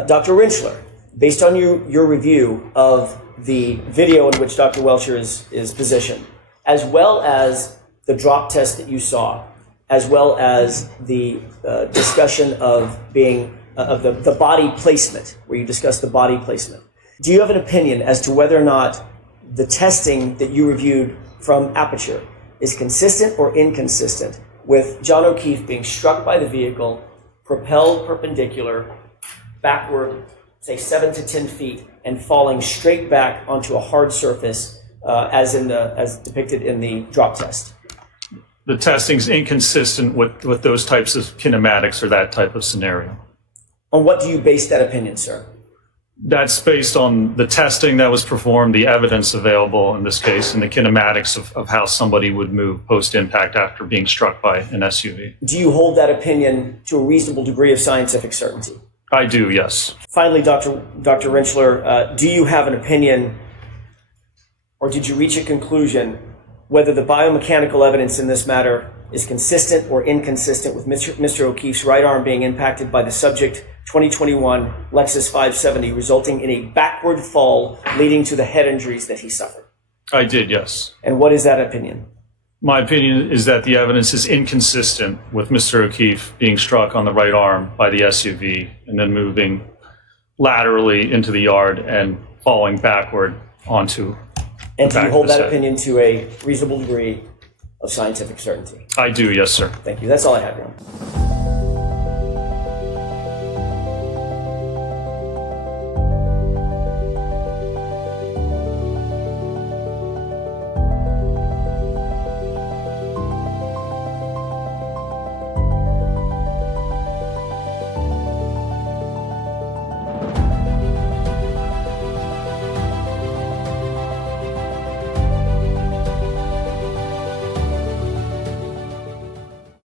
Dr. Rentschler, based on your review of the video in which Dr. Welcher is positioned, as well as the drop test that you saw, as well as the discussion of the body placement, where you discussed the body placement, do you have an opinion as to whether or not the testing that you reviewed from Aperture is consistent or inconsistent with John O'Keefe being struck by the vehicle, propelled perpendicular, backward, say 7 to 10 feet, and falling straight back onto a hard surface as depicted in the drop test? The testing's inconsistent with those types of kinematics or that type of scenario. On what do you base that opinion, sir? That's based on the testing that was performed, the evidence available in this case, and the kinematics of how somebody would move post-impact after being struck by an SUV. Do you hold that opinion to a reasonable degree of scientific certainty? I do, yes. Finally, Dr. Rentschler, do you have an opinion, or did you reach a conclusion whether the biomechanical evidence in this matter is consistent or inconsistent with Mr. O'Keefe's right arm being impacted by the subject 2021 Lexus 570, resulting in a backward fall leading to the head injuries that he suffered? I did, yes. And what is that opinion? My opinion is that the evidence is inconsistent with Mr. O'Keefe being struck on the right arm by the SUV and then moving laterally into the yard and falling backward onto And the do back you hold of his that head. opinion to a reasonable degree of scientific certainty? I do, yes, sir. Thank you. That's all I have, Your Honor.